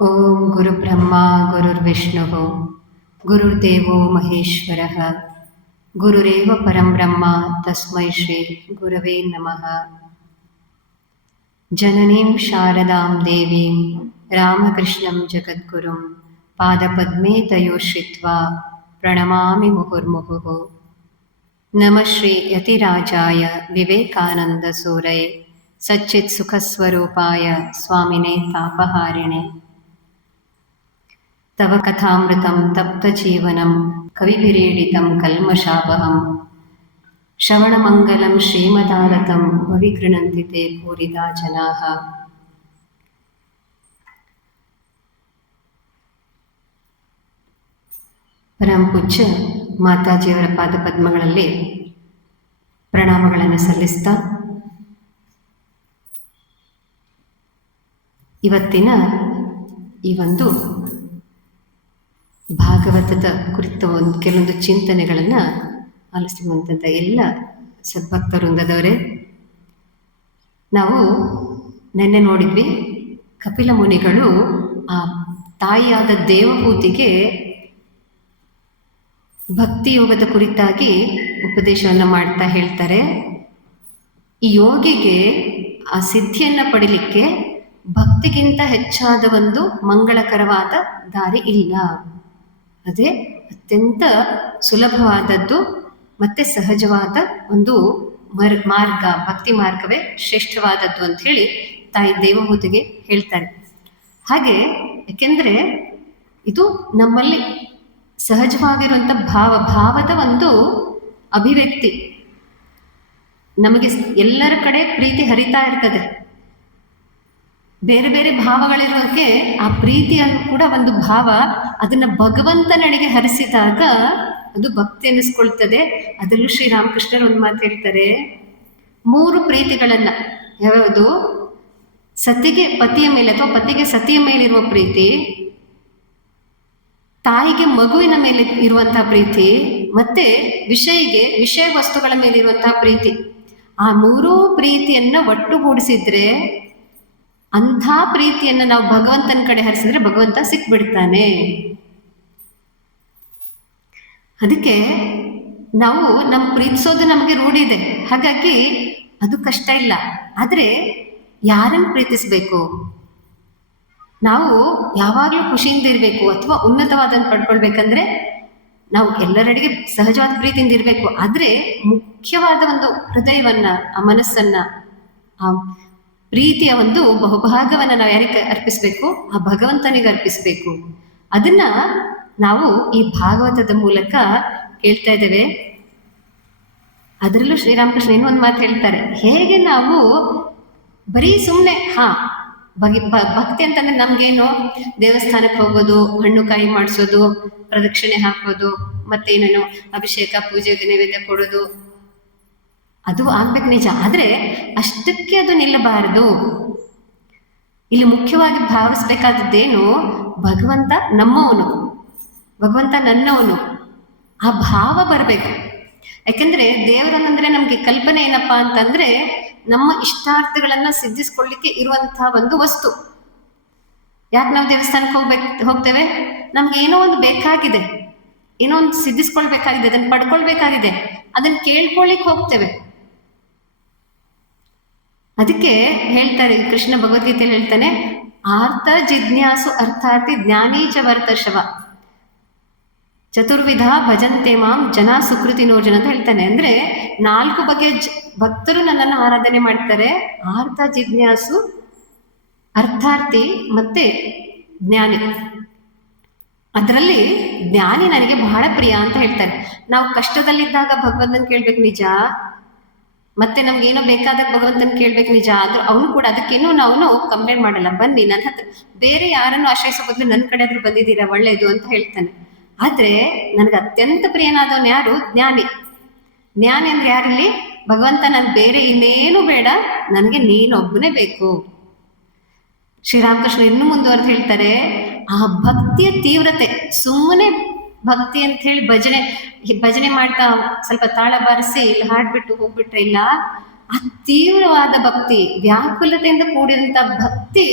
ಓಂ ಗುರುಬ್ರಹ್ಮ ಗುರುರ್ವಿಷ್ಣುಃ ಗುರುರ್ದೇವೋ ಮಹೇಶ್ವರಃ ಗುರುರೇವ ಪರಂ ಬ್ರಹ್ಮ ತಸ್ಮೈ ಶ್ರೀ ಗುರವೇ ನಮಃ. ಜನನೀಂ ಶಾರದಾಂ ದೇವೀಂ ರಾಮಕೃಷ್ಣಂ ಜಗದ್ಗುರುಂ ಪಾದಪದ್ಮೇ ತಯೋಶ್ರಿತ್ವಾ ಪ್ರಣಮಾಮಿ ಮುಹುರ್ಮುಹುಃ. ನಮಃ ಶ್ರೀ ಯತಿರಾಜಾಯ ವಿವೇಕಾನಂದ ಸೂರಯೇ ಸಚ್ಚಿತ್ ಸುಖಸ್ವರೂಪಾಯ ಸ್ವಾಮಿನೇ ತಾಪಹಾರಿಣೆ. ತವ ಕಥಾಮೃತಂ ತಪ್ತಜೀವನಂ ಕವಿಭಿರೀಡಿತಂ ಕಲ್ಮಷಾಪಹಂ ಶ್ರವಣಮಂಗಲಂ ಶ್ರೀಮದಾರತಂ ಭವಿಗೃಣಂತಿ ತೇ ಭೂರಿದಾ ಜನಾಃ. ಪರಂ ಪೂಜ್ಯ ಮಾತಾಜಿಯವರ ಪಾದಪದ್ಮಗಳಲ್ಲಿ ಪ್ರಣಾಮಗಳನ್ನು ಸಲ್ಲಿಸ್ತಾ ಇವತ್ತಿನ ಈ ಒಂದು ಭಾಗವತದ ಕುರಿತ ಕೆಲವೊಂದು ಚಿಂತನೆಗಳನ್ನು ಆಲಿಸುವಂಥ ಎಲ್ಲ ಸದ್ಭಕ್ತವೃಂದದವರೇ, ನಾವು ನಿನ್ನೆ ನೋಡಿದ್ವಿ ಕಪಿಲ ಮುನಿಗಳು ಆ ತಾಯಿಯಾದ ದೇವಹೂತಿಗೆ ಭಕ್ತಿ ಯೋಗದ ಕುರಿತಾಗಿ ಉಪದೇಶವನ್ನು ಮಾಡ್ತಾ ಹೇಳ್ತಾರೆ. ಈ ಯೋಗಿಗೆ ಆ ಸಿದ್ಧಿಯನ್ನು ಪಡಿಲಿಕ್ಕೆ ಭಕ್ತಿಗಿಂತ ಹೆಚ್ಚಾದ ಒಂದು ಮಂಗಳಕರವಾದ ದಾರಿ ಇಲ್ಲ. ಅದೇ ಅತ್ಯಂತ ಸುಲಭವಾದದ್ದು ಮತ್ತೆ ಸಹಜವಾದ ಒಂದು ಮಾರ್ಗ, ಭಕ್ತಿ ಮಾರ್ಗವೇ ಶ್ರೇಷ್ಠವಾದದ್ದು ಅಂತ ಹೇಳಿ ತಾಯಿ ದೇವಹೂತಿಗೆ ಹೇಳ್ತಾರೆ. ಹಾಗೆ ಯಾಕೆಂದ್ರೆ ಇದು ನಮ್ಮಲ್ಲಿ ಸಹಜವಾಗಿರುವಂಥ ಭಾವದ ಒಂದು ಅಭಿವ್ಯಕ್ತಿ. ನಮಗೆ ಎಲ್ಲರ ಕಡೆ ಪ್ರೀತಿ ಹರಿತಾ ಇರ್ತದೆ. ಬೇರೆ ಬೇರೆ ಭಾವಗಳಿರೋದಕ್ಕೆ ಆ ಪ್ರೀತಿಯನ್ನು ಕೂಡ ಒಂದು ಭಾವ, ಅದನ್ನ ಭಗವಂತನಡೆಗೆ ಹರಿಸಿದಾಗ ಅದು ಭಕ್ತಿ ಅನ್ನಿಸ್ಕೊಳ್ತದೆ. ಅದರಲ್ಲೂ ಶ್ರೀರಾಮಕೃಷ್ಣರು ಒಂದು ಮಾತು ಹೇಳ್ತಾರೆ, 3 ಪ್ರೀತಿಗಳನ್ನ, ಯಾವ್ಯಾವುದು? ಸತಿಗೆ ಪತಿಯ ಮೇಲೆ ಅಥವಾ ಪತಿಗೆ ಸತಿಯ ಮೇಲಿರುವ ಪ್ರೀತಿ, ತಾಯಿಗೆ ಮಗುವಿನ ಮೇಲೆ ಇರುವಂತಹ ಪ್ರೀತಿ, ಮತ್ತೆ ವಿಷಯ ವಸ್ತುಗಳ ಮೇಲೆ ಇರುವಂತಹ ಪ್ರೀತಿ. ಆ 3 ಪ್ರೀತಿಯನ್ನ ಒಟ್ಟುಗೂಡಿಸಿದ್ರೆ, ಅಂಥ ಪ್ರೀತಿಯನ್ನು ನಾವು ಭಗವಂತನ ಕಡೆ ಹರಿಸಿದ್ರೆ ಭಗವಂತ ಸಿಕ್ಬಿಡ್ತಾನೆ. ಅದಕ್ಕೆ ನಾವು ಪ್ರೀತಿಸೋದು ನಮಗೆ ರೂಢಿ ಇದೆ, ಹಾಗಾಗಿ ಅದು ಕಷ್ಟ ಇಲ್ಲ. ಆದರೆ ಯಾರನ್ನು ಪ್ರೀತಿಸ್ಬೇಕು? ನಾವು ಯಾವಾಗಲೂ ಖುಷಿಯಿಂದ ಇರಬೇಕು ಅಥವಾ ಉನ್ನತವಾದನ್ನು ಪಡ್ಕೊಳ್ಬೇಕಂದ್ರೆ ನಾವು ಎಲ್ಲರೆಡೆಗೆ ಸಹಜವಾದ ಪ್ರೀತಿಯಿಂದ ಇರಬೇಕು. ಆದರೆ ಮುಖ್ಯವಾದ ಒಂದು ಹೃದಯವನ್ನ, ಆ ಮನಸ್ಸನ್ನ, ಆ ಪ್ರೀತಿಯ ಒಂದು ಬಹುಭಾಗವನ್ನು ನಾವು ಯಾರಿಗೆ ಅರ್ಪಿಸಬೇಕು? ಆ ಭಗವಂತನಿಗೆ ಅರ್ಪಿಸಬೇಕು. ಅದನ್ನ ನಾವು ಈ ಭಾಗವತದ ಮೂಲಕ ಕೇಳ್ತಾ ಇದ್ದೇವೆ. ಅದರಲ್ಲೂ ಶ್ರೀರಾಮಕೃಷ್ಣ ಇನ್ನೊಂದು ಮಾತು ಹೇಳ್ತಾರೆ, ಹೇಗೆ ನಾವು ಬರೀ ಸುಮ್ಮನೆ ಭಕ್ತಿ ಅಂತಂದ್ರೆ ನಮ್ಗೇನು, ದೇವಸ್ಥಾನಕ್ಕೆ ಹೋಗೋದು, ಹಣ್ಣು ಕಾಯಿ ಮಾಡಿಸೋದು, ಪ್ರದಕ್ಷಿಣೆ ಹಾಕೋದು, ಮತ್ತೇನೇನು ಅಭಿಷೇಕ ಪೂಜೆ ನೈವೇದ್ಯ ಕೊಡೋದು, ಅದು ಆಗ್ಬೇಕು ನಿಜ. ಆದ್ರೆ ಅಷ್ಟಕ್ಕೆ ಅದು ನಿಲ್ಲಬಾರದು. ಇಲ್ಲಿ ಮುಖ್ಯವಾಗಿ ಭಾವಿಸ್ಬೇಕಾದದ್ದೇನು? ಭಗವಂತ ನಮ್ಮವನು, ಭಗವಂತ ನನ್ನವನು, ಆ ಭಾವ ಬರಬೇಕು. ಯಾಕೆಂದ್ರೆ ದೇವರನ್ನಂದ್ರೆ ನಮ್ಗೆ ಕಲ್ಪನೆ ಏನಪ್ಪಾ ಅಂತಂದ್ರೆ ನಮ್ಮ ಇಷ್ಟಾರ್ಥಗಳನ್ನ ಸಿದ್ಧಿಸ್ಕೊಳ್ಳಿಕ್ಕೆ ಇರುವಂತಹ ಒಂದು ವಸ್ತು. ಯಾಕೆ ನಾವು ದೇವಸ್ಥಾನಕ್ಕೆ ಹೋಗ್ತೇವೆ? ನಮ್ಗೆ ಏನೋ ಒಂದು ಬೇಕಾಗಿದೆ, ಏನೋ ಒಂದು ಸಿದ್ಧಿಸ್ಕೊಳ್ಬೇಕಾಗಿದೆ, ಅದನ್ನ ಪಡ್ಕೊಳ್ಬೇಕಾಗಿದೆ, ಅದನ್ನ ಕೇಳ್ಕೊಳ್ಳಿಕ್ ಹೋಗ್ತೇವೆ. ಅದಕ್ಕೆ ಹೇಳ್ತಾರೆ ಕೃಷ್ಣ ಭಗವದ್ಗೀತೆಯಲ್ಲಿ ಹೇಳ್ತಾನೆ, ಆರ್ತ ಜಿಜ್ಞಾಸು ಅರ್ಥಾರ್ಥಿ ಜ್ಞಾನೀಚ ವರ್ತರ್ಷವ ಚತುರ್ವಿಧ ಭಜಂತೆ ಮಾಂ ಜನ ಸುಕೃತಿನೋರ್ಜನ ಅಂತ ಹೇಳ್ತಾನೆ. ಅಂದ್ರೆ 4 ಬಗೆಯ ಭಕ್ತರು ನನ್ನನ್ನು ಆರಾಧನೆ ಮಾಡ್ತಾರೆ. ಆರ್ತ ಜಿಜ್ಞಾಸು, ಅರ್ಥಾರ್ಥಿ ಮತ್ತೆ ಜ್ಞಾನಿ. ಅದರಲ್ಲಿ ಜ್ಞಾನಿ ನನಗೆ ಬಹಳ ಪ್ರಿಯ ಅಂತ ಹೇಳ್ತಾರೆ. ನಾವು ಕಷ್ಟದಲ್ಲಿದ್ದಾಗ ಭಗವಂತನ ಕೇಳ್ಬೇಕು ನಿಜ, ಮತ್ತೆ ನಮ್ಗೇನೋ ಬೇಕಾದಾಗ ಭಗವಂತನ ಕೇಳ್ಬೇಕು ನಿಜ. ಆದ್ರೂ ಅವನು ಕೂಡ ಅದಕ್ಕೇನೋ ನಾವು ಕಂಪ್ಲೇಂಟ್ ಮಾಡಲ್ಲ, ಬನ್ನಿ ನನ್ನ ಹತ್ರ, ಬೇರೆ ಯಾರನ್ನು ಆಶ್ರಯಿಸೋ ಬದಲು ನನ್ನ ಕಡೆ ಆದ್ರೂ ಬಂದಿದ್ದೀರಾ, ಒಳ್ಳೇದು ಅಂತ ಹೇಳ್ತಾನೆ. ಆದ್ರೆ ನನಗೆ ಅತ್ಯಂತ ಪ್ರಿಯನಾದವನು ಯಾರು? ಜ್ಞಾನಿ. ಜ್ಞಾನಿ ಅಂದ್ರೆ ಯಾರಲ್ಲಿ? ಭಗವಂತ, ನನ್ ಬೇರೆ ಇನ್ನೇನು ಬೇಡ, ನನಗೆ ನೀನೊಬ್ಬನೇ ಬೇಕು. ಶ್ರೀರಾಮಕೃಷ್ಣ ಇನ್ನು ಮುಂದುವರೆದು ಹೇಳ್ತಾರೆ, ಆ ಭಕ್ತಿಯ ತೀವ್ರತೆ, ಸುಮ್ಮನೆ ಭಕ್ತಿ ಅಂತ ಹೇಳಿ ಭಜನೆ ಮಾಡ್ತಾ ಸ್ವಲ್ಪ ತಾಳ ಬಾರಿಸಿ ಇಲ್ಲಿ ಹಾಡ್ಬಿಟ್ಟು ಹೋಗ್ಬಿಟ್ರೆ ಇಲ್ಲ. ಆ ತೀವ್ರವಾದ ಭಕ್ತಿ, ವ್ಯಾಕುಲತೆಯಿಂದ ಕೂಡಿದಂತ ಭಕ್ತಿ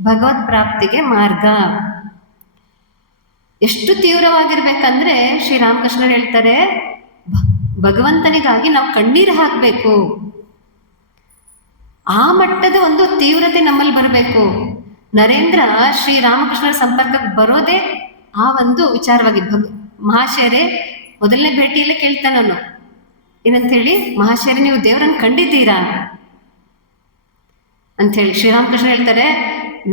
ಭಗವತ್ ಪ್ರಾಪ್ತಿಗೆ ಮಾರ್ಗ. ಎಷ್ಟು ತೀವ್ರವಾಗಿರ್ಬೇಕಂದ್ರೆ ಶ್ರೀರಾಮಕೃಷ್ಣರು ಹೇಳ್ತಾರೆ, ಭಗವಂತನಿಗಾಗಿ ನಾವು ಕಣ್ಣೀರು ಹಾಕಬೇಕು. ಆ ಮಟ್ಟದ ಒಂದು ತೀವ್ರತೆ ನಮ್ಮಲ್ಲಿ ಬರಬೇಕು. ನರೇಂದ್ರ ಶ್ರೀರಾಮಕೃಷ್ಣರ ಸಂಪರ್ಕಕ್ಕೆ ಬರೋದೇ ಆ ಒಂದು ವಿಚಾರವಾಗಿ. ಮಹಾಶಯರೇ ಮೊದಲನೇ ಭೇಟಿಯಲ್ಲೇ ಕೇಳ್ತಾನವನು ಏನಂತ ಹೇಳಿ, ಮಹಾಶಯರೇ ನೀವು ದೇವರನ್ನು ಕಂಡಿದ್ದೀರಾ ಅಂತ ಹೇಳಿ. ಶ್ರೀರಾಮಕೃಷ್ಣ ಹೇಳ್ತಾರೆ,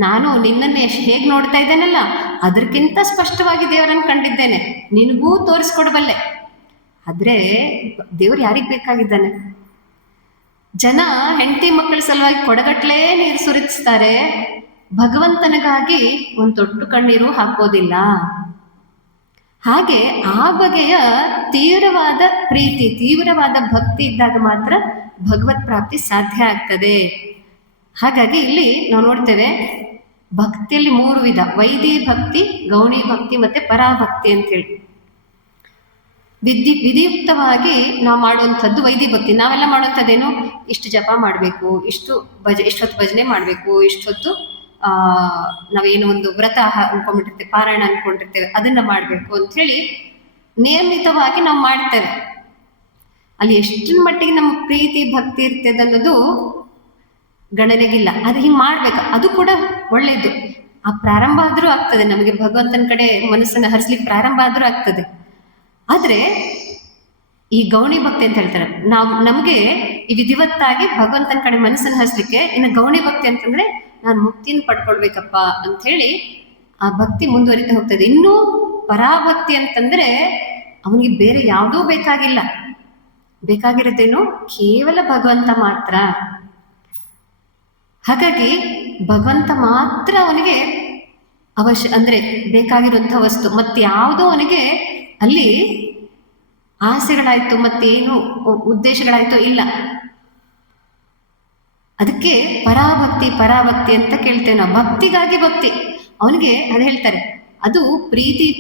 ನಾನು ನಿನ್ನನ್ನು ಹೇಗೆ ನೋಡ್ತಾ ಇದ್ದೇನಲ್ಲ ಅದಕ್ಕಿಂತ ಸ್ಪಷ್ಟವಾಗಿ ದೇವರನ್ನು ಕಂಡಿದ್ದೇನೆ, ನಿನಗೂ ತೋರಿಸ್ಕೊಡ್ಬಲ್ಲೆ. ಆದ್ರೆ ದೇವ್ರು ಯಾರಿಗ್ ಬೇಕಾಗಿದ್ದಾನೆ? ಜನ ಹೆಂಡತಿ ಮಕ್ಕಳ ಸಲುವಾಗಿ ಕೊಡಗಟ್ಲೆ ನೀರು ಸುರಿಸ್ತಾರೆ, ಭಗವಂತನಿಗಾಗಿ ಒಂದು ತೊಟ್ಟು ಕಣ್ಣೀರು ಹಾಕೋದಿಲ್ಲ. ಹಾಗೆ ಆ ಬಗೆಯ ತೀವ್ರವಾದ ಪ್ರೀತಿ, ತೀವ್ರವಾದ ಭಕ್ತಿ ಇದ್ದಾಗ ಮಾತ್ರ ಭಗವತ್ ಪ್ರಾಪ್ತಿ ಸಾಧ್ಯ ಆಗ್ತದೆ. ಹಾಗಾಗಿ ಇಲ್ಲಿ ನಾವು ನೋಡ್ತೇವೆ, ಭಕ್ತಿಯಲ್ಲಿ 3 ವಿಧ: ವೈದಿ ಭಕ್ತಿ, ಗೌಣಿ ಭಕ್ತಿ ಮತ್ತೆ ಪರಾಭಕ್ತಿ ಅಂತೇಳಿ. ವಿಧಿಯುಕ್ತವಾಗಿ ನಾವು ಮಾಡುವಂಥದ್ದು ವೈದಿ ಭಕ್ತಿ. ನಾವೆಲ್ಲ ಮಾಡುವಂಥದ್ದೇನು, ಇಷ್ಟು ಜಪ ಮಾಡಬೇಕು, ಇಷ್ಟೊತ್ತು ಭಜನೆ ಮಾಡಬೇಕು, ಇಷ್ಟೊತ್ತು ನಾವೇನು ಒಂದು ವ್ರತ ಅನ್ಕೊಂಡ್ಬಿಟ್ಟಿರ್ತೇವೆ, ಪಾರಾಯಣ ಅನ್ಕೊಂಡಿರ್ತೇವೆ, ಅದನ್ನ ಮಾಡಬೇಕು ಅಂತ ಹೇಳಿ ನಿಯಮಿತವಾಗಿ ನಾವು ಮಾಡ್ತೇವೆ. ಅಲ್ಲಿ ಎಷ್ಟರ ಮಟ್ಟಿಗೆ ನಮ್ಮ ಪ್ರೀತಿ ಭಕ್ತಿ ಇರ್ತದೆ ಅನ್ನೋದು ಗಣನೆಗಿಲ್ಲ. ಅದು ಹಿಂಗೆ ಮಾಡ್ಬೇಕು, ಅದು ಕೂಡ ಒಳ್ಳೇದು. ಆ ಪ್ರಾರಂಭ ಆದ್ರೂ ಆಗ್ತದೆ, ನಮಗೆ ಭಗವಂತನ ಕಡೆ ಮನಸ್ಸನ್ನ ಹರಿಸ್ಲಿಕ್ಕೆ ಪ್ರಾರಂಭ ಆದ್ರೂ ಆಗ್ತದೆ. ಆದ್ರೆ ಈ ಗೌಣಿ ಭಕ್ತಿ ಅಂತ ಹೇಳ್ತಾರೆ, ನಮಗೆ ಈ ವಿಧಿವತ್ತಾಗಿ ಭಗವಂತನ ಕಡೆ ಮನಸ್ಸನ್ನು ಹರಿಸ್ಲಿಕ್ಕೆ. ಇನ್ನು ಗೌಣಿ ಭಕ್ತಿ ಅಂತಂದ್ರೆ ನಾನು ಮುಕ್ತಿನ ಪಡ್ಕೊಳ್ಬೇಕಪ್ಪ ಅಂತ ಹೇಳಿ ಆ ಭಕ್ತಿ ಮುಂದುವರಿತಾ ಹೋಗ್ತದೆ. ಇನ್ನು ಪರಾಭಕ್ತಿ ಅಂತಂದ್ರೆ ಅವನಿಗೆ ಬೇರೆ ಯಾವುದೂ ಬೇಕಾಗಿಲ್ಲ, ಬೇಕಾಗಿರೋದೇನು ಕೇವಲ ಭಗವಂತ ಮಾತ್ರ. ಹಾಗಾಗಿ ಭಗವಂತ ಮಾತ್ರ ಅವನಿಗೆ ಅಂದ್ರೆ ಬೇಕಾಗಿರುವಂತಹ ವಸ್ತು. ಮತ್ತೆ ಯಾವುದೋ ಅವನಿಗೆ ಅಲ್ಲಿ ಆಸೆಗಳಾಯ್ತು ಮತ್ತೇನು ಉದ್ದೇಶಗಳಾಯ್ತು ಇಲ್ಲ. ಅದಕ್ಕೆ ಪರಾಭಕ್ತಿ ಅಂತ ಕೇಳ್ತೇವೆ ನಾವು. ಭಕ್ತಿಗಾಗಿ ಭಕ್ತಿ ಅವನಿಗೆ ಅದು ಹೇಳ್ತಾರೆ, ಅದು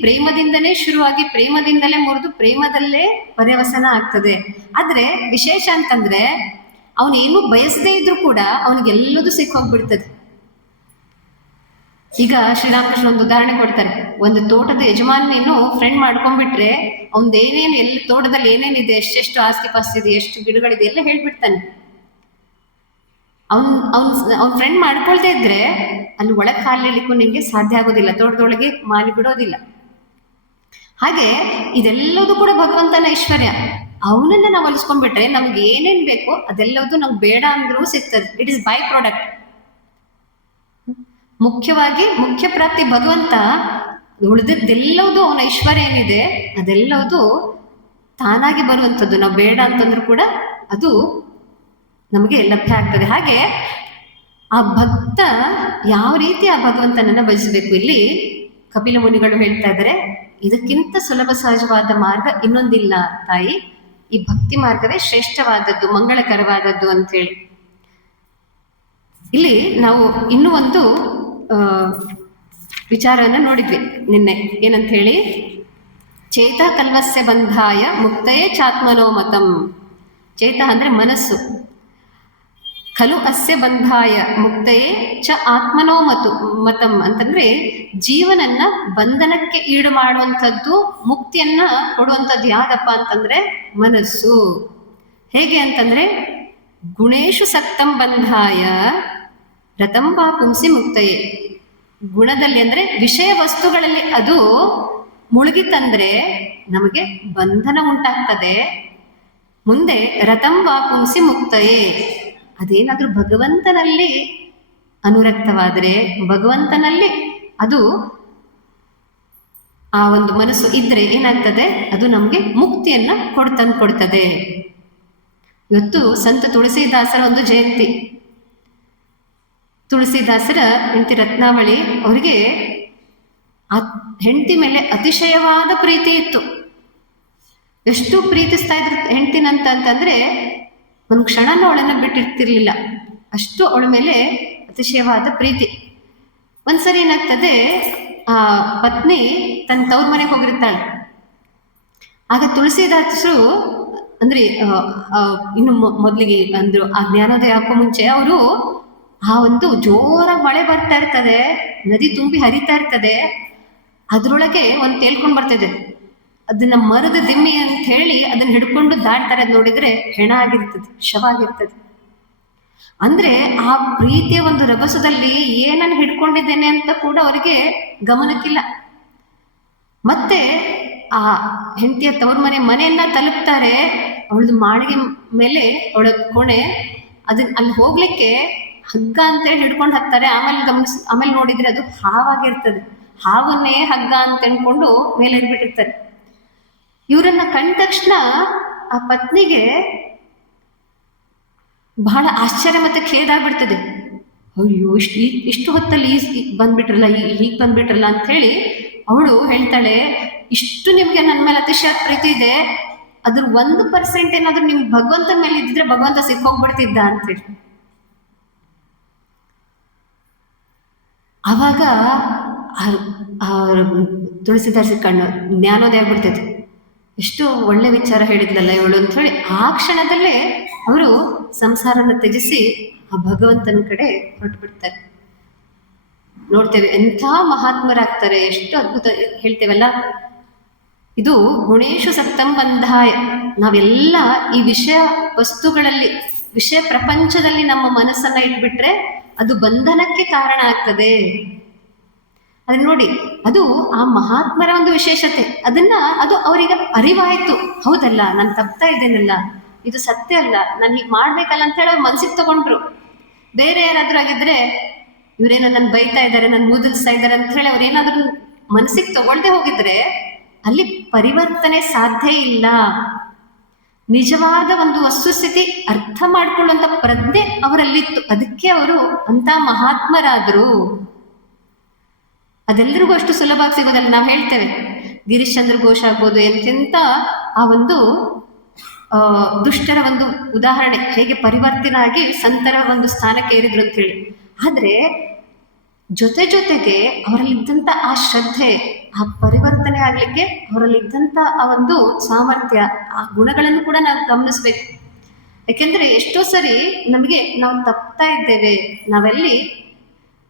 ಪ್ರೇಮದಿಂದಲೇ ಶುರುವಾಗಿ ಪ್ರೇಮದಿಂದಲೇ ಮುರಿದು ಪ್ರೇಮದಲ್ಲೇ ಪರ್ಯವಸನ ಆಗ್ತದೆ. ಆದ್ರೆ ವಿಶೇಷ ಅಂತಂದ್ರೆ ಅವನೇನು ಬಯಸದೇ ಇದ್ರು ಕೂಡ ಅವನಿಗೆಲ್ಲದೂ ಸಿಕ್ಕೋಗ್ಬಿಡ್ತದೆ. ಈಗ ಶ್ರೀರಾಮಕೃಷ್ಣ ಒಂದು ಉದಾಹರಣೆ ಕೊಡ್ತಾರೆ. ಒಂದು ತೋಟದ ಯಜಮಾನೇನು ಫ್ರೆಂಡ್ ಮಾಡ್ಕೊಂಡ್ಬಿಟ್ರೆ ಅವನ್ದೇನೇನು ಎಲ್ಲಿ ತೋಟದಲ್ಲಿ ಏನೇನಿದೆ, ಎಷ್ಟೆಷ್ಟು ಆಸ್ತಿ ಪಾಸ್ತಿ ಇದೆ, ಎಷ್ಟು ಗಿಡಗಳಿದೆ ಎಲ್ಲ ಹೇಳ್ಬಿಡ್ತಾನೆ. ಅವ್ನ್ ಫ್ರೆಂಡ್ ಮಾಡ್ಕೊಳ್ತಾ ಇದ್ರೆ ಅಲ್ಲಿ ಒಳಗೆ ಕಾಲಿಡ್ಲಿಕ್ಕೂ ನಿಮ್ಗೆ ಸಾಧ್ಯ ಆಗೋದಿಲ್ಲ, ತೋಟದೊಳಗೆ ಮಾಲಿ ಬಿಡೋದಿಲ್ಲ. ಹಾಗೆ ಇದೆಲ್ಲದೂ ಕೂಡ ಭಗವಂತನ ಐಶ್ವರ್ಯ. ಅವನನ್ನ ನಾವು ಅಲಿಸ್ಕೊಂಡ್ಬಿಟ್ರೆ ನಮ್ಗೆ ಏನೇನ್ ಬೇಕೋ ಅದೆಲ್ಲದೂ ನಮ್ಗೆ ಬೇಡ ಅಂದ್ರೂ ಸಿಗ್ತದೆ. It is by product. ಮುಖ್ಯವಾಗಿ ಮುಖ್ಯ ಪ್ರಾಪ್ತಿ ಭಗವಂತ. ಉಳಿದದ್ದೆಲ್ಲವೂ ಅವನ ಐಶ್ವರ್ಯ ಏನಿದೆ ಅದೆಲ್ಲವೂ ತಾನಾಗಿ ಬರುವಂಥದ್ದು. ನಾವು ಬೇಡ ಅಂತಂದ್ರೂ ಕೂಡ ಅದು ನಮಗೆ ಲಭ್ಯ ಆಗ್ತದೆ. ಹಾಗೆ ಆ ಭಕ್ತ ಯಾವ ರೀತಿ ಆ ಭಗವಂತನನ್ನ ಭಜಿಸಬೇಕು, ಇಲ್ಲಿ ಕಪಿಲ ಮುನಿಗಳು ಹೇಳ್ತಾ ಇದ್ದಾರೆ, ಇದಕ್ಕಿಂತ ಸುಲಭ ಸಹಜವಾದ ಮಾರ್ಗ ಇನ್ನೊಂದಿಲ್ಲ ತಾಯಿ, ಈ ಭಕ್ತಿ ಮಾರ್ಗವೇ ಶ್ರೇಷ್ಠವಾದದ್ದು, ಮಂಗಳಕರವಾದದ್ದು ಅಂತ ಹೇಳಿ. ಇಲ್ಲಿ ನಾವು ಇನ್ನೂ ಒಂದು ವಿಚಾರನ ನೋಡಿದ್ವಿ ನಿನ್ನೆ. ಏನಂತ ಹೇಳಿ, ಚೇತ ಕಲ್ವಸ್ಯ ಬಂಧಾಯ ಮುಕ್ತಯೇ ಚಾತ್ಮನೋಮತಂ. ಚೇತ ಅಂದ್ರೆ ಮನಸ್ಸು, ಖಲು ಅಸ್ಯ ಬಂಧಾಯ ಮುಕ್ತಯೇ ಚ ಮತಂ ಅಂತಂದ್ರೆ ಜೀವನನ್ನ ಬಂಧನಕ್ಕೆ ಈಡು ಮಾಡುವಂಥದ್ದು, ಮುಕ್ತಿಯನ್ನ ಕೊಡುವಂಥದ್ದು ಯಾವ್ದಪ್ಪ ಅಂತಂದ್ರೆ ಮನಸ್ಸು. ಹೇಗೆ ಅಂತಂದ್ರೆ ಗುಣೇಶು ಸಕ್ತಂ ಬಂಧಾಯ ರತಂಬಾ ಪುಂಸಿ ಮುಕ್ತಯೇ. ಗುಣದಲ್ಲಿ ಅಂದ್ರೆ ವಿಷಯ ವಸ್ತುಗಳಲ್ಲಿ ಅದು ಮುಳುಗಿತಂದ್ರೆ ನಮಗೆ ಬಂಧನ ಉಂಟಾಗ್ತದೆ. ಮುಂದೆ ರತಂಬಾ ಪುಂಸಿ ಮುಕ್ತಯೇ, ಅದೇನಾದ್ರೂ ಭಗವಂತನಲ್ಲಿ ಅನುರಕ್ತವಾದರೆ, ಭಗವಂತನಲ್ಲಿ ಅದು ಆ ಒಂದು ಮನಸ್ಸು ಇದ್ರೆ ಏನಾಗ್ತದೆ, ಅದು ನಮಗೆ ಮುಕ್ತಿಯನ್ನ ಕೊಡ್ತದೆ. ಇವತ್ತು ಸಂತ ತುಳಸಿದಾಸರ ಒಂದು ಜಯಂತಿ. ತುಳಸಿದಾಸರ ಹೆಂಡತಿ ರತ್ನಾವಳಿ, ಅವರಿಗೆ ಆ ಹೆಂಡತಿ ಮೇಲೆ ಅತಿಶಯವಾದ ಪ್ರೀತಿ ಇತ್ತು. ಎಷ್ಟು ಪ್ರೀತಿಸ್ತಾ ಇದ್ರು ಹೆಂಡತಿನಂತಂದ್ರೆ ಒಂದು ಕ್ಷಣನ ಅವಳನ್ನ ಬಿಟ್ಟಿರ್ತಿರ್ಲಿಲ್ಲ, ಅಷ್ಟು ಅವಳ ಮೇಲೆ ಅತಿಶಯವಾದ ಪ್ರೀತಿ. ಒಂದ್ಸರಿ ಏನಾಗ್ತದೆ, ಆ ಪತ್ನಿ ತನ್ನ ತವ್ರ ಮನೆಗೆ ಹೋಗಿರ್ತಾಳೆ. ಆಗ ತುಳಸಿದಾಸರು ಅಂದ್ರೆ ಇನ್ನು ಮೊದಲಿಗೆ ಅಂದ್ರು, ಆ ಜ್ಞಾನೋದಯ ಹಾಕೋ ಮುಂಚೆ ಅವರು ಆ ಒಂದು ಜೋರ ಮಳೆ ಬರ್ತಾ ಇರ್ತದೆ, ನದಿ ತುಂಬಿ ಹರಿತಾ ಇರ್ತದೆ, ಅದ್ರೊಳಗೆ ಒಂದು ತೇಲ್ಕೊಂಡ್ ಬರ್ತದೆ. ಅದನ್ನ ಮರದ ದಿಮ್ಮಿ ಅಂತ ಹೇಳಿ ಅದನ್ನ ಹಿಡ್ಕೊಂಡು ದಾಟ್ತಾರೆ. ಅದ್ ನೋಡಿದ್ರೆ ಹೆಣ ಆಗಿರ್ತದೆ, ಶವ ಆಗಿರ್ತದೆ. ಅಂದ್ರೆ ಆ ಪ್ರೀತಿಯ ಒಂದು ರಭಸದಲ್ಲಿ ಏನನ್ನು ಹಿಡ್ಕೊಂಡಿದ್ದೇನೆ ಅಂತ ಕೂಡ ಅವರಿಗೆ ಗಮನಕ್ಕಿಲ್ಲ. ಮತ್ತೆ ಆ ಹೆಂಡತಿಯ ತವ್ರ ಮನೆಯನ್ನ ತಲುಪ್ತಾರೆ. ಅವಳದು ಮಾಳಿಗೆ ಮೇಲೆ ಅವಳ ಕೋಣೆ, ಅದನ್ನ ಅಲ್ಲಿ ಹೋಗ್ಲಿಕ್ಕೆ ಹಗ್ಗ ಅಂತೇಳಿ ಹಿಡ್ಕೊಂಡು ಹತ್ತಾರೆ. ಆಮೇಲೆ ನೋಡಿದ್ರೆ ಅದು ಹಾವಾಗಿರ್ತದೆ. ಹಾವನ್ನೇ ಹಗ್ಗ ಅಂತ ಅನ್ಕೊಂಡು ಮೇಲೆ ಇಟ್ಬಿಟ್ಟಿರ್ತಾರೆ. ಇವರನ್ನ ಕಂಡ ತಕ್ಷಣ ಆ ಪತ್ನಿಗೆ ಬಹಳ ಆಶ್ಚರ್ಯ ಮತ್ತೆ ಖೇದ ಆಗ್ಬಿಡ್ತದೆ. ಅಯ್ಯೋ, ಇಷ್ಟು ಹೊತ್ತಲ್ಲಿ ಬಂದ್ಬಿಟ್ರಲ್ಲ, ಹೀಗೆ ಬಂದ್ಬಿಟ್ರಲ್ಲ ಅಂತ ಹೇಳಿ ಅವಳು ಹೇಳ್ತಾಳೆ, ಇಷ್ಟು ನಿಮ್ಗೆ ನನ್ನ ಮೇಲೆ ಅತಿಶಯ ಪ್ರೀತಿ ಇದೆ, ಅದ್ರ 1% ಏನಾದ್ರು ನಿಮ್ಗೆ ಭಗವಂತನ ಮೇಲೆ ಇದ್ದಿದ್ರೆ ಭಗವಂತ ಸಿಕ್ಕೋಗ್ಬಿಡ್ತಿದ್ದ ಅಂತೇಳಿ. ಆವಾಗ ತುಳಸಿದಾಸ ಕಣ್ಣು ಜ್ಞಾನೋದಯ ಆಗ್ಬಿಡ್ತೈತೆ. ಎಷ್ಟು ಒಳ್ಳೆ ವಿಚಾರ ಹೇಳಿದ್ಲಲ್ಲ ಇವಳು ಅಂತ ಹೇಳಿ ಆ ಕ್ಷಣದಲ್ಲೇ ಅವರು ಸಂಸಾರನ ತ್ಯಜಿಸಿ ಆ ಭಗವಂತನ ಕಡೆ ಹೊರಟು ಬಿಡ್ತಾರೆ. ನೋಡ್ತೇವೆ ಎಂಥ ಮಹಾತ್ಮರಾಗ್ತಾರೆ, ಎಷ್ಟು ಅದ್ಭುತ ಹೇಳ್ತೇವಲ್ಲ. ಇದು ಗುಣೇಶು ಸಕ್ತಂ ಬಂಧಾಯ. ನಾವೆಲ್ಲ ಈ ವಿಷಯ ವಸ್ತುಗಳಲ್ಲಿ, ವಿಷಯ ಪ್ರಪಂಚದಲ್ಲಿ ನಮ್ಮ ಮನಸ್ಸನ್ನ ಇಟ್ಬಿಟ್ರೆ ಅದು ಬಂಧನಕ್ಕೆ ಕಾರಣ ಆಗ್ತದೆ. ಅದನ್ನ ನೋಡಿ, ಅದು ಆ ಮಹಾತ್ಮರ ಒಂದು ವಿಶೇಷತೆ. ಅದು ಅವರಿಗೆ ಅರಿವಾಯ್ತು, ಹೌದಲ್ಲ ನಾನು ತಪ್ತಾ ಇದ್ದೇನಲ್ಲ, ಇದು ಸತ್ಯ ಅಲ್ಲ, ನಾನು ಹೀಗೆ ಮಾಡ್ಬೇಕಲ್ಲ ಅಂತ ಹೇಳಿ ಮನ್ಸಿಗೆ ತಗೊಂಡ್ರು. ಬೇರೆ ಯಾರಾದ್ರೂ ಆಗಿದ್ರೆ ಇವರೇನೋ ನನ್ನ ಬೈತಾ ಇದ್ದಾರೆ, ನನ್ನ ಮೂದಲಿಸ್ತಾ ಇದ್ದಾರೆ ಅಂತ ಹೇಳಿ ಅವ್ರೇನಾದ್ರೂ ಮನಸ್ಸಿಗೆ ತಗೊಳ್ದೆ ಹೋಗಿದ್ರೆ ಅಲ್ಲಿ ಪರಿವರ್ತನೆ ಸಾಧ್ಯ ಇಲ್ಲ. ನಿಜವಾದ ಒಂದು ವಸ್ತುಸ್ಥಿತಿ ಅರ್ಥ ಮಾಡ್ಕೊಳ್ಳುವಂತ ಪ್ರಜ್ಞೆ ಅವರಲ್ಲಿತ್ತು. ಅದಕ್ಕೆ ಅವರು ಅಂತ ಮಹಾತ್ಮರಾದರು. ಅದೆಲ್ಲರಿಗೂ ಅಷ್ಟು ಸುಲಭವಾಗಿ ಸಿಗೋದಲ್ಲ. ನಾವು ಹೇಳ್ತೇವೆ ಗಿರೀಶ್ ಚಂದ್ರ ಘೋಷ್ ಆಗ್ಬೋದು, ಎಂತೆಂತ ಆ ಒಂದು ದುಷ್ಟರ ಒಂದು ಉದಾಹರಣೆ, ಹೇಗೆ ಪರಿವರ್ತನಾಗಿ ಸಂತರ ಒಂದು ಸ್ಥಾನಕ್ಕೆ ಏರಿದ್ರು ಅಂತ ಹೇಳಿ. ಆದ್ರೆ ಜೊತೆಗೆ ಅವರಲ್ಲಿದ್ದಂಥ ಆ ಶ್ರದ್ಧೆ, ಆ ಪರಿವರ್ತನೆ ಆಗ್ಲಿಕ್ಕೆ ಅವರಲ್ಲಿದ್ದಂಥ ಆ ಒಂದು ಸಾಮರ್ಥ್ಯ, ಆ ಗುಣಗಳನ್ನು ಕೂಡ ನಾವು ಗಮನಿಸ್ಬೇಕು. ಯಾಕೆಂದ್ರೆ ಎಷ್ಟೋ ಸರಿ ನಮಗೆ ನಾವು ತಪ್ತಾ ಇದ್ದೇವೆ, ನಾವೆಲ್ಲಿ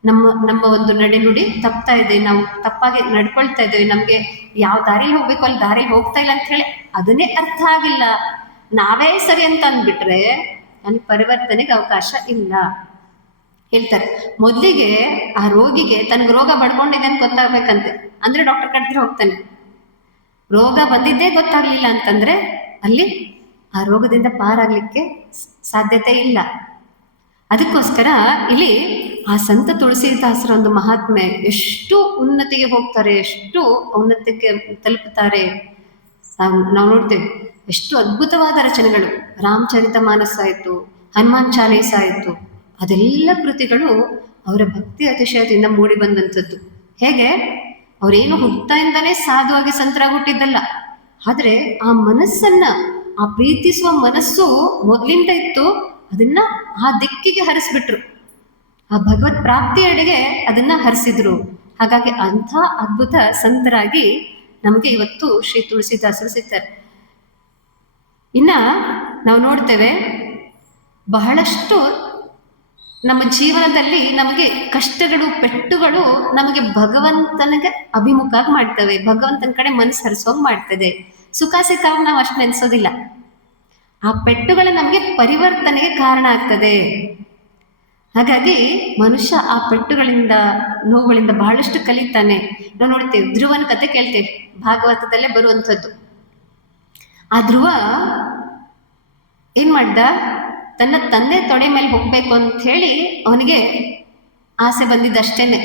ನಮ್ಮ ಒಂದು ನಡೆನುಡಿ ತಪ್ತಾ ಇದೆ, ನಾವು ತಪ್ಪಾಗಿ ನಡ್ಕೊಳ್ತಾ ಇದ್ದೇವೆ, ನಮ್ಗೆ ಯಾವ ದಾರಿಲಿ ಹೋಗ್ಬೇಕು ಅಲ್ಲಿ ದಾರಿಲಿ ಹೋಗ್ತಾ ಇಲ್ಲ ಅಂತ ಹೇಳಿ ಅದನ್ನೇ ಅರ್ಥ ಆಗಿಲ್ಲ, ನಾವೇ ಸರಿ ಅಂತ ಅಂದ್ಬಿಟ್ರೆ ಅಲ್ಲಿ ಪರಿವರ್ತನೆಗೆ ಅವಕಾಶ ಇಲ್ಲ. ಹೇಳ್ತಾರೆ ಮೊದಲಿಗೆ ಆ ರೋಗಿಗೆ ತನಗೆ ರೋಗ ಬಡ್ಕೊಂಡಿದೆ ಅಂತ ಗೊತ್ತಾಗ್ಬೇಕಂತೆ, ಅಂದ್ರೆ ಡಾಕ್ಟರ್ ಕಡ್ದ್ರೆ ಹೋಗ್ತಾನೆ. ರೋಗ ಬಂದಿದ್ದೇ ಗೊತ್ತಾಗ್ಲಿಲ್ಲ ಅಂತಂದ್ರೆ ಅಲ್ಲಿ ಆ ರೋಗದಿಂದ ಪಾರಾಗ್ಲಿಕ್ಕೆ ಸಾಧ್ಯತೆ ಇಲ್ಲ. ಅದಕ್ಕೋಸ್ಕರ ಇಲ್ಲಿ ಆ ಸಂತ ತುಳಸಿದಾಸರ ಒಂದು ಮಹಾತ್ಮೆ ಎಷ್ಟು ಉನ್ನತಿಗೆ ಹೋಗ್ತಾರೆ, ಎಷ್ಟು ಉನ್ನತಕ್ಕೆ ತಲುಪುತ್ತಾರೆ. ನಾವು ನೋಡ್ತೇವೆ ಎಷ್ಟು ಅದ್ಭುತವಾದ ರಚನೆಗಳು. ರಾಮಚರಿತ ಮಾನಸ ಆಯಿತು, ಹನುಮಾನ್ ಚಾಲೀಸ ಆಯಿತು, ಅದೆಲ್ಲ ಕೃತಿಗಳು ಅವರ ಭಕ್ತಿ ಅತಿಶಯದಿಂದ ಮೂಡಿ ಬಂದಂಥದ್ದು. ಹೇಗೆ ಅವರೇನು ಹುಟ್ಟಾಯಿಂದಾನೇ ಸಾಧುವಾಗಿ ಸಂತರಾಗಿ ಹುಟ್ಟಿದ್ದಲ್ಲ, ಆದ್ರೆ ಆ ಮನಸ್ಸನ್ನ, ಆ ಪ್ರೀತಿಸುವ ಮನಸ್ಸು ಮೊದಲಿಂದ ಇತ್ತು, ಅದನ್ನ ಆ ದಿಕ್ಕಿಗೆ ಹರಿಸ್ಬಿಟ್ರು, ಆ ಭಗವತ್ ಪ್ರಾಪ್ತಿಯಡೆಗೆ ಅದನ್ನ ಹರಿಸಿದ್ರು. ಹಾಗಾಗಿ ಅಂಥ ಅದ್ಭುತ ಸಂತರಾಗಿ ನಮಗೆ ಇವತ್ತು ಶ್ರೀ ತುಳಸಿದಾಸರು ಸಿಗ್ತಾರೆ. ಇನ್ನ ನಾವು ನೋಡ್ತೇವೆ ಬಹಳಷ್ಟು ನಮ್ಮ ಜೀವನದಲ್ಲಿ ನಮಗೆ ಕಷ್ಟಗಳು, ಪೆಟ್ಟುಗಳು ನಮಗೆ ಭಗವಂತನಿಗೆ ಅಭಿಮುಖ ಮಾಡ್ತವೆ, ಭಗವಂತನ ಕಡೆ ಮನಸ್ಸು ಹರಿಸೋಂಗ್ ಮಾಡ್ತದೆ. ಸುಖ ಸಿಕ್ಕಾಗ ನಾವು ಅಷ್ಟು ನೆನೆಸೋದಿಲ್ಲ. ಆ ಪೆಟ್ಟುಗಳು ನಮಗೆ ಪರಿವರ್ತನೆಗೆ ಕಾರಣ ಆಗ್ತದೆ. ಹಾಗಾಗಿ ಮನುಷ್ಯ ಆ ಪೆಟ್ಟುಗಳಿಂದ, ನೋವುಗಳಿಂದ ಬಹಳಷ್ಟು ಕಲಿತಾನೆ. ನಾವು ನೋಡ್ತೇವೆ, ಧ್ರುವನ ಕತೆ ಕೇಳ್ತೇವೆ, ಭಾಗವತದಲ್ಲೇ ಬರುವಂಥದ್ದು. ಆ ಧ್ರುವ ಏನ್ ಮಾಡ್ದ, ತನ್ನ ತಂದೆ ತೊಡೆ ಮೇಲೆ ಹೋಗ್ಬೇಕು ಅಂತ ಹೇಳಿ ಅವನಿಗೆ ಆಸೆ ಬಂದಿದ್ದಷ್ಟೇನೆ.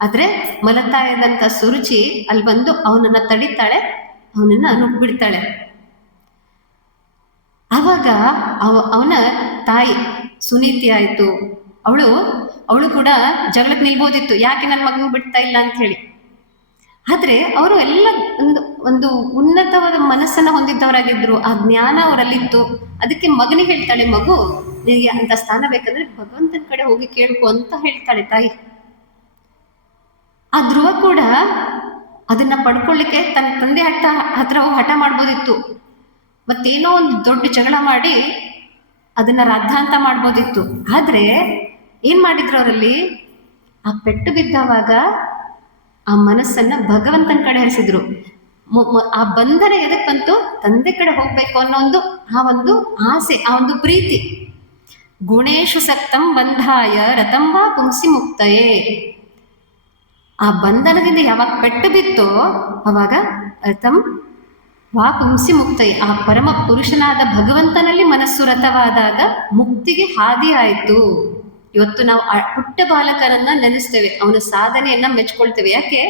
ಆದ್ರೆ ಮಲತಾಯದಂತ ಸುರುಚಿ ಅಲ್ಲಿ ಬಂದು ಅವನನ್ನ ತಡಿತಾಳೆ, ಅವನನ್ನ ನುಗ್ಬಿಡ್ತಾಳೆ. ಆವಾಗ ಅವನ ತಾಯಿ ಸುನೀತಿ ಆಯ್ತು, ಅವಳು ಕೂಡ ಜಗಳಕ್ಕೆ ನಿಲ್ಬೋದಿತ್ತು, ಯಾಕೆ ನನ್ನ ಮಗನ ಬಿಡ್ತಾ ಇಲ್ಲ ಅಂತ ಹೇಳಿ. ಆದ್ರೆ ಅವರು ಎಲ್ಲ ಒಂದು ಉನ್ನತವಾದ ಮನಸ್ಸನ್ನ ಹೊಂದಿದ್ದವರಾಗಿದ್ರು, ಆ ಜ್ಞಾನ ಅವರಲ್ಲಿತ್ತು. ಅದಕ್ಕೆ ಮಗನಿಗೆ ಹೇಳ್ತಾಳೆ, ಮಗು ನಿನಗೆ ಅಂತ ಸ್ಥಾನ ಬೇಕಂದ್ರೆ ಭಗವಂತನ ಕಡೆ ಹೋಗಿ ಕೇಳ್ಕೊ ಅಂತ ಹೇಳ್ತಾಳೆ ತಾಯಿ. ಆ ಧ್ರುವ ಕೂಡ ಅದನ್ನ ಪಡ್ಕೊಳ್ಳಿಕ್ಕೆ ತನ್ನ ತಂದೆ ಹತ್ರ ಹೋಗಿ ಹಠ ಮಾಡ್ಬೋದಿತ್ತು, ಮತ್ತೇನೋ ಒಂದು ದೊಡ್ಡ ಜಗಳ ಮಾಡಿ ಅದನ್ನ ರಾದ್ಧಾಂತ ಮಾಡ್ಬೋದಿತ್ತು. ಆದ್ರೆ ಏನ್ ಮಾಡಿದ್ರು ಅವರಲ್ಲಿ? ಆ ಪೆಟ್ಟು ಬಿದ್ದವಾಗ ಆ ಮನಸ್ಸನ್ನ ಭಗವಂತನ ಕಡೆ ಹರಿಸಿದ್ರು. ಆ ಬಂಧನ ಎದಕ್ ಬಂತು? ತಂದೆ ಕಡೆ ಹೋಗ್ಬೇಕು ಅನ್ನೋ ಒಂದು ಆಸೆ, ಆ ಒಂದು ಪ್ರೀತಿ. ಗುಣೇಶು ಸಕ್ತಂ ಬಂಧಾಯ ರಥಂ ವಾ ಪುಂಸಿ ಮುಕ್ತಯೇ. ಆ ಬಂಧನದಿಂದ ಯಾವಾಗ ಪೆಟ್ಟು ಬಿತ್ತೋ ಅವಾಗ ರಥಂ ವಾ ಪುಂಸಿ ಮುಕ್ತಯೇ, ಆ ಪರಮ ಪುರುಷನಾದ ಭಗವಂತನಲ್ಲಿ ಮನಸ್ಸು ರಥವಾದಾಗ ಮುಕ್ತಿಗೆ ಹಾದಿ ಆಯಿತು. ಇವತ್ತು ನಾವು ಪುಟ್ಟ ಬಾಲಕರನ್ನ ನೆನೆಸ್ತೇವೆ, ಅವನ ಸಾಧನೆಯನ್ನ ಮೆಚ್ಕೊಳ್ತೇವೆ. ಯಾಕೆ?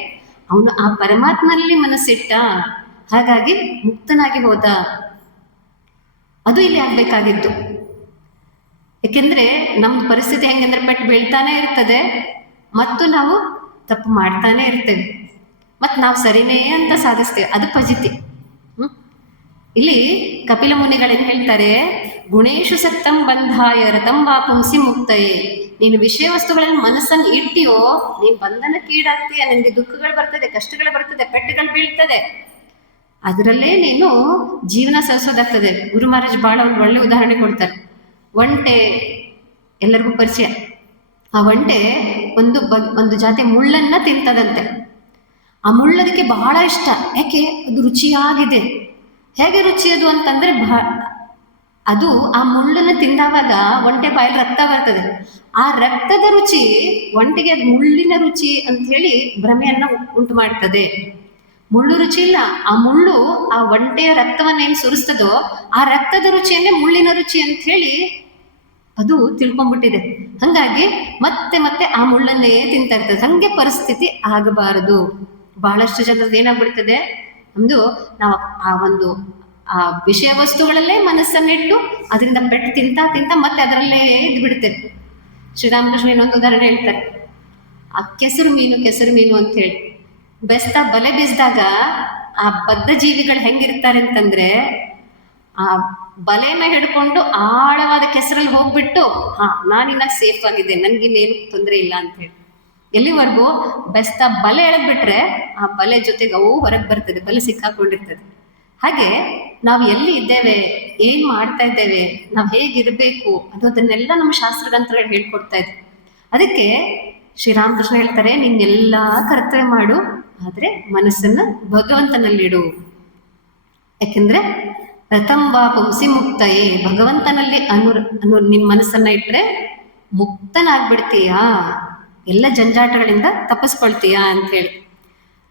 ಅವನು ಆ ಪರಮಾತ್ಮನಲ್ಲಿ ಮನಸ್ಸಿಟ್ಟ, ಹಾಗಾಗಿ ಮುಕ್ತನಾಗಿ ಹೋದ. ಅದು ಇಲ್ಲಿ ಆಗ್ಬೇಕಾಗಿತ್ತು. ಯಾಕೆಂದ್ರೆ ನಮ್ದು ಪರಿಸ್ಥಿತಿ ಹೆಂಗಂದ್ರೆ ಪೆಟ್ಟು ಬೀಳ್ತಾನೆ ಇರ್ತದೆ, ಮತ್ತು ನಾವು ತಪ್ಪು ಮಾಡ್ತಾನೆ ಇರ್ತೇವೆ, ಮತ್ತು ನಾವು ಸರಿನೇ ಅಂತ ಸಾಧಿಸ್ತೇವೆ. ಅದು ಪಜಿತಿ. ಇಲ್ಲಿ ಕಪಿಲ ಮುನಿಗಳೇನು ಹೇಳ್ತಾರೆ? ಗುಣೇಶು ಸಕ್ತಂ ಬಂಧಾಯ ರಥಂ ವಾ ಪುಂಸಿ ಮುಕ್ತಯೇ. ನೀನು ವಿಷಯ ವಸ್ತುಗಳಲ್ಲಿ ಮನಸ್ಸನ್ನು ಇಟ್ಟಿಯೋ ನೀನು ಬಂಧನಕ್ಕೀಡಾಗ್ತೀಯ, ನಿನಗೆ ದುಃಖಗಳು ಬರ್ತದೆ, ಕಷ್ಟಗಳು ಬರ್ತದೆ, ಪೆಟ್ಟುಗಳು ಬೀಳ್ತದೆ. ಅದರಲ್ಲೇ ನೀನು ಜೀವನ ಸಹಿಸೋದಾಗ್ತದೆ. ಗುರು ಮಹಾರಾಜ್ ಬಹಳ ಒಂದು ಒಳ್ಳೆ ಉದಾಹರಣೆ ಕೊಡ್ತಾರೆ. ಒಂಟೆ ಎಲ್ಲರಿಗೂ ಪರಿಚಯ. ಆ ಒಂಟೆ ಒಂದು ಜಾತಿ ಮುಳ್ಳನ್ನ ತಿಂತದಂತೆ. ಆ ಮುಳ್ಳದಕ್ಕೆ ಬಹಳ ಇಷ್ಟ. ಯಾಕೆ? ಅದು ರುಚಿಯಾಗಿದೆ. ಹೇಗೆ ರುಚಿ ಅದು ಅಂತಂದ್ರೆ ಅದು ಆ ಮುಳ್ಳನ್ನು ತಿಂದಾವಾಗ ಒಂಟೆ ಬಾಯಲ್ಲಿ ರಕ್ತ ಬರ್ತದೆ. ಆ ರಕ್ತದ ರುಚಿ ಒಂಟೆಗೆ ಅದು ಮುಳ್ಳಿನ ರುಚಿ ಅಂತ ಹೇಳಿ ಭ್ರಮೆಯನ್ನ ಉಂಟು ಮಾಡ್ತದೆ. ಮುಳ್ಳು ರುಚಿ ಇಲ್ಲ, ಆ ಮುಳ್ಳು ಆ ಒಂಟೆಯ ರಕ್ತವನ್ನೇನು ಸುರಿಸ್ತದೋ ಆ ರಕ್ತದ ರುಚಿಯನ್ನೇ ಮುಳ್ಳಿನ ರುಚಿ ಅಂತ ಹೇಳಿ ಅದು ತಿಳ್ಕೊಂಡ್ಬಿಟ್ಟಿದೆ. ಹಾಗಾಗಿ ಮತ್ತೆ ಮತ್ತೆ ಆ ಮುಳ್ಳನ್ನೇ ತಿಂತಾ ಇರ್ತದೆ. ಹಂಗೆ ಪರಿಸ್ಥಿತಿ ಆಗಬಾರದು. ಬಹಳಷ್ಟು ಜನರದ್ದು ಏನಾಗ್ಬಿಡ್ತದೆ, ನಮ್ದು ನಾವು ಆ ವಿಷಯ ವಸ್ತುಗಳಲ್ಲೇ ಮನಸ್ಸನ್ನಿಟ್ಟು ಅದರಿಂದ ಪೆಟ್ಟು ತಿಂತ ಮತ್ತೆ ಅದರಲ್ಲೇ ಇದ್ದು ಬಿಡ್ತೇವೆ. ಶ್ರೀರಾಮಕೃಷ್ಣ ಇನ್ನೊಂದು ಉದಾಹರಣೆ ಹೇಳ್ತಾರೆ. ಆ ಕೆಸರು ಮೀನು ಅಂತ ಹೇಳಿ ಬಲೆ ಬೀಸಿದಾಗ ಆ ಬದ್ಧ ಜೀವಿಗಳು ಹೆಂಗಿರ್ತಾರೆ ಅಂತಂದ್ರೆ, ಆ ಬಲೆನ ಹಿಡ್ಕೊಂಡು ಆಳವಾದ ಕೆಸರಲ್ಲಿ ಹೋಗ್ಬಿಟ್ಟು ನಾನಿನ್ನ ಸೇಫ್ ಆಗಿದೆ, ನನ್ಗಿನ್ನೇನು ತೊಂದರೆ ಇಲ್ಲ ಅಂತ ಹೇಳಿ ಎಲ್ಲಿವರೆಗೂ ಬಲೆ ಎಳೆದ್ಬಿಟ್ರೆ ಆ ಬಲೆ ಜೊತೆಗೆ ಅವು ಹೊರಗೆ ಬರ್ತದೆ, ಬಲೆ ಸಿಕ್ಕಾಕೊಂಡಿರ್ತದೆ. ಹಾಗೆ ನಾವು ಎಲ್ಲಿ ಇದ್ದೇವೆ, ಏನ್ ಮಾಡ್ತಾ ಇದ್ದೇವೆ, ನಾವು ಹೇಗಿರ್ಬೇಕು ಅನ್ನೋದನ್ನೆಲ್ಲ ನಮ್ಮ ಶಾಸ್ತ್ರಗ್ರಂಥಗಳು ಹೇಳ್ಕೊಡ್ತಾ ಇದೆ. ಅದಕ್ಕೆ ಶ್ರೀರಾಮಕೃಷ್ಣ ಹೇಳ್ತಾರೆ, ನಿನ್ನೆಲ್ಲಾ ಕರ್ತವ್ಯ ಮಾಡು, ಆದ್ರೆ ಮನಸ್ಸನ್ನ ಭಗವಂತನಲ್ಲಿಡು. ಯಾಕೆಂದ್ರೆ ರಥಂ ವಾ ಪುಂಸಿ ಮುಕ್ತಯೇ, ಭಗವಂತನಲ್ಲಿ ನಿನ್ ಮನಸ್ಸನ್ನ ಇಟ್ರೆ ಮುಕ್ತನಾಗ್ಬಿಡ್ತೀಯಾ, ಎಲ್ಲ ಜಂಜಾಟಗಳಿಂದ ತಪ್ಪಿಸ್ಕೊಳ್ತೀಯಾ ಅಂತ ಹೇಳಿ.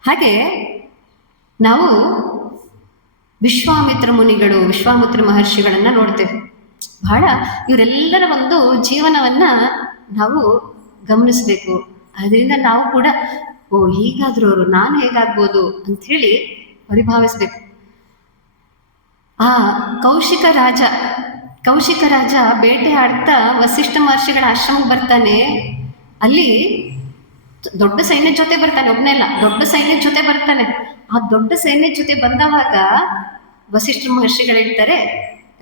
ಹಾಗೆ ನಾವು ವಿಶ್ವಾಮಿತ್ರ ಮುನಿಗಳು, ವಿಶ್ವಾಮಿತ್ರ ಮಹರ್ಷಿಗಳನ್ನ ನೋಡ್ತೇವೆ. ಬಹಳ ಇವರೆಲ್ಲರ ಒಂದು ಜೀವನವನ್ನ ನಾವು ಗಮನಿಸ್ಬೇಕು. ಅದರಿಂದ ನಾವು ಕೂಡ ಹೀಗಾದ್ರು ಅವರು, ನಾನು ಹೇಗಾಗ್ಬೋದು ಅಂತ ಹೇಳಿ ಪರಿಭಾವಿಸ್ಬೇಕು. ಆ ಕೌಶಿಕ ರಾಜ ಬೇಟೆ ಆಡ್ತಾ ವಸಿಷ್ಠ ಮಹರ್ಷಿಗಳ ಆಶ್ರಮಕ್ಕೆ ಬರ್ತಾನೆ. ಅಲ್ಲಿ ದೊಡ್ಡ ಸೈನ್ಯದ ಜೊತೆ ಬರ್ತಾನೆ, ಒಬ್ಬನೆಲ್ಲ ದೊಡ್ಡ ಸೈನ್ಯದ ಜೊತೆ ಬರ್ತಾನೆ. ಆ ದೊಡ್ಡ ಸೈನ್ಯದ ಜೊತೆ ಬಂದವಾಗ ವಸಿಷ್ಠ ಮಹರ್ಷಿಗಳು ಹೇಳ್ತಾರೆ,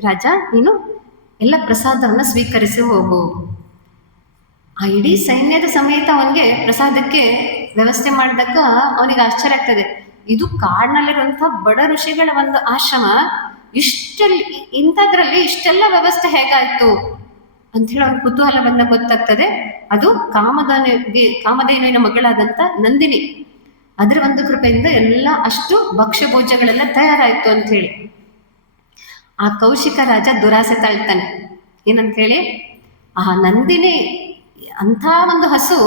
ರಾಜ ನೀನು ಎಲ್ಲ ಪ್ರಸಾದವನ್ನ ಸ್ವೀಕರಿಸಿ ಹೋಗು. ಆ ಇಡೀ ಸೈನ್ಯದ ಸಮೇತ ಅವನಿಗೆ ಪ್ರಸಾದಕ್ಕೆ ವ್ಯವಸ್ಥೆ ಮಾಡಿದಾಗ ಅವನಿಗೆ ಆಶ್ಚರ್ಯ ಆಗ್ತದೆ. ಇದು ಕಾಡಿನಲ್ಲಿರುವಂತಹ ಬಡ ಋಷಿಗಳ ಒಂದು ಆಶ್ರಮ, ಇಂಥದ್ರಲ್ಲಿ ಇಷ್ಟೆಲ್ಲ ವ್ಯವಸ್ಥೆ ಹೇಗಾಯ್ತು ಅಂತ ಹೇಳಿ ಅವ್ನ ಕುತೂಹಲ ಬಂದ ಗೊತ್ತಾಗ್ತದೆ. ಅದು ಕಾಮಧೇನುವಿನ ಮಗಳಾದಂತ ನಂದಿನಿ, ಅದರ ಒಂದು ಕೃಪೆಯಿಂದ ಎಲ್ಲ ಅಷ್ಟು ಭಕ್ಷ್ಯ ಭೋಜ್ಯಗಳೆಲ್ಲ ತಯಾರಾಯ್ತು ಅಂತ ಹೇಳಿ. ಆ ಕೌಶಿಕ ರಾಜ ದುರಾಸೆ ತಾಳ್ತಾನೆ. ಏನಂತ ಹೇಳಿ, ಆ ನಂದಿನಿ ಅಂಥ ಒಂದು ಹಸು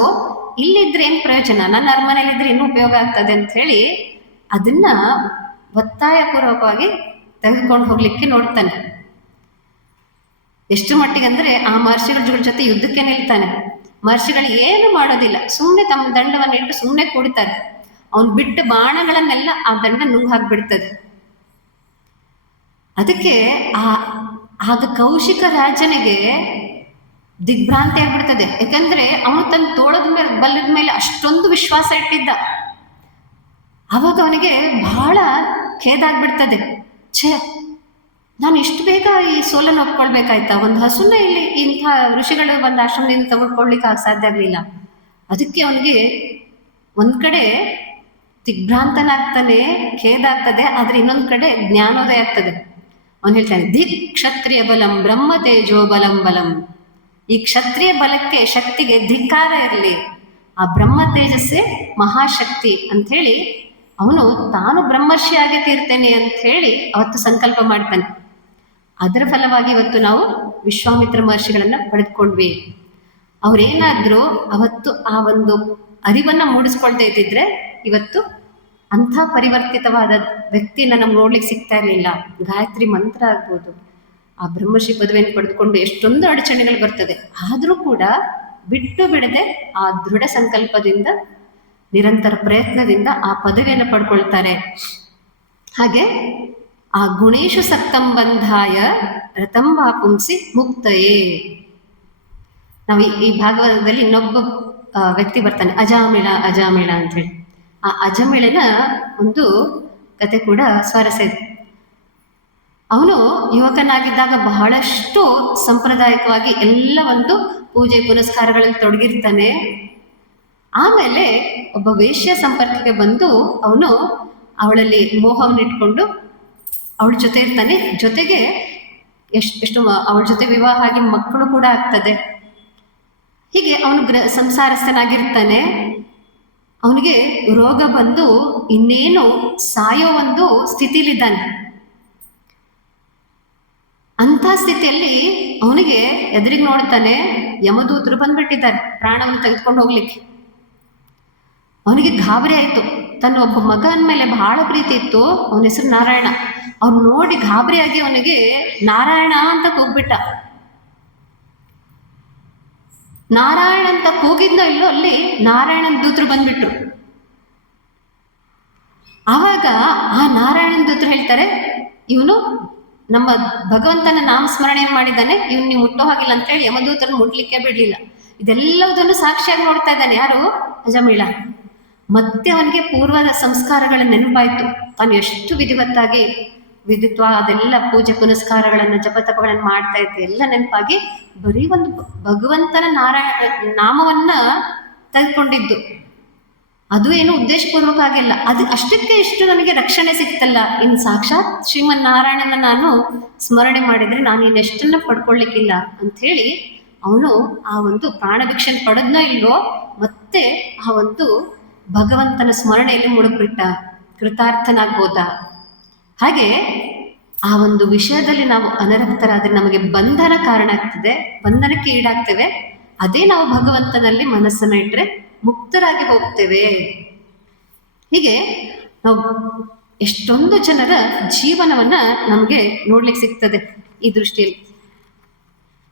ಇಲ್ಲಿದ್ರೆ ಏನ್ ಪ್ರಯೋಜನ, ನನ್ನ ಅರಮನೆಯಲ್ಲಿದ್ರೆ ಇನ್ನೂ ಉಪಯೋಗ ಆಗ್ತದೆ ಅಂತ ಹೇಳಿ ಅದನ್ನ ಒತ್ತಾಯಪೂರ್ವಕವಾಗಿ ತೆಗೆದುಕೊಂಡು ಹೋಗ್ಲಿಕ್ಕೆ ನೋಡ್ತಾನೆ. ಎಷ್ಟು ಮಟ್ಟಿಗೆ ಅಂದ್ರೆ ಆ ಮಹರ್ಷಿಗಳ ಜೊತೆ ಯುದ್ಧಕ್ಕೆ ನಿಲ್ತಾನೆ. ಮಹರ್ಷಿಗಳು ಏನು ಮಾಡೋದಿಲ್ಲ, ಸುಮ್ಮನೆ ತಮ್ಮ ದಂಡವನ್ನು ಇಟ್ಟು ಸುಮ್ಮನೆ ಕೂಡ್ತಾರೆ. ಅವನ್ ಬಿಟ್ಟ ಬಾಣಗಳನ್ನೆಲ್ಲ ಆ ದಂಡ ನುಂಗ್ ಹಾಕ್ಬಿಡ್ತದೆ. ಅದಕ್ಕೆ ಆಗ ಕೌಶಿಕ ರಾಜನಿಗೆ ದಿಗ್ಭ್ರಾಂತಿ ಆಗ್ಬಿಡ್ತದೆ. ಯಾಕಂದ್ರೆ ಅವನು ತನ್ನ ಬಲ್ಲದ ಮೇಲೆ ಅಷ್ಟೊಂದು ವಿಶ್ವಾಸ ಇಟ್ಟಿದ್ದ. ಅವಾಗ ಅವನಿಗೆ ಬಹಳ ಖೇದ ಆಗ್ಬಿಡ್ತದೆ. ನಾನು ಇಷ್ಟು ಬೇಗ ಈ ಸೋಲನ್ನು ಒಪ್ಕೊಳ್ಬೇಕಾಯ್ತಾ, ಒಂದು ಹಸುನ ಇಲ್ಲಿ ಇಂಥ ಋಷಿಗಳು ಒಂದು ಆಶ್ರಮದಿಂದ ತಗೊಳ್ಕೊಳ್ಲಿಕ್ಕೆ ಸಾಧ್ಯ ಆಗಲಿಲ್ಲ. ಅದಕ್ಕೆ ಅವನಿಗೆ ಒಂದ್ ಕಡೆ ದಿಗ್ಭ್ರಾಂತನಾಗ್ತಾನೆ, ಖೇದ ಆಗ್ತದೆ, ಆದ್ರೆ ಇನ್ನೊಂದ್ ಕಡೆ ಜ್ಞಾನೋದಯ ಆಗ್ತದೆ. ಅವನು ಹೇಳ್ತಾನೆ, ದಿಕ್ ಕ್ಷತ್ರಿಯ ಬಲಂ ಬ್ರಹ್ಮ ತೇಜೋ ಬಲಂ ಬಲಂ. ಈ ಕ್ಷತ್ರಿಯ ಬಲಕ್ಕೆ ಶಕ್ತಿಗೆ ಧಿಕ್ಕಾರ ಇರಲಿ, ಆ ಬ್ರಹ್ಮ ತೇಜಸ್ಸೇ ಮಹಾಶಕ್ತಿ ಅಂಥೇಳಿ ಅವನು ತಾನು ಬ್ರಹ್ಮರ್ಷಿಯಾಗಿ ತೀರ್ತೇನೆ ಅಂತ ಹೇಳಿ ಅವತ್ತು ಸಂಕಲ್ಪ ಮಾಡ್ತಾನೆ. ಅದರ ಫಲವಾಗಿ ಇವತ್ತು ನಾವು ವಿಶ್ವಾಮಿತ್ರ ಮಹರ್ಷಿಗಳನ್ನ ಪಡೆದುಕೊಂಡ್ವಿ. ಅವ್ರೇನಾದ್ರೂ ಅವತ್ತು ಆ ಒಂದು ಅರಿವನ್ನ ಮೂಡಿಸ್ಕೊಳ್ತಾ ಇದ್ದಿದ್ರೆ ಇವತ್ತು ಅಂಥ ಪರಿವರ್ತಿತವಾದ ವ್ಯಕ್ತಿಯನ್ನ ನಮ್ಗೆ ನೋಡ್ಲಿಕ್ಕೆ ಸಿಗ್ತಾ ಇರಲಿಲ್ಲ. ಗಾಯತ್ರಿ ಮಂತ್ರ ಆಗ್ಬೋದು, ಆ ಬ್ರಹ್ಮಶ್ರೀ ಪದವಿಯನ್ನು ಪಡೆದುಕೊಂಡು ಎಷ್ಟೊಂದು ಅಡಚಣೆಗಳು ಬರ್ತದೆ, ಆದರೂ ಕೂಡ ಬಿಟ್ಟು ಬಿಡದೆ ಆ ದೃಢ ಸಂಕಲ್ಪದಿಂದ ನಿರಂತರ ಪ್ರಯತ್ನದಿಂದ ಆ ಪದವಿಯನ್ನು ಪಡ್ಕೊಳ್ತಾರೆ. ಹಾಗೆ ಆ ಗುಣೇಶು ಸಕ್ತಂಬಂಧಾಯ ರಥಂ ವಾಪುಂಸಿ ಮುಕ್ತಯೇ. ನಾವು ಈ ಭಾಗವತದಲ್ಲಿ ಇನ್ನೊಬ್ಬ ವ್ಯಕ್ತಿ ಬರ್ತಾನೆ, ಅಜಾಮಿಳ ಅಂತ ಹೇಳಿ. ಆ ಅಜಮಿಳನ ಒಂದು ಕತೆ ಕೂಡ ಸ್ವಾರಸ್ಯ ಇದೆ. ಅವನು ಯುವಕನಾಗಿದ್ದಾಗ ಬಹಳಷ್ಟು ಸಾಂಪ್ರದಾಯಿಕವಾಗಿ ಎಲ್ಲ ಒಂದು ಪೂಜೆ ಪುನಸ್ಕಾರಗಳಲ್ಲಿ ತೊಡಗಿರ್ತಾನೆ. ಆಮೇಲೆ ಒಬ್ಬ ವೇಶ್ಯ ಸಂಪರ್ಕಕ್ಕೆ ಬಂದು ಅವನು ಅವಳಲ್ಲಿ ಮೋಹವನ್ನು ಇಟ್ಕೊಂಡು ಅವಳ ಜೊತೆ ಇರ್ತಾನೆ. ಜೊತೆಗೆ ಎಷ್ಟು ಅವಳ ಜೊತೆ ವಿವಾಹ ಆಗಿ ಮಕ್ಕಳು ಕೂಡ ಆಗ್ತದೆ. ಹೀಗೆ ಅವನು ಸಂಸಾರಸ್ಥನಾಗಿರ್ತಾನೆ. ಅವನಿಗೆ ರೋಗ ಬಂದು ಇನ್ನೇನು ಸಾಯೋ ಒಂದು ಸ್ಥಿತಿಲಿದ್ದಾನೆ. ಅಂಥ ಸ್ಥಿತಿಯಲ್ಲಿ ಅವನಿಗೆ ಎದುರಿಗೆ ನೋಡ್ತಾನೆ, ಯಮದೂತರು ಬಂದ್ಬಿಟ್ಟಿದ್ದಾರೆ ಪ್ರಾಣವನ್ನು ತೆಗೆದುಕೊಂಡು ಹೋಗ್ಲಿಕ್ಕೆ. ಅವನಿಗೆ ಗಾಬರಿ ಆಯ್ತು. ತನ್ನ ಒಬ್ಬ ಮಗನ ಮೇಲೆ ಬಹಳ ಪ್ರೀತಿ ಇತ್ತು, ಅವನ ಹೆಸರು ನಾರಾಯಣ. ಅವ್ನು ನೋಡಿ ಗಾಬರಿಯಾಗಿ ಅವನಿಗೆ ನಾರಾಯಣ ಅಂತ ಕೂಗ್ಬಿಟ್ಟ. ನಾರಾಯಣ ಅಂತ ಕೂಗಿದ್ನೋ ಇಲ್ಲೋ ಅಲ್ಲಿ ನಾರಾಯಣನ ದೂತರು ಬಂದ್ಬಿಟ್ರು. ಆವಾಗ ಆ ನಾರಾಯಣನ ದೂತರು ಹೇಳ್ತಾರೆ, ಇವನು ನಮ್ಮ ಭಗವಂತನ ನಾಮಸ್ಮರಣೆ ಮಾಡಿದ್ದಾನೆ, ಇವನು ನೀವು ಮುಟ್ಟೋ ಹಾಗಿಲ್ಲ ಅಂತ ಹೇಳಿ ಯಮದೂತರನ್ನು ಮುಟ್ಲಿಕ್ಕೆ ಬಿಡ್ಲಿಲ್ಲ. ಇದೆಲ್ಲದನ್ನು ಸಾಕ್ಷಿಯಾಗಿ ನೋಡ್ತಾ ಇದ್ದಾನೆ ಯಾರು? ಅಜಮಿಳ. ಮತ್ತೆ ಅವನಿಗೆ ಪೂರ್ವದ ಸಂಸ್ಕಾರಗಳ ನೆನಪಾಯ್ತು. ತಾನು ಎಷ್ಟು ವಿಧಿತ್ವ ಅದೆಲ್ಲ ಪೂಜೆ ಪುನಸ್ಕಾರಗಳನ್ನ ಜಪತಪಗಳನ್ನು ಮಾಡ್ತಾ ಇದ್ದೆ ಎಲ್ಲ ನೆನಪಾಗಿ ಬರೀ ಒಂದು ಭಗವಂತನ ನಾಮವನ್ನ ತೆಗೆದುಕೊಂಡಿದ್ದು. ಅದು ಏನು ಉದ್ದೇಶಪೂರ್ವಕ ಆಗಿಲ್ಲ, ಅದು ಅಷ್ಟಕ್ಕೆ ಇಷ್ಟು ನನಗೆ ರಕ್ಷಣೆ ಸಿಕ್ತಲ್ಲ, ಇನ್ನು ಸಾಕ್ಷಾತ್ ಶ್ರೀಮನ್ ನಾರಾಯಣನ ನಾನು ಸ್ಮರಣೆ ಮಾಡಿದ್ರೆ ನಾನು ಇನ್ನೆಷ್ಟನ್ನ ಪಡ್ಕೊಳ್ಳಿಕ್ಕಿಲ್ಲ ಅಂಥೇಳಿ ಅವನು ಆ ಒಂದು ಪ್ರಾಣಭಿಕ್ಷೆ ಪಡೆದ್ನೋ ಇಲ್ವೋ ಮತ್ತೆ ಆ ಒಂದು ಭಗವಂತನ ಸ್ಮರಣೆಯಲ್ಲಿ ಮುಳುಗ್ಬಿಟ್ಟ, ಕೃತಾರ್ಥನಾಗ್ಬೋದ. ಹಾಗೆ ಆ ಒಂದು ವಿಷಯದಲ್ಲಿ ನಾವು ಅನರಕ್ತರಾದ್ರೆ ನಮಗೆ ಬಂಧನ ಕಾರಣ ಆಗ್ತದೆ, ಬಂಧನಕ್ಕೆ ಈಡಾಗ್ತೇವೆ. ಅದೇ ನಾವು ಭಗವಂತನಲ್ಲಿ ಮನಸ್ಸನ್ನ ಇಟ್ಟರೆ ಮುಕ್ತರಾಗಿ ಹೋಗ್ತೇವೆ. ಹೀಗೆ ನಾವು ಎಷ್ಟೊಂದು ಜನರ ಜೀವನವನ್ನ ನಮಗೆ ನೋಡ್ಲಿಕ್ಕೆ ಸಿಗ್ತದೆ ಈ ದೃಷ್ಟಿಯಲ್ಲಿ.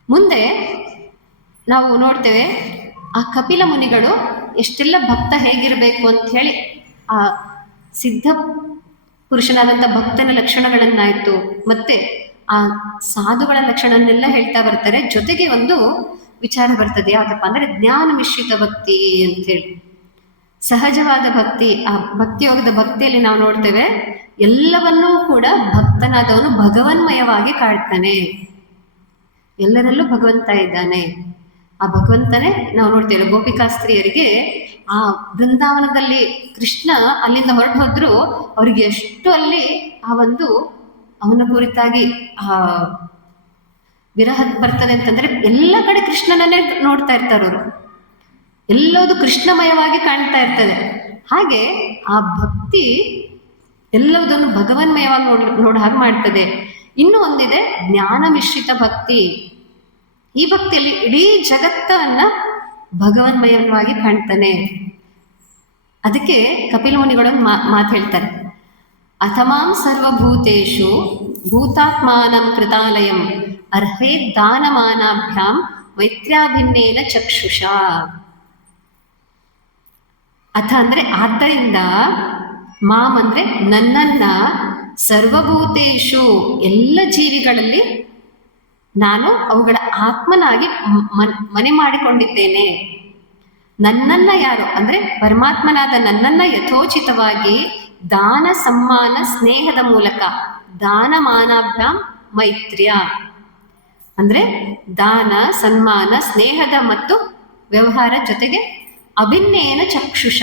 ಮುಂದೆ ನಾವು ನೋಡ್ತೇವೆ ಆ ಕಪಿಲ ಮುನಿಗಳು ಎಷ್ಟೆಲ್ಲ ಭಕ್ತ ಹೇಗಿರಬೇಕು ಅಂತ ಹೇಳಿ ಆ ಸಿದ್ಧ ಪುರುಷನಾದಂಥ ಭಕ್ತನ ಲಕ್ಷಣಗಳನ್ನಾಯ್ತು ಮತ್ತೆ ಆ ಸಾಧುಗಳ ಲಕ್ಷಣನ್ನೆಲ್ಲ ಹೇಳ್ತಾ ಬರ್ತಾರೆ. ಜೊತೆಗೆ ಒಂದು ವಿಚಾರ ಬರ್ತದೆ, ಯಾಕಪ್ಪ ಅಂದ್ರೆ ಜ್ಞಾನ ಮಿಶ್ರಿತ ಭಕ್ತಿ ಅಂತ ಹೇಳಿ. ಸಹಜವಾದ ಭಕ್ತಿ, ಆ ಭಕ್ತಿಯೋಗದ ಭಕ್ತಿಯಲ್ಲಿ ನಾವು ನೋಡ್ತೇವೆ ಎಲ್ಲವನ್ನೂ ಕೂಡ ಭಕ್ತನಾದವನು ಭಗವನ್ಮಯವಾಗಿ ಕಾಡ್ತಾನೆ, ಎಲ್ಲರಲ್ಲೂ ಭಗವಂತ ಇದ್ದಾನೆ. ಆ ಭಗವಂತನೇ ನಾವು ನೋಡ್ತೇವೆ. ಗೋಪಿಕಾಸ್ತ್ರೀಯರಿಗೆ ಆ ಬೃಂದಾವನದಲ್ಲಿ ಕೃಷ್ಣ ಅಲ್ಲಿಂದ ಹೊರಟು ಹೋದ್ರು ಅವ್ರಿಗೆ ಎಷ್ಟು ಅಲ್ಲಿ ಆ ಒಂದು ಅವನ ಕುರಿತಾಗಿ ಆ ವಿರಹ ಬರ್ತದೆ ಅಂತಂದ್ರೆ ಎಲ್ಲ ಕಡೆ ಕೃಷ್ಣನನ್ನೇ ನೋಡ್ತಾ ಇರ್ತಾರೆ ಅವರು, ಎಲ್ಲದು ಕೃಷ್ಣಮಯವಾಗಿ ಕಾಣ್ತಾ ಇರ್ತದೆ. ಹಾಗೆ ಆ ಭಕ್ತಿ ಎಲ್ಲದನ್ನು ಭಗವನ್ಮಯವಾಗಿ ನೋಡ ಹಾಗೆ ಮಾಡ್ತದೆ. ಇನ್ನೂ ಒಂದಿದೆ ಜ್ಞಾನ ಮಿಶ್ರಿತ ಭಕ್ತಿ. ಈ ಭಕ್ತಿಯಲ್ಲಿ ಇಡೀ ಜಗತ್ತನ್ನ ಭಗವನ್ಮಯವಾಗಿ ಕಾಣ್ತಾನೆ. ಅದಕ್ಕೆ ಕಪಿಲ ಮುನಿಗಳನ್ನು ಮಾತು ಹೇಳ್ತಾರೆ, ಅಥಮಾಂ ಸರ್ವಭೂತೇಷು ಭೂತಾತ್ಮಾನಂ ಕೃತಾಲಯಂ ಅರ್ಹೇ ದಾನಮಾನಾಭ್ಯಾಂ ಮೈತ್ರ್ಯಾಭಿನ್ನೇನ ಚಕ್ಷುಷಾ. ಅಥ ಅಂದ್ರೆ ಆದ್ದರಿಂದ, ಮಾಂ ಅಂದ್ರೆ ನನ್ನನ್ನ, ಸರ್ವಭೂತೇಷು ಎಲ್ಲ ಜೀವಿಗಳಲ್ಲಿ ನಾನು ಅವುಗಳ ಆತ್ಮನಾಗಿ ಮನೆ ಮಾಡಿಕೊಂಡಿದ್ದೇನೆ. ನನ್ನನ್ನ ಯಾರು ಅಂದ್ರೆ ಪರಮಾತ್ಮನಾದ ನನ್ನನ್ನ ಯಥೋಚಿತವಾಗಿ ದಾನ ಸಮ್ಮಾನ ಸ್ನೇಹದ ಮೂಲಕ, ದಾನ ಮಾನಾಭ್ಯಾಂ ಮೈತ್ರ್ಯ ಅಂದ್ರೆ ದಾನ ಸನ್ಮಾನ ಸ್ನೇಹದ ಮತ್ತು ವ್ಯವಹಾರ ಜೊತೆಗೆ ಅಭಿನ್ನೇನ ಚಕ್ಷುಷ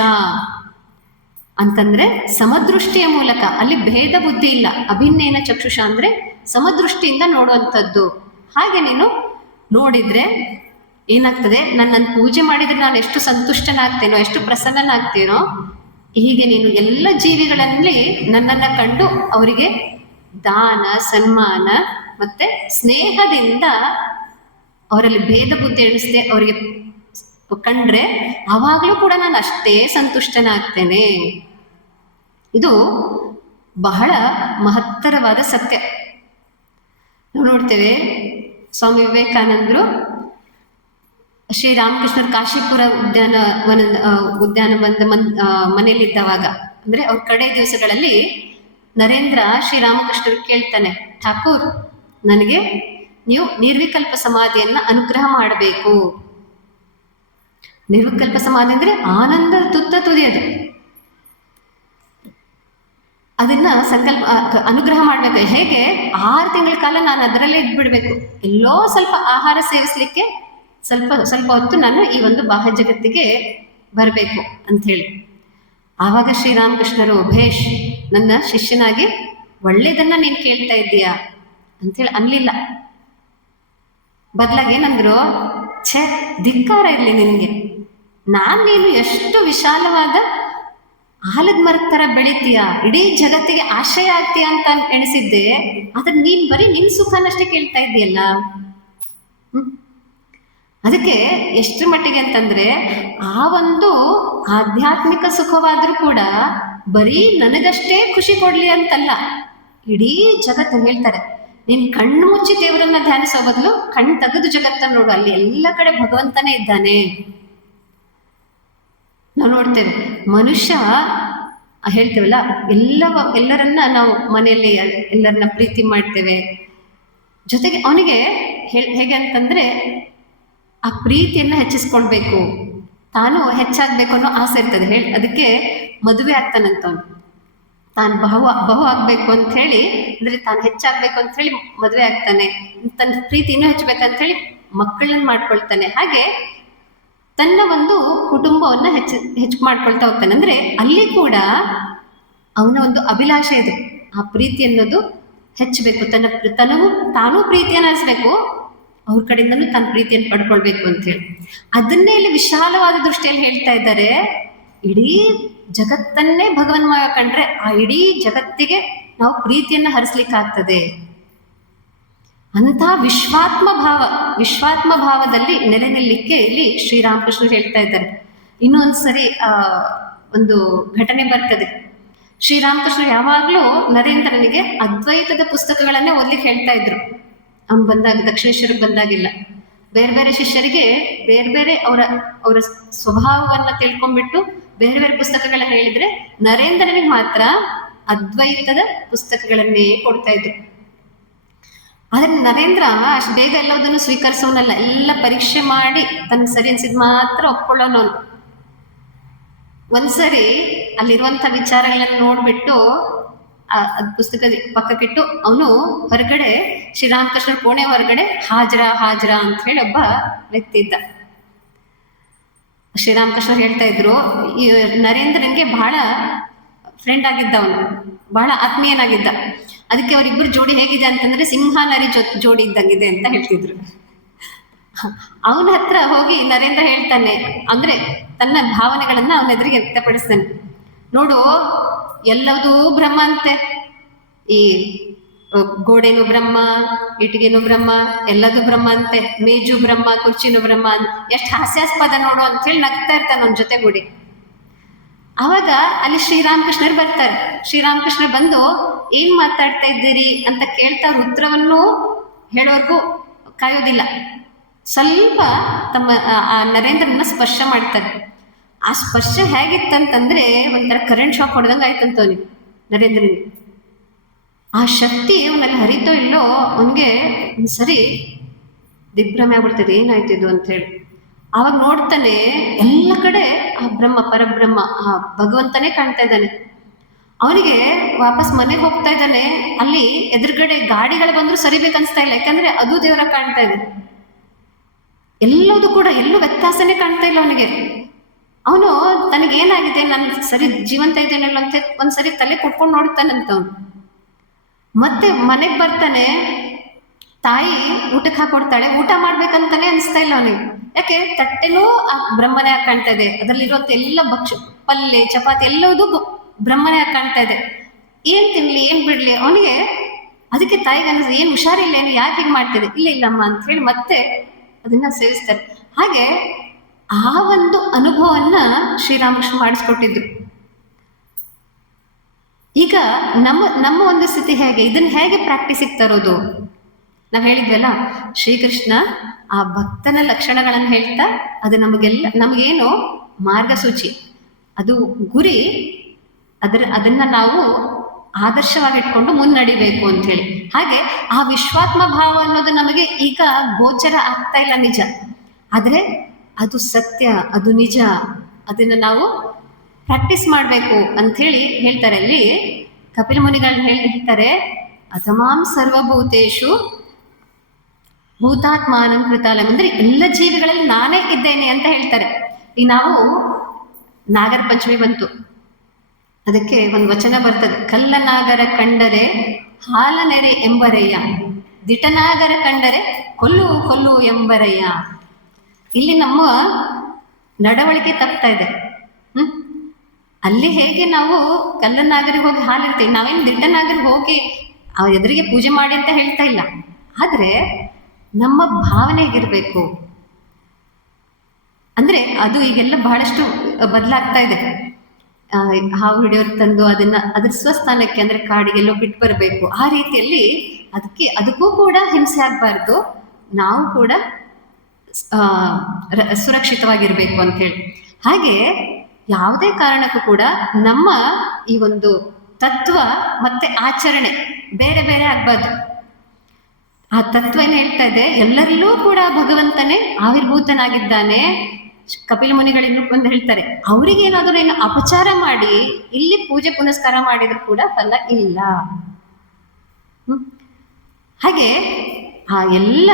ಅಂತಂದ್ರೆ ಸಮದೃಷ್ಟಿಯ ಮೂಲಕ, ಅಲ್ಲಿ ಭೇದ ಬುದ್ಧಿ ಇಲ್ಲ. ಅಭಿನ್ನೇನ ಚಕ್ಷುಷ ಅಂದ್ರೆ ಸಮದೃಷ್ಟಿಯಿಂದ ನೋಡುವಂಥದ್ದು. ಹಾಗೆ ನೀನು ನೋಡಿದ್ರೆ ಏನಾಗ್ತದೆ, ನನ್ನ ಪೂಜೆ ಮಾಡಿದ್ರೆ ನಾನು ಎಷ್ಟು ಸಂತುಷ್ಟನಾಗ್ತೇನೋ, ಎಷ್ಟು ಪ್ರಸನ್ನನಾಗ್ತೇನೋ, ಹೀಗೆ ನೀನು ಎಲ್ಲ ಜೀವಿಗಳಲ್ಲಿ ನನ್ನನ್ನ ಕಂಡು ಅವರಿಗೆ ದಾನ ಸನ್ಮಾನ ಮತ್ತೆ ಸ್ನೇಹದಿಂದ ಅವರಲ್ಲಿ ಭೇದ ಬುದ್ಧಿ ಎಣಿಸದೆ ಅವರಿಗೆ ಕಂಡ್ರೆ ಆವಾಗಲೂ ಕೂಡ ನಾನು ಅಷ್ಟೇ ಸಂತುಷ್ಟನಾಗ್ತೇನೆ. ಇದು ಬಹಳ ಮಹತ್ತರವಾದ ಸತ್ಯ. ನಾವು ನೋಡ್ತೇವೆ, ಸ್ವಾಮಿ ವಿವೇಕಾನಂದರು ಶ್ರೀರಾಮಕೃಷ್ಣರು ಕಾಶಿಪುರ ಉದ್ಯಾನವನದ ಮನೆಯಲ್ಲಿದ್ದವಾಗ, ಅಂದ್ರೆ ಅವ್ರ ಕಡೆ ದಿವಸಗಳಲ್ಲಿ ನರೇಂದ್ರ ಶ್ರೀರಾಮಕೃಷ್ಣರು ಕೇಳ್ತಾನೆ, ಠಾಕೂರ್, ನನಗೆ ನೀವು ನಿರ್ವಿಕಲ್ಪ ಸಮಾಧಿಯನ್ನ ಅನುಗ್ರಹ ಮಾಡಬೇಕು. ನಿರ್ವಿಕಲ್ಪ ಸಮಾಧಿ ಅಂದ್ರೆ ಆನಂದ ತುತ್ತ ತುದಿಯದು. ಅದನ್ನ ಅನುಗ್ರಹ ಮಾಡ್ಬೇಕು. ಹೇಗೆ 6 ತಿಂಗಳ ಕಾಲ ನಾನು ಅದರಲ್ಲೇ ಇದ್ಬಿಡ್ಬೇಕು, ಎಲ್ಲೋ ಸ್ವಲ್ಪ ಆಹಾರ ಸೇವಿಸ್ಲಿಕ್ಕೆ ಸ್ವಲ್ಪ ಹೊತ್ತು ನಾನು ಈ ಒಂದು ಬಾಹ್ಯ ಜಗತ್ತಿಗೆ ಬರಬೇಕು ಅಂತ ಹೇಳಿ. ಆವಾಗ ಶ್ರೀರಾಮಕೃಷ್ಣರು, ಭೇಷ್, ನನ್ನ ಶಿಷ್ಯನಾಗಿ ಒಳ್ಳೇದನ್ನ ನೀನ್ ಕೇಳ್ತಾ ಇದ್ದೀಯಾ ಅಂತೇಳಿ ಅನ್ಲಿಲ್ಲ. ಬದಲಾಗಿ ಏನಂದ್ರು, ಛೇ, ಧಿಕ್ಕಾರ ಇರ್ಲಿ ನಿನ್ಗೆ, ನೀನು ಎಷ್ಟು ವಿಶಾಲವಾದ ಆಲದ ಮರದ ತರ ಬೆಳಿತೀಯ, ಇಡೀ ಜಗತ್ತಿಗೆ ಆಶ್ರಯ ಆಗ್ತೀಯ ಅಂತ ಎಣಿಸಿದ್ದೆ, ಆದ್ರೆ ನೀನ್ ಬರೀ ನಿನ್ ಸುಖನಷ್ಟೇ ಕೇಳ್ತಾ ಇದೆಯಲ್ಲ. ಅದಕ್ಕೆ ಎಷ್ಟರ ಮಟ್ಟಿಗೆ ಅಂತಂದ್ರೆ, ಆ ಒಂದು ಆಧ್ಯಾತ್ಮಿಕ ಸುಖವಾದ್ರೂ ಕೂಡ ಬರೀ ನನಗಷ್ಟೇ ಖುಷಿ ಕೊಡ್ಲಿ ಅಂತಲ್ಲ, ಇಡೀ ಜಗತ್ತು ಹೇಳ್ತಾರೆ, ನೀನ್ ಕಣ್ಣು ಮುಚ್ಚಿ ದೇವರನ್ನ ಧ್ಯಾನಿಸೋ ಬದಲು ಕಣ್ಣು ತೆಗೆದು ಜಗತ್ತನ್ನು ನೋಡು, ಅಲ್ಲಿ ಎಲ್ಲ ಕಡೆ ಭಗವಂತನೇ ಇದ್ದಾನೆ. ನಾವು ನೋಡ್ತೇವೆ, ಮನುಷ್ಯ ಹೇಳ್ತೇವಲ್ಲ, ಎಲ್ಲರನ್ನ ನಾವು ಮನೆಯಲ್ಲಿ ಎಲ್ಲರನ್ನ ಪ್ರೀತಿ ಮಾಡ್ತೇವೆ. ಜೊತೆಗೆ ಅವನಿಗೆ ಹೇಗೆ ಅಂತಂದ್ರೆ, ಆ ಪ್ರೀತಿಯನ್ನ ಹೆಚ್ಚಿಸ್ಕೊಳ್ಬೇಕು, ತಾನು ಹೆಚ್ಚಾಗ್ಬೇಕು ಅನ್ನೋ ಆಸೆ ಇರ್ತದೆ. ಅದಕ್ಕೆ ಮದುವೆ ಆಗ್ತಾನಂತವನು, ತಾನು ಬಹು ಆಗ್ಬೇಕು ಅಂತ ಹೇಳಿ, ಅಂದ್ರೆ ತಾನು ಹೆಚ್ಚಾಗ್ಬೇಕು ಅಂತ ಹೇಳಿ ಮದುವೆ ಆಗ್ತಾನೆ. ತನ್ನ ಪ್ರೀತಿ ಇನ್ನೂ ಹೆಚ್ಚಬೇಕಂತ ಹೇಳಿ ಮಕ್ಕಳನ್ನ ಮಾಡ್ಕೊಳ್ತಾನೆ. ಹಾಗೆ ತನ್ನ ಒಂದು ಕುಟುಂಬವನ್ನ ಹೆಚ್ಚು ಮಾಡ್ಕೊಳ್ತಾ ಹೋಗ್ತಾನೆ. ಅಂದ್ರೆ ಅಲ್ಲಿ ಕೂಡ ಅವನ ಒಂದು ಅಭಿಲಾಷೆ ಇದೆ, ಆ ಪ್ರೀತಿ ಅನ್ನೋದು ಹೆಚ್ಚಬೇಕು, ತಾನೂ ಪ್ರೀತಿಯನ್ನ ಹರಿಸ್ಬೇಕು, ಅವ್ರ ಕಡೆಯಿಂದನೂ ತನ್ನ ಪ್ರೀತಿಯನ್ನು ಪಡ್ಕೊಳ್ಬೇಕು ಅಂತ ಹೇಳಿ. ಅದನ್ನೇ ಇಲ್ಲಿ ವಿಶಾಲವಾದ ದೃಷ್ಟಿಯಲ್ಲಿ ಹೇಳ್ತಾ ಇದ್ದಾರೆ. ಇಡೀ ಜಗತ್ತನ್ನೇ ಭಗವನ್ಮಯ ಕಂಡ್ರೆ ಆ ಇಡೀ ಜಗತ್ತಿಗೆ ನಾವು ಪ್ರೀತಿಯನ್ನ ಹರಿಸ್ಲಿಕ್ಕಾಗ್ತದೆ ಅಂತ ವಿಶ್ವಾತ್ಮ ಭಾವದಲ್ಲಿ ನೆಲೆ ನಿಲ್ಲಿಕ್ಕೆ ಇಲ್ಲಿ ಶ್ರೀರಾಮಕೃಷ್ಣರು ಹೇಳ್ತಾ ಇದ್ದಾರೆ. ಇನ್ನೊಂದ್ಸರಿ ಒಂದು ಘಟನೆ ಬರ್ತದೆ. ಶ್ರೀರಾಮಕೃಷ್ಣರು ಯಾವಾಗ್ಲೂ ನರೇಂದ್ರನಿಗೆ ಅದ್ವೈತದ ಪುಸ್ತಕಗಳನ್ನೇ ಓದ್ಲಿಕ್ಕೆ ಹೇಳ್ತಾ ಇದ್ರು. ಅವ್ನು ಬಂದಾಗ, ದಕ್ಷಿಣೇಶ್ವರಕ್ಕೆ ಬಂದಾಗಿಲ್ಲ, ಬೇರೆ ಬೇರೆ ಶಿಷ್ಯರಿಗೆ ಬೇರೆ ಬೇರೆ ಅವರ ಸ್ವಭಾವವನ್ನ ತಿಳ್ಕೊಂಡ್ಬಿಟ್ಟು ಬೇರೆ ಬೇರೆ ಪುಸ್ತಕಗಳನ್ನ ಹೇಳಿದ್ರೆ, ನರೇಂದ್ರನಿಗೆ ಮಾತ್ರ ಅದ್ವೈತದ ಪುಸ್ತಕಗಳನ್ನೇ ಕೊಡ್ತಾ ಇದ್ರು. ಆದ್ರೆ ನರೇಂದ್ರ ಅಷ್ಟು ಬೇಗ ಎಲ್ಲದನ್ನು ಸ್ವೀಕರಿಸೋನಲ್ಲ, ಎಲ್ಲ ಪರೀಕ್ಷೆ ಮಾಡಿ ತನ್ನ ಸರಿ ಅನ್ಸಿದ್ ಮಾತ್ರ ಒಪ್ಕೊಳ್ಳೋನವನು. ಒಂದ್ಸರಿ ಅಲ್ಲಿರುವಂತ ವಿಚಾರಗಳನ್ನ ನೋಡ್ಬಿಟ್ಟು ಪುಸ್ತಕ ಪಕ್ಕಕ್ಕಿಟ್ಟು ಅವನು ಹೊರಗಡೆ, ಶ್ರೀರಾಮಕೃಷ್ಣರ ಕೋಣೆ ಹೊರಗಡೆ ಹಾಜರ ಅಂತ ಹೇಳಿ ಒಬ್ಬ ವ್ಯಕ್ತಿ ಇದ್ದ. ಶ್ರೀರಾಮಕೃಷ್ಣ ಹೇಳ್ತಾ ಇದ್ರು, ಈ ನರೇಂದ್ರನ್ಗೆ ಬಹಳ ಫ್ರೆಂಡ್ ಆಗಿದ್ದ, ಅವನು ಬಹಳ ಆತ್ಮೀಯನಾಗಿದ್ದ. ಅದಕ್ಕೆ ಅವರಿಬ್ಬರು ಜೋಡಿ ಹೇಗಿದೆ ಅಂತಂದ್ರೆ ಸಿಂಹ ನರಿ ಜೋಡಿ ಇದ್ದಂಗಿದೆ ಅಂತ ಹೇಳ್ತಿದ್ರು. ಅವನ ಹತ್ರ ಹೋಗಿ ನರೇಂದ್ರ ಹೇಳ್ತಾನೆ, ಅಂದ್ರೆ ತನ್ನ ಭಾವನೆಗಳನ್ನ ಅವನ ಎದುರಿಗೆ ವ್ಯಕ್ತಪಡಿಸ್ತಾನೆ. ನೋಡು, ಎಲ್ಲದೂ ಬ್ರಹ್ಮ ಅಂತೆ, ಈ ಗೋಡೆನು ಬ್ರಹ್ಮ, ಇಟ್ಟಿಗೆನು ಬ್ರಹ್ಮ, ಎಲ್ಲದೂ ಬ್ರಹ್ಮ ಅಂತೆ, ಮೇಜು ಬ್ರಹ್ಮ, ಕುರ್ಚಿನೂ ಬ್ರಹ್ಮ, ಎಷ್ಟು ಹಾಸ್ಯಾಸ್ಪದ ನೋಡು ಅಂತ ಹೇಳಿ ನಗ್ತಾ ಇರ್ತಾನೆ ಅವನ ಜೊತೆಗೂಡಿ. ಅವಾಗ ಅಲ್ಲಿ ಶ್ರೀರಾಮಕೃಷ್ಣರು ಬರ್ತಾರೆ. ಶ್ರೀರಾಮಕೃಷ್ಣ ಬಂದು ಏನ್ ಮಾತಾಡ್ತಾ ಇದ್ದೀರಿ ಅಂತ ಕೇಳ್ತಾ ಉತ್ತರವನ್ನು ಹೇಳೋರ್ಗೂ ಕಾಯೋದಿಲ್ಲ. ಸ್ವಲ್ಪ ತಮ್ಮ ಆ ನರೇಂದ್ರನ ಸ್ಪರ್ಶ ಮಾಡ್ತಾರೆ. ಆ ಸ್ಪರ್ಶ ಹೇಗಿತ್ತಂತಂದ್ರೆ ಒಂಥರ ಕರೆಂಟ್ ಶಾಕ್ ಹೊಡೆದಂಗೆ ಆಯ್ತಂತವನಿಗೆ, ನರೇಂದ್ರನಿಗೆ. ಆ ಶಕ್ತಿ ಅವನಲ್ಲಿ ಹರಿತೋ ಇಲ್ಲೋ ಅವನಿಗೆ ಒಂದ್ಸರಿ ದಿಗ್ಭ್ರಮೆ ಆಗ್ಬಿಡ್ತದೆ, ಏನಾಯ್ತಿದ್ದು ಅಂತ ಹೇಳಿ. ಆವಾಗ ನೋಡ್ತಾನೆ, ಎಲ್ಲ ಕಡೆ ಆ ಬ್ರಹ್ಮ, ಪರಬ್ರಹ್ಮ, ಆ ಭಗವಂತನೇ ಕಾಣ್ತಾ ಇದ್ದಾನೆ. ಅವನಿಗೆ ವಾಪಸ್ ಮನೆಗೆ ಹೋಗ್ತಾ ಇದ್ದಾನೆ. ಅಲ್ಲಿ ಎದುರುಗಡೆ ಗಾಡಿಗಳು ಬಂದ್ರು ಸರಿಬೇಕನ್ಸ್ತಾ ಇಲ್ಲ, ಯಾಕಂದ್ರೆ ಅದು ದೇವರ ಕಾಣ್ತಾ ಇದೆ. ಎಲ್ಲದೂ ಕೂಡ ಎಲ್ಲೂ ವ್ಯತ್ಯಾಸನೇ ಕಾಣ್ತಾ ಇಲ್ಲ ಅವನಿಗೆ. ಅವನು ತನಗೇನಾಗಿದೆ, ನಾನು ಸರಿ ಜೀವಂತ ಇದ್ದೇನಲ್ಲ ಅಂತ ಒಂದ್ಸರಿ ತಲೆ ಕೊಟ್ಕೊಂಡು ನೋಡ್ತಾನಂತ ಅವನು. ಮತ್ತೆ ಮನೆಗೆ ಬರ್ತಾನೆ. ತಾಯಿ ಊಟಕ್ಕೆ ಹಾಕೊಡ್ತಾಳೆ, ಊಟ ಮಾಡ್ಬೇಕಂತಾನೆ ಅನಿಸ್ತಾ ಇಲ್ಲ ಅವನಿಗೆ. ಯಾಕೆ? ತಟ್ಟೆನೂ ಆ ಬ್ರಹ್ಮನೇ ಕಾಣ್ತಾ ಇದೆ, ಅದರಲ್ಲಿರುವಂತ ಎಲ್ಲ ಪಲ್ಯ ಚಪಾತಿ ಎಲ್ಲದೂ ಬ್ರಹ್ಮನೇ ಕಾಣ್ತಾ ಇದೆ. ಏನ್ ತಿನ್ಲಿ ಏನ್ ಬಿಡ್ಲಿ ಅವನಿಗೆ. ಅದಕ್ಕೆ ತಾಯಿಗೆ ಅನ್ಸ, ಏನ್ ಹುಷಾರಿಲ್ಲ, ಏನು ಯಾಕೆ ಹೀಗೆ ಮಾಡ್ತಿದೆ? ಇಲ್ಲ ಇಲ್ಲಮ್ಮ ಅಂತ ಹೇಳಿ ಮತ್ತೆ ಅದನ್ನ ಸೇವಿಸ್ತಾರೆ. ಹಾಗೆ ಆ ಒಂದು ಅನುಭವವನ್ನ ಶ್ರೀರಾಮಕೃಷ್ಣ ಮಾಡಿಸ್ಕೊಟ್ಟಿದ್ರು. ಈಗ ನಮ್ಮ ಒಂದು ಸ್ಥಿತಿ ಹೇಗೆ, ಇದನ್ನ ಹೇಗೆ ಪ್ರಾಕ್ಟೀಸಿಗೆ ತರೋದು? ನಾವ್ ಹೇಳಿದ್ವಲ್ಲ, ಶ್ರೀಕೃಷ್ಣ ಆ ಭಕ್ತನ ಲಕ್ಷಣಗಳನ್ನು ಹೇಳ್ತಾ ಅದು ನಮಗೇನು ಮಾರ್ಗಸೂಚಿ, ಅದು ಗುರಿ, ಅದನ್ನ ನಾವು ಆದರ್ಶವಾಗಿ ಇಟ್ಕೊಂಡು ಮುನ್ನಡಿಬೇಕು ಅಂತ ಹೇಳಿ. ಹಾಗೆ ಆ ವಿಶ್ವಾತ್ಮ ಭಾವ ಅನ್ನೋದು ನಮಗೆ ಈಗ ಗೋಚರ ಆಗ್ತಾ ಇಲ್ಲ, ನಿಜ. ಆದ್ರೆ ಅದು ಸತ್ಯ, ಅದು ನಿಜ, ಅದನ್ನ ನಾವು ಪ್ರಾಕ್ಟೀಸ್ ಮಾಡಬೇಕು ಅಂತ ಹೇಳಿ ಹೇಳ್ತಾರೆ. ಅಲ್ಲಿ ಕಪಿಲ ಮುನಿಗಳನ್ನ ಹೇಳ್ತಾರೆ, ಅಥಮಾಂ ಸರ್ವಭೂತೇಶು ಭೂತಾತ್ಮಾನಂ ಕೃತಾಲಂ, ಅಂದ್ರೆ ಎಲ್ಲ ಜೀವಿಗಳಲ್ಲಿ ನಾನೇ ಇದ್ದೇನೆ ಅಂತ ಹೇಳ್ತಾರೆ. ಈ ನಾವು ನಾಗರ ಪಂಚಮಿ ಬಂತು, ಅದಕ್ಕೆ ಒಂದು ವಚನ ಬರ್ತದೆ, ಕಲ್ಲನಾಗರ ಕಂಡರೆ ಹಾಲನೆರೆ ಎಂಬರಯ್ಯ, ದಿಟನಾಗರ ಕಂಡರೆ ಕೊಲ್ಲು ಕೊಲ್ಲು ಎಂಬರಯ್ಯ. ಇಲ್ಲಿ ನಮ್ಮ ನಡವಳಿಕೆ ತಪ್ತಾ ಇದೆ. ಅಲ್ಲಿ ಹೇಗೆ ನಾವು ಕಲ್ಲನಾಗರಿಗೆ ಹೋಗಿ ಹಾಲಿರ್ತೀವಿ, ನಾವೇನು ದಿಟ್ಟನಾಗರಿಗೆ ಹೋಗಿ ಎದುರಿಗೆ ಪೂಜೆ ಮಾಡಿ ಅಂತ ಹೇಳ್ತಾ ಇಲ್ಲ. ಆದ್ರೆ ನಮ್ಮ ಭಾವನೆ ಹೇಗಿರ್ಬೇಕು ಅಂದ್ರೆ, ಅದು ಈಗೆಲ್ಲ ಬಹಳಷ್ಟು ಬದಲಾಗ್ತಾ ಇದೆ. ಹಾವು ಹಿಡಿಯೋರು ತಂದು ಅದ್ರ ಸ್ವಸ್ಥಾನಕ್ಕೆ ಅಂದ್ರೆ ಕಾಡಿಗೆಲ್ಲೋ ಬಿಟ್ಟು ಬರಬೇಕು. ಆ ರೀತಿಯಲ್ಲಿ ಅದಕ್ಕೂ ಕೂಡ ಹಿಂಸೆ ಆಗ್ಬಾರ್ದು, ನಾವು ಕೂಡ ಸುರಕ್ಷಿತವಾಗಿರ್ಬೇಕು ಅಂತ ಹೇಳಿ. ಹಾಗೆ ಯಾವುದೇ ಕಾರಣಕ್ಕೂ ಕೂಡ ನಮ್ಮ ಈ ಒಂದು ತತ್ವ ಮತ್ತೆ ಆಚರಣೆ ಬೇರೆ ಬೇರೆ ಆಗ್ಬಾರ್ದು. ಆ ತತ್ವ ಏನ್ ಹೇಳ್ತಾ ಇದೆ, ಎಲ್ಲರಲ್ಲೂ ಕೂಡ ಭಗವಂತನೇ ಆವಿರ್ಭೂತನಾಗಿದ್ದಾನೆ. ಕಪಿಲ ಮುನಿಗಳಿನ್ನು ಬಂದು ಹೇಳ್ತಾರೆ, ಅವ್ರಿಗೇನಾದ್ರೂ ಏನು ಅಪಚಾರ ಮಾಡಿ ಇಲ್ಲಿ ಪೂಜೆ ಪುನಸ್ಕಾರ ಮಾಡಿದ್ರು ಕೂಡ ಫಲ ಇಲ್ಲ. ಹಾಗೆ ಆ ಎಲ್ಲ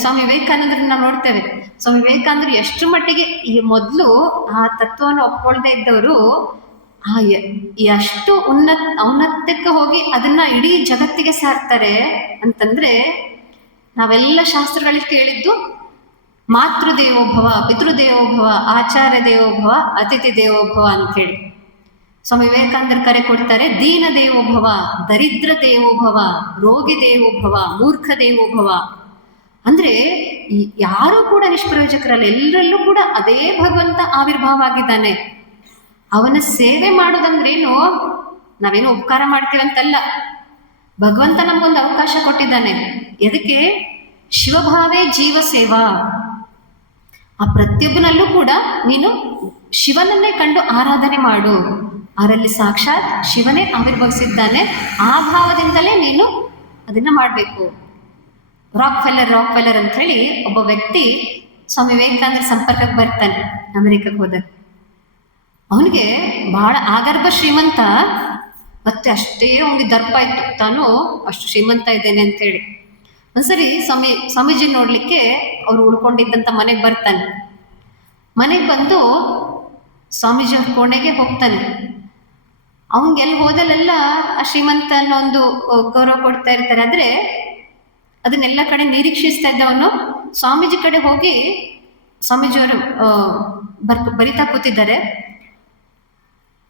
ಸ್ವಾಮಿ ವಿವೇಕಾನಂದರನ್ನ ನಾವು ನೋಡ್ತೇವೆ. ಸ್ವಾಮಿ ವಿವೇಕಾನಂದರು ಎಷ್ಟು ಮಟ್ಟಿಗೆ ಈ ಮೊದಲು ಆ ತತ್ವವನ್ನು ಒಪ್ಕೊಳ್ದೇ ಇದ್ದವರು ಎಷ್ಟು ಔನ್ನತ್ಯಕ್ಕೆ ಹೋಗಿ ಅದನ್ನ ಇಡೀ ಜಗತ್ತಿಗೆ ಸಾರ್ತಾರೆ ಅಂತಂದ್ರೆ, ನಾವೆಲ್ಲ ಶಾಸ್ತ್ರಗಳಲ್ಲಿ ಕೇಳಿದ್ದು ಮಾತೃ ದೇವೋಭವ, ಪಿತೃದೇವೋಭವ, ಆಚಾರ್ಯ ದೇವೋಭವ, ಅತಿಥಿ ದೇವೋಭವ ಅಂತ ಹೇಳಿ. ಸ್ವಾಮಿ ವಿವೇಕಾನಂದರು ಕರೆ ಕೊಡ್ತಾರೆ, ದೀನ ದೇವೋಭವ, ದರಿದ್ರ ದೇವೋಭವ, ರೋಗಿ ದೇವೋಭವ, ಮೂರ್ಖ ದೇವೋಭವ. ಅಂದ್ರೆ ಯಾರು ಕೂಡ ನಿಷ್ಪ್ರಯೋಜಕರಲ್ಲ, ಎಲ್ಲರಲ್ಲೂ ಕೂಡ ಅದೇ ಭಗವಂತ ಆವಿರ್ಭಾವ ಆಗಿದ್ದಾನೆ. ಅವನ ಸೇವೆ ಮಾಡೋದಂದ್ರೇನು, ನಾವೇನು ಉಪಕಾರ ಮಾಡ್ತೀವಂತಲ್ಲ, ಭಗವಂತ ನಮ್ಗೊಂದು ಅವಕಾಶ ಕೊಟ್ಟಿದ್ದಾನೆ. ಎದಕ್ಕೆ? ಶಿವಭಾವೇ ಜೀವ ಸೇವಾ. ಆ ಪ್ರತಿಯೊಬ್ಬನಲ್ಲೂ ಕೂಡ ನೀನು ಶಿವನನ್ನೇ ಕಂಡು ಆರಾಧನೆ ಮಾಡು. ಅವರಲ್ಲಿ ಸಾಕ್ಷಾತ್ ಶಿವನೇ ಆವಿರ್ಭವಿಸಿದ್ದಾನೆ. ಆ ಭಾವದಿಂದಲೇ ನೀನು ಅದನ್ನ ಮಾಡಬೇಕು. ರಾಕ್ ಫೆಲ್ಲರ್ ಅಂತ ಹೇಳಿ ಒಬ್ಬ ವ್ಯಕ್ತಿ ಸ್ವಾಮಿ ವಿವೇಕಾನಂದರ ಸಂಪರ್ಕಕ್ಕೆ ಬರ್ತಾನೆ ಅಮೆರಿಕಕ್ಕೆ ಹೋದಾಗ. ಅವನಿಗೆ ಬಹಳ ಆಗರ್ಭ ಶ್ರೀಮಂತ, ಮತ್ತೆ ಅಷ್ಟೇ ಅವನಿಗೆ ದರ್ಪ ಇತ್ತು, ತಾನು ಅಷ್ಟು ಶ್ರೀಮಂತ ಇದ್ದೇನೆ ಅಂತ ಹೇಳಿ. ಒಂದ್ಸರಿ ಸ್ವಾಮೀಜಿ ನೋಡ್ಲಿಕ್ಕೆ ಅವ್ರು ಉಳ್ಕೊಂಡಿದ್ದಂತ ಮನೆಗೆ ಬರ್ತಾನೆ. ಮನೆಗೆ ಬಂದು ಸ್ವಾಮೀಜಿ ಅವ್ರ ಕೋಣೆಗೆ ಹೋಗ್ತಾನೆ. ಅವನ್ಗೆಲ್ಲಿ ಹೋದಲ್ಲೆಲ್ಲ ಆ ಶ್ರೀಮಂತ ಅನ್ನೋ ಒಂದು ಗೌರವ ಕೊಡ್ತಾ ಇರ್ತಾರೆ. ಆದ್ರೆ ಅದನ್ನೆಲ್ಲ ಕಡೆ ನಿರೀಕ್ಷಿಸ್ತಾ ಇದ್ದವನು ಸ್ವಾಮೀಜಿ ಕಡೆ ಹೋಗಿ, ಸ್ವಾಮೀಜಿಯವರು ಬರಿತಾ ಕೂತಿದ್ದಾರೆ,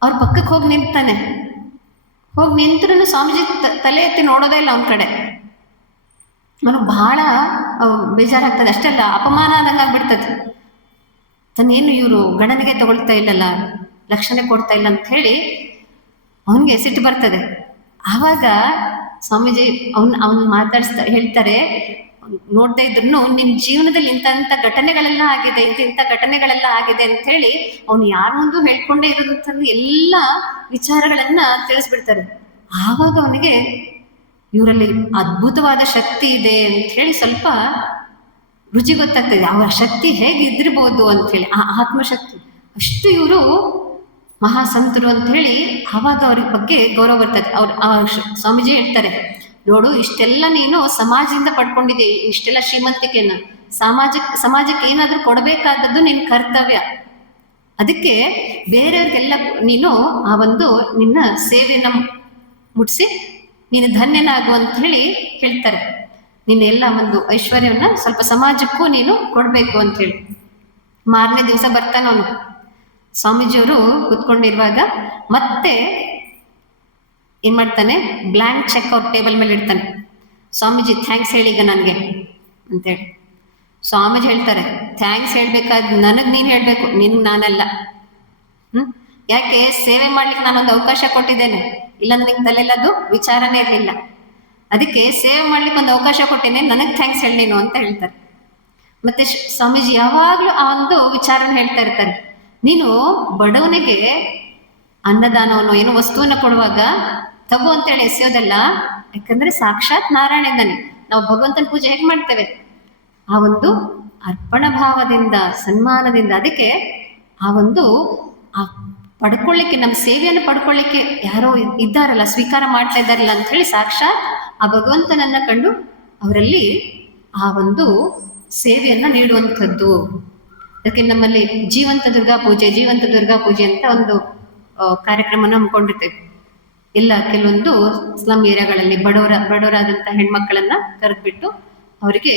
ಅವ್ರ ಪಕ್ಕಕ್ಕೆ ಹೋಗಿ ನಿಂತಾನೆ. ಹೋಗಿ ನಿಂತ್ರೂ ಸ್ವಾಮೀಜಿ ತಲೆ ಎತ್ತಿ ನೋಡೋದೇ ಇಲ್ಲ ಅವನ ಕಡೆ. ನನಗೆ ಬಹಳ ಬೇಜಾರಾಗ್ತದೆ. ಅಷ್ಟೆಲ್ಲ ಅಪಮಾನ ಆದಂಗೆ ಆಗ್ಬಿಡ್ತದೆ. ತನ್ನೇನು ಇವರು ಗಣನೆಗೆ ತಗೊಳ್ತಾ ಇಲ್ಲಲ್ಲ, ಲಕ್ಷಣೆ ಕೊಡ್ತಾ ಇಲ್ಲ ಅಂತ ಹೇಳಿ ಅವನಿಗೆ ಸಿಟ್ಟು ಬರ್ತದೆ. ಆವಾಗ ಸ್ವಾಮೀಜಿ ಅವನ್ ಮಾತಾಡಿಸ್ತಾ ಹೇಳ್ತಾರೆ, ನೋಡ್ತಾ ಇದ್ರು ನಿನ್ ಜೀವನದಲ್ಲಿ ಇಂಥ ಘಟನೆಗಳೆಲ್ಲ ಆಗಿದೆ, ಇಂಥ ಘಟನೆಗಳೆಲ್ಲ ಆಗಿದೆ ಅಂತ ಹೇಳಿ ಅವ್ನು ಯಾರ ಮುಂದೆ ಹೇಳ್ಕೊಂಡೇ ಇರೋದಂತಂದು ಎಲ್ಲ ವಿಚಾರಗಳನ್ನ ತಿಳಿಸ್ಬಿಡ್ತಾರೆ. ಆವಾಗ ಅವನಿಗೆ ಇವರಲ್ಲಿ ಅದ್ಭುತವಾದ ಶಕ್ತಿ ಇದೆ ಅಂತ ಹೇಳಿ ಸ್ವಲ್ಪ ರುಚಿ ಗೊತ್ತಾಗ್ತದೆ. ಅವರ ಶಕ್ತಿ ಹೇಗಿದ್ದಿರ್ಬೋದು ಅಂತ ಹೇಳಿ, ಆ ಆತ್ಮಶಕ್ತಿ ಅಷ್ಟು ಇವರು ಮಹಾಸಂತರು ಅಂತ ಹೇಳಿ ಆವಾಗ ಅವ್ರ ಬಗ್ಗೆ ಗೌರವ ಬರ್ತದೆ. ಸ್ವಾಮೀಜಿ ಹೇಳ್ತಾರೆ, ನೋಡು, ಇಷ್ಟೆಲ್ಲ ನೀನು ಸಮಾಜದಿಂದ ಪಡ್ಕೊಂಡಿದ್ದೆ, ಇಷ್ಟೆಲ್ಲ ಶ್ರೀಮಂತಿಕೆಯನ್ನು, ಸಮಾಜಕ್ಕೆ ಏನಾದ್ರೂ ಕೊಡಬೇಕಾದದ್ದು ನಿನ್ನ ಕರ್ತವ್ಯ. ಅದಕ್ಕೆ ಬೇರೆಯವ್ರಿಗೆಲ್ಲ ನೀನು ಆ ಒಂದು ನಿನ್ನ ಸೇವೆಯನ್ನ ಮುಟ್ಸಿ ನೀನು ಧನ್ಯನಾಗು ಅಂತ ಹೇಳಿ ಹೇಳ್ತಾರೆ. ನಿನ್ನ ಎಲ್ಲ ಒಂದು ಐಶ್ವರ್ಯವನ್ನ ಸ್ವಲ್ಪ ಸಮಾಜಕ್ಕೂ ನೀನು ಕೊಡ್ಬೇಕು ಅಂತ ಹೇಳಿ. ಮಾರನೇ ದಿವಸ ಬರ್ತಾನೆ ಅವನು. ಸ್ವಾಮೀಜಿಯವರು ಕೂತ್ಕೊಂಡಿರುವಾಗ ಮತ್ತೆ ಏನ್ ಮಾಡ್ತಾನೆ, ಬ್ಲ್ಯಾಂಕ್ ಚೆಕ್ ಅವ್ರ ಟೇಬಲ್ ಮೇಲೆ ಇಡ್ತಾನೆ. ಸ್ವಾಮೀಜಿ ಥ್ಯಾಂಕ್ಸ್ ಹೇಳೀಗ ನನಗೆ ಅಂತೇಳಿ. ಸ್ವಾಮೀಜಿ ಹೇಳ್ತಾರೆ, ಥ್ಯಾಂಕ್ಸ್ ಹೇಳ್ಬೇಕಾದ್ ನನಗ್ ನೀನ್ ಹೇಳ್ಬೇಕು, ನಿನ್ಗೆ ನಾನಲ್ಲ. ಯಾಕೆ? ಸೇವೆ ಮಾಡ್ಲಿಕ್ಕೆ ನಾನೊಂದು ಅವಕಾಶ ಕೊಟ್ಟಿದ್ದೇನೆ, ಇಲ್ಲಾಂದ್ರೆ ನಿಂಗೆ ತಲೆಲ್ಲದು ವಿಚಾರನೇ ಇರಲಿಲ್ಲ. ಅದಕ್ಕೆ ಸೇವೆ ಮಾಡ್ಲಿಕ್ಕೆ ಒಂದು ಅವಕಾಶ ಕೊಟ್ಟೇನೆ, ನನಗ್ ಥ್ಯಾಂಕ್ಸ್ ಹೇಳಿ ನೀನು ಅಂತ ಹೇಳ್ತಾರೆ. ಮತ್ತೆ ಸ್ವಾಮೀಜಿ ಯಾವಾಗ್ಲೂ ಆ ಒಂದು ವಿಚಾರನ ಹೇಳ್ತಾ ಇರ್ತಾರೆ, ನೀನು ಬಡವನಿಗೆ ಅನ್ನದಾನವನ್ನು ಏನೋ ವಸ್ತುವನ್ನ ಕೊಡುವಾಗ ತಗೋ ಅಂತೇಳಿ ಎಸೆಯೋದಲ್ಲ. ಯಾಕಂದ್ರೆ ಸಾಕ್ಷಾತ್ ನಾರಾಯಣ ಇದ್ದಾನೆ. ನಾವು ಭಗವಂತನ ಪೂಜೆ ಹೇಗೆ ಮಾಡ್ತೇವೆ? ಆ ಒಂದು ಅರ್ಪಣ ಭಾವದಿಂದ, ಸನ್ಮಾನದಿಂದ. ಅದಕ್ಕೆ ಆ ಒಂದು ಆ ಪಡ್ಕೊಳ್ಳಿಕ್ಕೆ, ನಮ್ಮ ಸೇವೆಯನ್ನು ಪಡ್ಕೊಳ್ಳಿಕ್ಕೆ ಯಾರೋ ಇದ್ದಾರಲ್ಲ, ಸ್ವೀಕಾರ ಮಾಡ್ತಾ ಇದ್ದಾರಲ್ಲ ಅಂತ ಹೇಳಿ ಸಾಕ್ಷಾತ್ ಆ ಭಗವಂತನನ್ನ ಕಂಡು ಅವರಲ್ಲಿ ಆ ಒಂದು ಸೇವೆಯನ್ನ ನೀಡುವಂಥದ್ದು. ಅದಕ್ಕೆ ನಮ್ಮಲ್ಲಿ ಜೀವಂತ ದುರ್ಗಾ ಪೂಜೆ ಅಂತ ಒಂದು ಕಾರ್ಯಕ್ರಮನ ಹಮ್ಮಿಕೊಂಡಿರ್ತೇವೆ. ಎಲ್ಲ ಕೆಲವೊಂದು ಸ್ಲಮ್ ಏರಿಯಾಗಳಲ್ಲಿ ಬಡವರಾದಂಥ ಹೆಣ್ಮಕ್ಕಳನ್ನ ಕರೆದ್ಬಿಟ್ಟು ಅವರಿಗೆ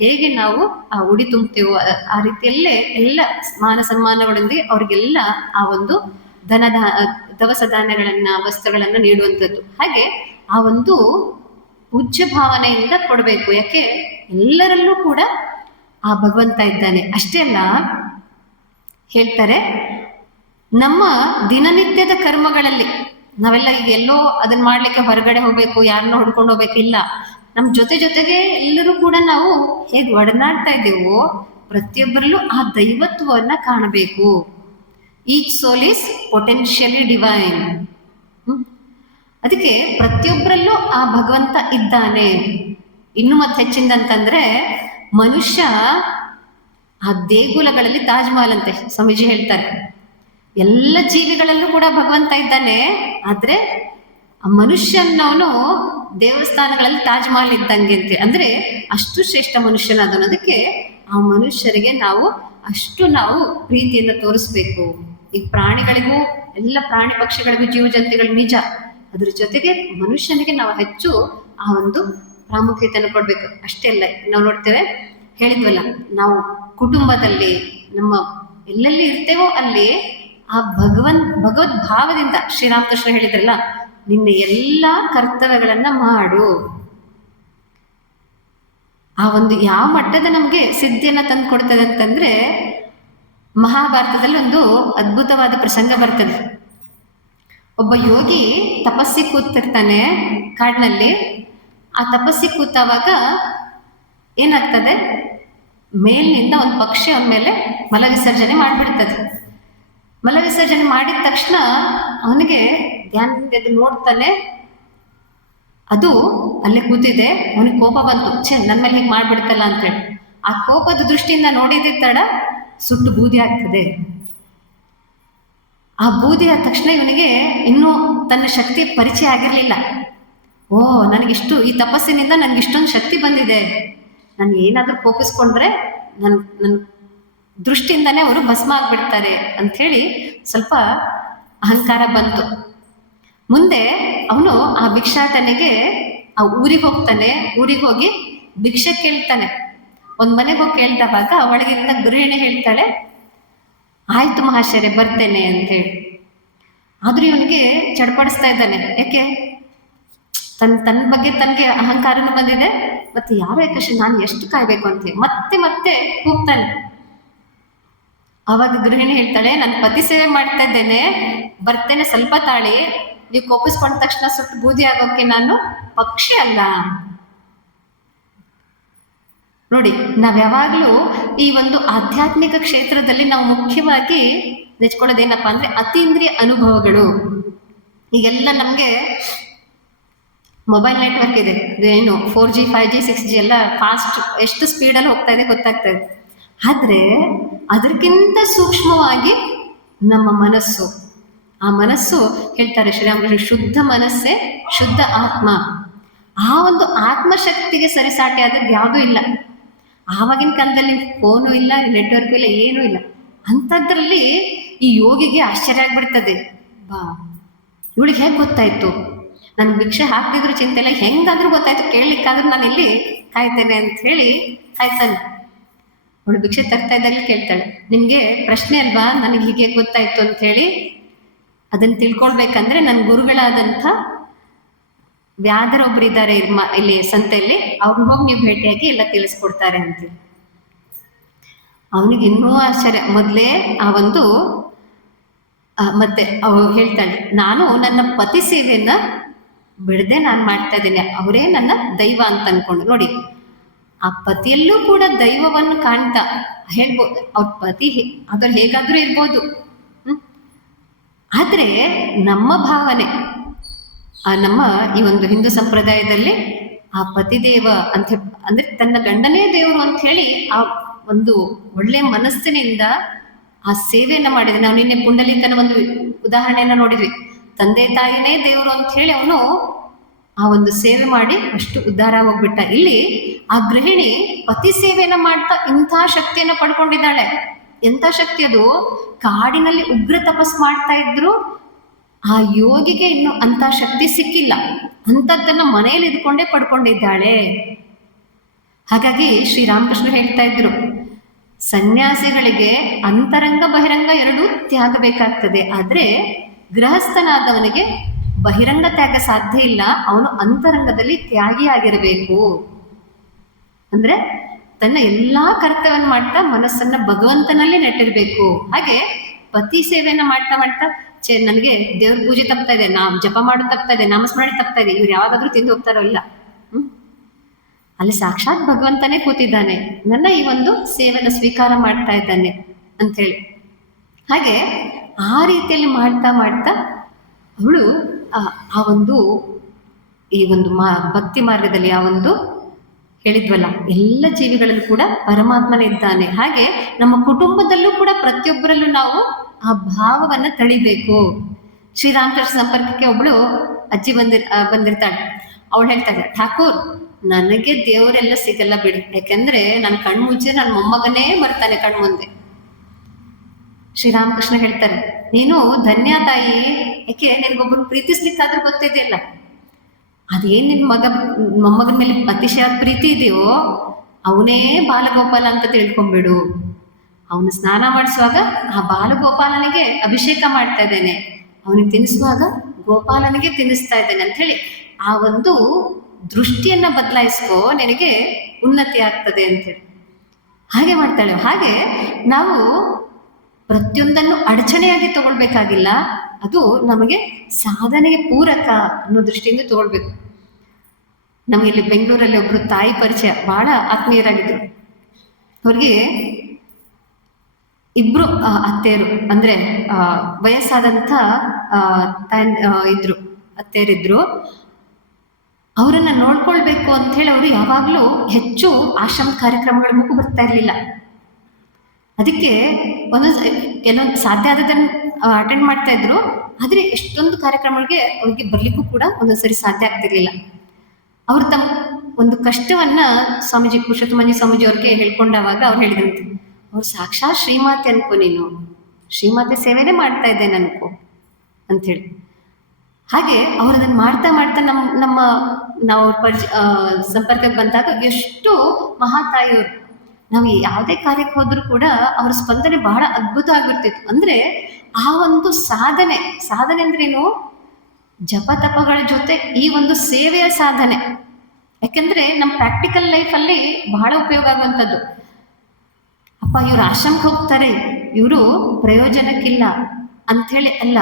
ಹೇಗೆ ನಾವು ಆ ಉಡಿ ತುಂಬ್ತೇವೋ ಆ ರೀತಿಯಲ್ಲೇ ಎಲ್ಲ ಮಾನ ಸನ್ಮಾನಗಳೊಂದಿಗೆ ಅವರಿಗೆಲ್ಲ ಆ ಒಂದು ದವಸ ಧಾನ್ಯಗಳನ್ನ, ವಸ್ತ್ರಗಳನ್ನ ನೀಡುವಂಥದ್ದು. ಹಾಗೆ ಆ ಒಂದು ಪೂಜ್ಯ ಭಾವನೆಯಿಂದ ಕೊಡಬೇಕು. ಯಾಕೆ? ಎಲ್ಲರಲ್ಲೂ ಕೂಡ ಆ ಭಗವಂತ ಇದ್ದಾನೆ. ಅಷ್ಟೇ ಅಲ್ಲ, ಹೇಳ್ತಾರೆ, ನಮ್ಮ ದಿನನಿತ್ಯದ ಕರ್ಮಗಳಲ್ಲಿ ನಾವೆಲ್ಲ ಈಗ ಎಲ್ಲೋ ಅದನ್ನ ಮಾಡ್ಲಿಕ್ಕೆ ಹೊರಗಡೆ ಹೋಗ್ಬೇಕು, ಯಾರನ್ನ ಹುಡ್ಕೊಂಡು ಹೋಗ್ಬೇಕಿಲ್ಲ. ನಮ್ ಜೊತೆಗೆ ಎಲ್ಲರೂ ಕೂಡ ನಾವು ಹೇಗೆ ಒಡನಾಡ್ತಾ ಇದ್ದೇವೋ ಪ್ರತಿಯೊಬ್ಬರಲ್ಲೂ ಆ ದೈವತ್ವವನ್ನ ಕಾಣಬೇಕು. Each soul is potentially divine. ಅದಕ್ಕೆ ಪ್ರತಿಯೊಬ್ಬರಲ್ಲೂ ಆ ಭಗವಂತ ಇದ್ದಾನೆ. ಇನ್ನು ಮತ್ತೆ ಹೆಚ್ಚಿಂದಂತಂದ್ರೆ ಮನುಷ್ಯ ಆ ದೇಗುಲಗಳಲ್ಲಿ ತಾಜ್ ಮಹಲ್ ಅಂತೆ ಸ್ವಾಮೀಜಿ ಹೇಳ್ತಾರೆ. ಎಲ್ಲ ಜೀವಿಗಳಲ್ಲೂ ಕೂಡ ಭಗವಂತ ಇದ್ದಾನೆ. ಆದ್ರೆ ಆ ಮನುಷ್ಯನವನು ದೇವಸ್ಥಾನಗಳಲ್ಲಿ ತಾಜ್ ಮಹಲ್ ಇದ್ದಂಗೆ ಅಂತೆ. ಅಂದ್ರೆ ಅಷ್ಟು ಶ್ರೇಷ್ಠ ಮನುಷ್ಯನಾದನು. ಅದಕ್ಕೆ ಆ ಮನುಷ್ಯರಿಗೆ ನಾವು ಅಷ್ಟು ಪ್ರೀತಿಯನ್ನು ತೋರಿಸ್ಬೇಕು. ಈಗ ಪ್ರಾಣಿಗಳಿಗೂ, ಎಲ್ಲ ಪ್ರಾಣಿ ಪಕ್ಷಿಗಳಿಗೂ, ಜೀವ ಜಂತುಗಳು ನಿಜ. ಅದ್ರ ಜೊತೆಗೆ ಮನುಷ್ಯನಿಗೆ ನಾವು ಹೆಚ್ಚು ಆ ಒಂದು ಪ್ರಾಮುಖ್ಯತೆಯನ್ನು ಕೊಡ್ಬೇಕು. ಅಷ್ಟೇ ಅಲ್ಲ, ನಾವು ನೋಡ್ತೇವೆ, ಹೇಳಿದ್ವಲ್ಲ, ನಾವು ಕುಟುಂಬದಲ್ಲಿ ನಮ್ಮ ಎಲ್ಲೆಲ್ಲಿ ಇರ್ತೇವೋ ಅಲ್ಲಿ ಆ ಭಗವದ್ ಭಾವದಿಂದ ಶ್ರೀರಾಮಕೃಷ್ಣ ಹೇಳಿದ್ರಲ್ಲ, ನಿನ್ನ ಎಲ್ಲಾ ಕರ್ತವ್ಯಗಳನ್ನ ಮಾಡು. ಆ ಒಂದು ಯಾವ ಮಟ್ಟದ ನಮ್ಗೆ ಸಿದ್ಧಿಯನ್ನ ತಂದು ಕೊಡ್ತದೆ ಅಂತಂದ್ರೆ, ಮಹಾಭಾರತದಲ್ಲಿ ಒಂದು ಅದ್ಭುತವಾದ ಪ್ರಸಂಗ ಬರ್ತದೆ. ಒಬ್ಬ ಯೋಗಿ ತಪಸ್ಸಿ ಕೂತಿರ್ತಾನೆ ಕಾಡಿನಲ್ಲಿ. ಆ ತಪಸ್ಸಿ ಕೂತಾವಾಗ ಏನಾಗ್ತದೆ, ಮೇಲಿನಿಂದ ಒಂದು ಪಕ್ಷಿ ಅವನ ಮೇಲೆ ಮಲ ವಿಸರ್ಜನೆ ಮಾಡಿಬಿಡ್ತದೆ. ಮಲ ವಿಸರ್ಜನೆ ಮಾಡಿದ ತಕ್ಷಣ ಅವನಿಗೆ ಧ್ಯಾನದಿಂದ ಎದ್ದು ನೋಡ್ತಾನೆ, ಅದು ಅಲ್ಲೇ ಕೂತಿದೆ. ಅವನಿಗೆ ಕೋಪ ಬಂತು, ನನ್ನ ಮೇಲೆ ಹೀಗೆ ಮಾಡ್ಬಿಡ್ತಲ್ಲ ಅಂತೇಳಿ. ಆ ಕೋಪದ ದೃಷ್ಟಿಯಿಂದ ನೋಡಿದ ತಡ ಸುಟ್ಟು ಬೂದಿ ಆಗ್ತದೆ. ಆ ಬೂದಿ ಆದ ತಕ್ಷಣ ಇವನಿಗೆ ಇನ್ನೂ ತನ್ನ ಶಕ್ತಿ ಪರಿಚಯ ಆಗಿರ್ಲಿಲ್ಲ. ಓ, ನನಗಿಷ್ಟು ಈ ತಪಸ್ಸಿನಿಂದ ನನ್ಗಿಷ್ಟೊಂದು ಶಕ್ತಿ ಬಂದಿದೆ, ನಾನು ಏನಾದ್ರೂ ಕೋಪಿಸ್ಕೊಂಡ್ರೆ ನನ್ನ ದೃಷ್ಟಿಯಿಂದಾನೇ ಅವರು ಭಸ್ಮ ಆಗ್ಬಿಡ್ತಾರೆ ಅಂತ ಹೇಳಿ ಸ್ವಲ್ಪ ಅಹಂಕಾರ ಬಂತು. ಮುಂದೆ ಅವನು ಆ ಭಿಕ್ಷಾಟನೆಗೆ ಆ ಊರಿಗೆ ಹೋಗ್ತಾನೆ. ಊರಿಗೆ ಹೋಗಿ ಭಿಕ್ಷೆ ಕೇಳ್ತಾನೆ. ಒಂದ್ ಮನೆಗೆ ಹೋಗಿ ಕೇಳ್ದವಾಗ ಒಳಗಿಂದ ಗೃಹಿಣಿ ಹೇಳ್ತಾಳೆ, ಆಯ್ತು ಮಹಾಶಯರೇ, ಬರ್ತೇನೆ ಅಂತ ಹೇಳಿ. ಆದ್ರೂ ಇವನಿಗೆ ಚಡ್ಪಡಿಸ್ತಾ ಇದ್ದಾನೆ. ಯಾಕೆ? ತನ್ನ ಬಗ್ಗೆ ತನಗೆ ಅಹಂಕಾರನೂ ಬಂದಿದೆ, ಮತ್ತೆ ಯಾರೋ ಯಾಕಷ್ಟು ನಾನು ಎಷ್ಟು ಕಾಯ್ಬೇಕು ಅಂತ ಮತ್ತೆ ಕೂಗ್ತಾನೆ. ಅವಾಗ ಗೃಹಿಣಿ ಹೇಳ್ತಾಳೆ, ನಾನು ಪತಿ ಸೇವೆ ಮಾಡ್ತಾ ಇದ್ದೇನೆ, ಬರ್ತೇನೆ, ಸ್ವಲ್ಪ ತಾಳಿ. ನೀವು ಕೋಪಿಸ್ಕೊಂಡ ತಕ್ಷಣ ಸುಟ್ಟು ಬೂದಿ ಆಗೋಕೆ ನಾನು ಪಕ್ಷಿ ಅಲ್ಲ. ನೋಡಿ, ನಾವ್ ಯಾವಾಗ್ಲೂ ಈ ಒಂದು ಆಧ್ಯಾತ್ಮಿಕ ಕ್ಷೇತ್ರದಲ್ಲಿ ನಾವು ಮುಖ್ಯವಾಗಿ ನೆಚ್ಕೊಳ್ಳೋದೇನಪ್ಪಾ ಅಂದ್ರೆ ಅತೀಂದ್ರಿಯ ಅನುಭವಗಳು. ಈಗೆಲ್ಲ ನಮ್ಗೆ ಮೊಬೈಲ್ ನೆಟ್ವರ್ಕ್ ಇದೆ, ಏನು 4G 5G 6G ಎಲ್ಲ ಫಾಸ್ಟ್, ಎಷ್ಟು ಸ್ಪೀಡಲ್ಲಿ ಹೋಗ್ತಾ ಇದೆ ಗೊತ್ತಾಗ್ತಾ ಇದೆ. ಆದ್ರೆ ಅದಕ್ಕಿಂತ ಸೂಕ್ಷ್ಮವಾಗಿ ನಮ್ಮ ಮನಸ್ಸು, ಆ ಮನಸ್ಸು ಹೇಳ್ತಾರೆ ಶ್ರೀರಾಮಕೃಷ್ಣ, ಶುದ್ಧ ಮನಸ್ಸೇ ಶುದ್ಧ ಆತ್ಮ. ಆ ಒಂದು ಆತ್ಮಶಕ್ತಿಗೆ ಸರಿಸಾಟಿ ಆದದ್ದು ಯಾವುದೂ ಇಲ್ಲ. ಆವಾಗಿನ ಕಾಲದಲ್ಲಿ ಫೋನು ಇಲ್ಲ, ನೆಟ್ವರ್ಕು ಇಲ್ಲ, ಏನೂ ಇಲ್ಲ. ಅಂಥದ್ರಲ್ಲಿ ಈ ಯೋಗಿಗೆ ಆಶ್ಚರ್ಯ ಆಗ್ಬಿಡ್ತದೆ, ಬಾ ಇವಳಿಗೆ ಹೇಗೆ ಗೊತ್ತಾಯ್ತು? ನನ್ ಭಿಕ್ಷೆ ಹಾಕ್ತಿದ್ರು ಚಿಂತೆ ಇಲ್ಲ, ಹೆಂಗಾದ್ರೂ ಗೊತ್ತಾಯ್ತು, ಕೇಳಲಿಕ್ಕಾದ್ರೂ ನಾನು ಇಲ್ಲಿ ಕಾಯ್ತೇನೆ ಅಂತ ಹೇಳಿ ಕಾಯ್ತಾನೆ. ಅವಳು ಭಿಕ್ಷೆ ತರ್ತಾ ಇದ್ದಾಗ ಕೇಳ್ತಾಳೆ, ನಿಮ್ಗೆ ಪ್ರಶ್ನೆ ಅಲ್ವಾ ನನಗೆ ಹೀಗೆ ಗೊತ್ತಾಯ್ತು ಅಂತ ಹೇಳಿ? ಅದನ್ನ ತಿಳ್ಕೊಳ್ಬೇಕಂದ್ರೆ ನನ್ನ ಗುರುಗಳಾದಂಥ ವ್ಯಾಧರೊಬ್ಬರಿದ್ದಾರೆ ಇಲ್ಲಿ ಸಂತೆಯಲ್ಲಿ, ಅವ್ರನ್ನ ಹೋಗಿ ನೀವು ಭೇಟಿಯಾಗಿ ಎಲ್ಲ ತಿಳಿಸ್ಕೊಡ್ತಾರೆ ಅಂತ. ಅವನಿಗೆ ಇನ್ನೂ ಆಶ್ಚರ್ಯ. ಮೊದಲೇ ಆ ಒಂದು ಮತ್ತೆ ಅವಳು ಹೇಳ್ತಾಳೆ, ನಾನು ನನ್ನ ಪತಿ ಸೇವೆಯನ್ನ ಬಿಡದೆ ನಾನು ಮಾಡ್ತಾ ಇದ್ದೇನೆ, ಅವರೇ ನನ್ನ ದೈವ ಅಂತ ಅನ್ಕೊಂಡು. ನೋಡಿ, ಆ ಪತಿಯಲ್ಲೂ ಕೂಡ ದೈವವನ್ನು ಕಾಣ್ತಾ ಹೇಳ್ಬೋದು. ಅವ್ರ ಪತಿ ಅದ್ರ ಹೇಗಾದ್ರೂ ಇರ್ಬೋದು, ಆದ್ರೆ ನಮ್ಮ ಭಾವನೆ, ನಮ್ಮ ಈ ಒಂದು ಹಿಂದೂ ಸಂಪ್ರದಾಯದಲ್ಲಿ ಆ ಪತಿದೇವ ಅಂತ ಅಂದ್ರೆ ತನ್ನ ಗಂಡನೇ ದೇವರು ಅಂತ ಹೇಳಿ ಆ ಒಂದು ಒಳ್ಳೆ ಮನಸ್ಸಿನಿಂದ ಆ ಸೇವೆಯನ್ನ ಮಾಡಿದ್ರೆ. ನಾವು ನಿನ್ನೆ ಪುಂಡಲೀಕನ ಒಂದು ಉದಾಹರಣೆಯನ್ನ ನೋಡಿದ್ವಿ. ತಂದೆ ತಾಯಿನೇ ದೇವರು ಅಂತ ಹೇಳಿ ಅವನು ಆ ಒಂದು ಸೇವೆ ಮಾಡಿ ಅಷ್ಟು ಉದ್ಧಾರ ಹೋಗ್ಬಿಟ್ಟ. ಇಲ್ಲಿ ಆ ಗೃಹಿಣಿ ಪತಿ ಸೇವೆಯನ್ನ ಮಾಡ್ತಾ ಇಂಥ ಶಕ್ತಿಯನ್ನ ಪಡ್ಕೊಂಡಿದ್ದಾಳೆ. ಎಂಥ ಶಕ್ತಿ ಅದು! ಕಾಡಿನಲ್ಲಿ ಉಗ್ರ ತಪಸ್ ಮಾಡ್ತಾ ಇದ್ರು ಆ ಯೋಗಿಗೆ ಇನ್ನು ಅಂತ ಶಕ್ತಿ ಸಿಕ್ಕಿಲ್ಲ, ಅಂಥದ್ದನ್ನ ಮನೆಯಲ್ಲಿ ಇದ್ಕೊಂಡೇ ಪಡ್ಕೊಂಡಿದ್ದಾಳೆ. ಹಾಗಾಗಿ ಶ್ರೀರಾಮಕೃಷ್ಣ ಹೇಳ್ತಾ ಇದ್ರು, ಸನ್ಯಾಸಿಗಳಿಗೆ ಅಂತರಂಗ ಬಹಿರಂಗ ಎರಡೂ ತ್ಯಾಗ ಬೇಕಾಗ್ತದೆ, ಆದ್ರೆ ಗೃಹಸ್ಥನಾದವನಿಗೆ ಬಹಿರಂಗ ತ್ಯಾಗ ಸಾಧ್ಯ ಇಲ್ಲ, ಅವನು ಅಂತರಂಗದಲ್ಲಿ ತ್ಯಾಗಿಯಾಗಿರಬೇಕು. ಅಂದ್ರೆ ತನ್ನ ಎಲ್ಲಾ ಕರ್ತವ್ಯವನ್ನು ಮಾಡ್ತಾ ಮನಸ್ಸನ್ನ ಭಗವಂತನಲ್ಲಿ ನೆಟ್ಟಿರ್ಬೇಕು. ಹಾಗೆ ಪತಿ ಸೇವೆಯನ್ನ ಮಾಡ್ತಾ ಮಾಡ್ತಾ ನನಗೆ ದೇವ್ರ ಪೂಜೆ ತಪ್ತಾ ಇದೆ, ಜಪ ಮಾಡೋದು ತಪ್ತಾ ಇದೆ, ನಾಮಸ್ಮರಣೆ ತಪ್ತಾ ಇದೆ, ಇವ್ರು ಯಾವಾಗಾದ್ರೂ ತಿಂದು ಹೋಗ್ತಾರೋ ಇಲ್ಲ, ಅಲ್ಲಿ ಸಾಕ್ಷಾತ್ ಭಗವಂತನೇ ಕೂತಿದ್ದಾನೆ, ನನ್ನ ಈ ಒಂದು ಸೇವೆನ ಸ್ವೀಕಾರ ಮಾಡ್ತಾ ಇದ್ದಾನೆ ಅಂತ ಹೇಳಿ. ಹಾಗೆ ಆ ರೀತಿಯಲ್ಲಿ ಮಾಡ್ತಾ ಮಾಡ್ತಾ ಅವಳು ಆ ಒಂದು ಈ ಒಂದು ಭಕ್ತಿ ಮಾರ್ಗದಲ್ಲಿ ಆ ಒಂದು ಹೇಳಿದ್ವಲ್ಲ, ಎಲ್ಲ ಜೀವಿಗಳಲ್ಲೂ ಕೂಡ ಪರಮಾತ್ಮನೇ ಇದ್ದಾನೆ. ಹಾಗೆ ನಮ್ಮ ಕುಟುಂಬದಲ್ಲೂ ಕೂಡ ಪ್ರತಿಯೊಬ್ಬರಲ್ಲೂ ನಾವು ಆ ಭಾವವನ್ನ ತಳಿಬೇಕು. ಶ್ರೀರಾಮಕೃಷ್ಣ ಸಂಪರ್ಕಕ್ಕೆ ಒಬ್ಳು ಅಜ್ಜಿ ಬಂದಿರ್ತಾಳೆ. ಅವಳು ಹೇಳ್ತಾ ಇದ್ದಾಳೆ, ಠಾಕೂರ್, ನನಗೆ ದೇವರೆಲ್ಲ ಸಿಗಲ್ಲ ಬಿಡಿ, ಯಾಕೆಂದ್ರೆ ನನ್ನ ಕಣ್ಮುಚ್ಚೆ ನನ್ನ ಮೊಮ್ಮಗನೇ ಬರ್ತಾನೆ ಕಣ್ಮುಂದೆ. ಶ್ರೀರಾಮಕೃಷ್ಣ ಹೇಳ್ತಾರೆ, ನೀನು ಧನ್ಯ ತಾಯಿ, ಯಾಕೆ ನಿನ್ಗೊಬ್ಬರು ಪ್ರೀತಿಸ್ಲಿಕ್ಕಾದ್ರೂ ಗೊತ್ತಿದೆಯಲ್ಲ, ಅದೇನ್ ನಿನ್ ಮೊಮ್ಮಗನ ಮೇಲೆ ಅತಿಶಯ ಪ್ರೀತಿ ಇದೆಯೋ ಅವನೇ ಬಾಲಗೋಪಾಲ ಅಂತ ತಿಳ್ಕೊಂಡ್ಬಿಡು. ಅವನು ಸ್ನಾನ ಮಾಡಿಸುವಾಗ ಆ ಬಾಲಗೋಪಾಲನಿಗೆ ಅಭಿಷೇಕ ಮಾಡ್ತಾ ಇದ್ದೇನೆ, ಅವನಿಗೆ ತಿನ್ನಿಸುವಾಗ ಗೋಪಾಲನಿಗೆ ತಿನ್ನಿಸ್ತಾ ಇದ್ದೇನೆ ಅಂತ ಹೇಳಿ ಆ ಒಂದು ದೃಷ್ಟಿಯನ್ನ ಬದಲಾಯಿಸ್ಕೋ, ನಿನಗೆ ಉನ್ನತಿ ಆಗ್ತದೆ ಅಂತೇಳಿ ಹಾಗೆ ಮಾಡ್ತಾಳೆ. ಹಾಗೆ ನಾವು ಪ್ರತಿಯೊಂದನ್ನು ಅಡಚಣೆಯಾಗಿ ತಗೊಳ್ಬೇಕಾಗಿಲ್ಲ, ಅದು ನಮಗೆ ಸಾಧನೆಗೆ ಪೂರಕ ಅನ್ನೋ ದೃಷ್ಟಿಯಿಂದ ತಗೊಳ್ಬೇಕು. ನಮಗೆ ಇಲ್ಲಿ ಬೆಂಗಳೂರಲ್ಲಿ ಒಬ್ರು ತಾಯಿ ಪರಿಚಯ, ಬಹಳ ಆತ್ಮೀಯರಾಗಿದ್ರು. ಅವ್ರಿಗೆ ಇಬ್ರು ಅತ್ತೆಯರು, ಅಂದ್ರೆ ವಯಸ್ಸಾದಂಥ ಇದ್ರು ಅತ್ತೆಯರಿದ್ರು. ಅವರನ್ನ ನೋಡ್ಕೊಳ್ಬೇಕು ಅಂತ ಹೇಳಿ ಅವರು ಯಾವಾಗ್ಲೂ ಹೆಚ್ಚು ಆಶ್ರಮ ಕಾರ್ಯಕ್ರಮಗಳಿಗೂ ಬರ್ತಾ ಇರ್ಲಿಲ್ಲ. ಅದಕ್ಕೆ ಕೆಲವೊಂದು ಸಾಧ್ಯ ಆದದನ್ನು ಅಟೆಂಡ್ ಮಾಡ್ತಾ ಇದ್ರು, ಆದ್ರೆ ಎಷ್ಟೊಂದು ಕಾರ್ಯಕ್ರಮಗಳಿಗೆ ಅವ್ರಿಗೆ ಬರ್ಲಿಕ್ಕೂ ಕೂಡ ಒಂದೊಂದ್ಸರಿ ಸಾಧ್ಯ ಆಗ್ತಿರ್ಲಿಲ್ಲ. ಅವ್ರು ತಮ್ಮ ಒಂದು ಕಷ್ಟವನ್ನ ಸ್ವಾಮೀಜಿ ಪುರುಷೋತ್ತಮಂಜಿ ಸ್ವಾಮೀಜಿ ಅವ್ರಿಗೆ ಹೇಳ್ಕೊಂಡಾಗ ಅವ್ರು ಹೇಳಿದ್ರಂತೆ, ಅವ್ರು ಸಾಕ್ಷಾತ್ ಶ್ರೀಮಾತೆ ಅನ್ಕೋ, ನೀನು ಶ್ರೀಮಾತೆ ಸೇವೆನೇ ಮಾಡ್ತಾ ಇದ್ದೇನೆ ಅನ್ಕೋ ಅಂಥೇಳಿ. ಹಾಗೆ ಅವ್ರು ಅದನ್ನ ಮಾಡ್ತಾ ಮಾಡ್ತಾ ನಾವು ಸಂಪರ್ಕಕ್ಕೆ ಬಂದಾಗ ಎಷ್ಟು ಮಹಾತಾಯಿಯವರು, ನಾವು ಯಾವುದೇ ಕಾರ್ಯಕ್ಕೆ ಹೋದ್ರೂ ಕೂಡ ಅವ್ರ ಸ್ಪಂದನೆ ಬಹಳ ಅದ್ಭುತ ಆಗಿರ್ತಿತ್ತು. ಅಂದ್ರೆ ಆ ಒಂದು ಸಾಧನೆ ಅಂದ್ರೇನು, ಜಪ ತಪಗಳ ಜೊತೆ ಈ ಒಂದು ಸೇವೆಯ ಸಾಧನೆ. ಯಾಕಂದ್ರೆ ನಮ್ಮ ಪ್ರಾಕ್ಟಿಕಲ್ ಲೈಫಲ್ಲಿ ಬಹಳ ಉಪಯೋಗ ಆಗುವಂಥದ್ದು. ಅಪ್ಪ ಇವ್ರು ಆಶ್ರಮಕ್ಕೆ ಹೋಗ್ತಾರೆ, ಇವರು ಪ್ರಯೋಜನಕ್ಕಿಲ್ಲ ಅಂಥೇಳಿ ಅಲ್ಲ,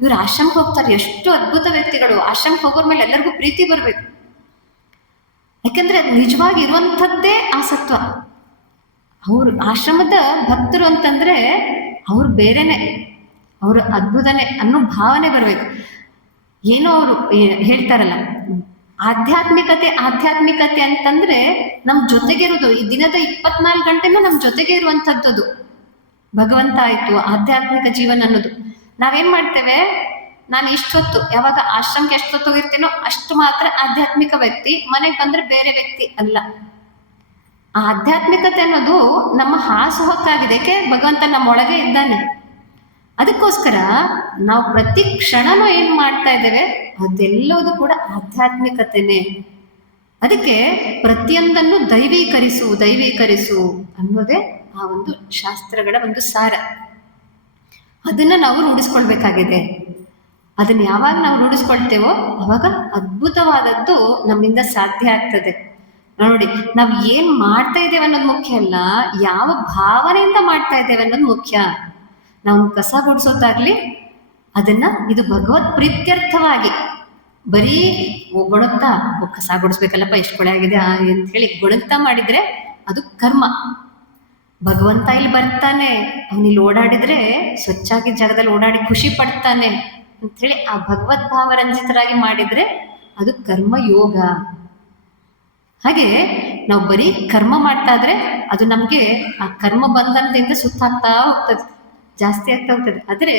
ಇವ್ರು ಆಶ್ರಮಕ್ಕೆ ಹೋಗ್ತಾರೆ, ಎಷ್ಟು ಅದ್ಭುತ ವ್ಯಕ್ತಿಗಳು. ಆಶ್ರಮಕ್ಕೆ ಹೋಗೋರ್ ಮೇಲೆ ಎಲ್ಲರಿಗೂ ಪ್ರೀತಿ ಬರ್ಬೇಕು, ಯಾಕಂದ್ರೆ ನಿಜವಾಗಿ ಇರುವಂಥದ್ದೇ ಆ ಸತ್ವ. ಅವ್ರು ಆಶ್ರಮದ ಭಕ್ತರು ಅಂತಂದ್ರೆ ಅವ್ರು ಬೇರೆನೆ, ಅವರು ಅದ್ಭುತನೇ ಅನ್ನೋ ಭಾವನೆ ಬರ್ಬೇಕು. ಏನೋ ಅವರು ಹೇಳ್ತಾರಲ್ಲ, ಆಧ್ಯಾತ್ಮಿಕತೆ ಅಂತಂದ್ರೆ ನಮ್ ಜೊತೆಗೆ ಇರೋದು, ಈ ದಿನದ 24 ಗಂಟೆನೂ ನಮ್ ಜೊತೆಗೆ ಇರುವಂತದ್ದು ಭಗವಂತ ಆಯ್ತು ಆಧ್ಯಾತ್ಮಿಕ ಜೀವನ ಅನ್ನೋದು. ನಾವೇನ್ ಮಾಡ್ತೇವೆ, ನಾನು ಇಷ್ಟೊತ್ತು ಯಾವಾಗ ಆಶ್ರಮಕ್ಕೆ ಎಷ್ಟೊತ್ತು ಹೋಗಿರ್ತೀನೋ ಅಷ್ಟು ಮಾತ್ರ ಆಧ್ಯಾತ್ಮಿಕ ವ್ಯಕ್ತಿ, ಮನೆಗೆ ಬಂದ್ರೆ ಬೇರೆ ವ್ಯಕ್ತಿ ಅಲ್ಲ. ಆ ಆಧ್ಯಾತ್ಮಿಕತೆ ಅನ್ನೋದು ನಮ್ಮ ಹಾಸುಹೊಕ್ಕಾಗಿದೆ, ಯಾಕೆ ಭಗವಂತ ನಮ್ಮೊಳಗೆ ಇದ್ದಾನೆ. ಅದಕ್ಕೋಸ್ಕರ ನಾವು ಪ್ರತಿ ಕ್ಷಣನೂ ಏನ್ ಮಾಡ್ತಾ ಇದ್ದೇವೆ ಅದೆಲ್ಲವೂ ಕೂಡ ಆಧ್ಯಾತ್ಮಿಕತೆನೇ. ಅದಕ್ಕೆ ಪ್ರತಿಯೊಂದನ್ನು ದೈವೀಕರಿಸು ಅನ್ನೋದೇ ಆ ಒಂದು ಶಾಸ್ತ್ರಗಳ ಒಂದು ಸಾರ. ಅದನ್ನ ನಾವು ರೂಢಿಸ್ಕೊಳ್ಬೇಕಾಗಿದೆ. ಅದನ್ನ ಯಾವಾಗ ನಾವು ರೂಢಿಸ್ಕೊಳ್ತೇವೋ ಅವಾಗ ಅದ್ಭುತವಾದದ್ದು ನಮ್ಮಿಂದ ಸಾಧ್ಯ ಆಗ್ತದೆ. ನೋಡಿ, ನಾವು ಏನ್ ಮಾಡ್ತಾ ಇದ್ದೇವೆ ಅನ್ನೋದು ಮುಖ್ಯ ಅಲ್ಲ, ಯಾವ ಭಾವನೆಯಿಂದ ಮಾಡ್ತಾ ಇದ್ದೇವೆ ಅನ್ನೋದು ಮುಖ್ಯ. ನಾವು ಕಸ ಗುಡಿಸೋದಾಗ್ಲಿ ಅದನ್ನ ಇದು ಭಗವತ್ ಪ್ರೀತ್ಯರ್ಥವಾಗಿ ಬರೀ ಗೊಣಗ್ತಾ ಕಸ ಗುಡಿಸ್ಬೇಕಲ್ಲಪ್ಪ ಎಷ್ಟು ಕೊಳೆ ಆಗಿದೆ ಅಂತ ಹೇಳಿ ಗೊಣಗ್ತಾ ಮಾಡಿದ್ರೆ ಅದು ಕರ್ಮ. ಭಗವಂತ ಇಲ್ಲಿ ಬರ್ತಾನೆ, ಅವನಿಲ್ಲಿ ಓಡಾಡಿದ್ರೆ ಸ್ವಚ್ಛಾಗಿ ಜಾಗದಲ್ಲಿ ಓಡಾಡಿ ಖುಷಿ ಪಡ್ತಾನೆ ಅಂತ ಹೇಳಿ ಆ ಭಗವದ್ ಭಾವರಂಜಿತರಾಗಿ ಮಾಡಿದ್ರೆ ಅದು ಕರ್ಮ ಯೋಗ. ಹಾಗೆ ನಾವು ಬರೀ ಕರ್ಮ ಮಾಡ್ತಾ ಇದ್ರೆ ಅದು ನಮ್ಗೆ ಆ ಕರ್ಮ ಬಂಧನದಿಂದ ಸುತ್ತಾಗ್ತಾ ಹೋಗ್ತದೆ, ಜಾಸ್ತಿ ಆಗ್ತಾ ಹೋಗ್ತದೆ. ಆದ್ರೆ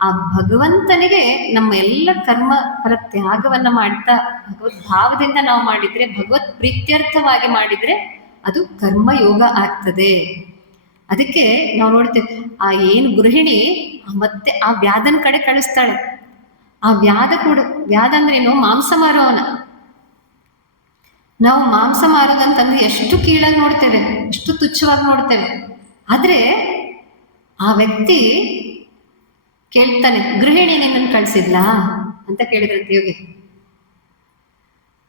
ಆ ಭಗವಂತನಿಗೆ ನಮ್ಮ ಎಲ್ಲ ಕರ್ಮ ಫಲ ತ್ಯಾಗವನ್ನ ಮಾಡ್ತಾ ಭಗವದ್ ಭಾವದಿಂದ ನಾವು ಮಾಡಿದ್ರೆ, ಭಗವತ್ ಪ್ರೀತ್ಯರ್ಥವಾಗಿ ಮಾಡಿದ್ರೆ ಅದು ಕರ್ಮ ಯೋಗ ಆಗ್ತದೆ. ಅದಕ್ಕೆ ನಾವು ನೋಡ್ತೇವೆ, ಆ ಏನು ಗೃಹಿಣಿ ಮತ್ತೆ ಆ ವ್ಯಾಧನ ಕಡೆ ಕಳಿಸ್ತಾಳೆ. ಆ ವ್ಯಾಧ ಅಂದ್ರೇನು? ಮಾಂಸ ಮಾರುವವನ. ನಾವು ಮಾಂಸ ಮಾರೋದಂತಂದ್ರೆ ಎಷ್ಟು ಕೀಳಾಗಿ ನೋಡ್ತೇವೆ, ಎಷ್ಟು ತುಚ್ಛವಾಗಿ ನೋಡ್ತೇವೆ. ಆದ್ರೆ ಆ ವ್ಯಕ್ತಿ ಕೇಳ್ತಾನೆ, ಗೃಹಿಣಿ ನಿನ್ನನ್ನು ಕಳಿಸಿದ್ಲಾ ಅಂತ ಕೇಳಿದ್ರಂತೆ ಯೋಗಿ.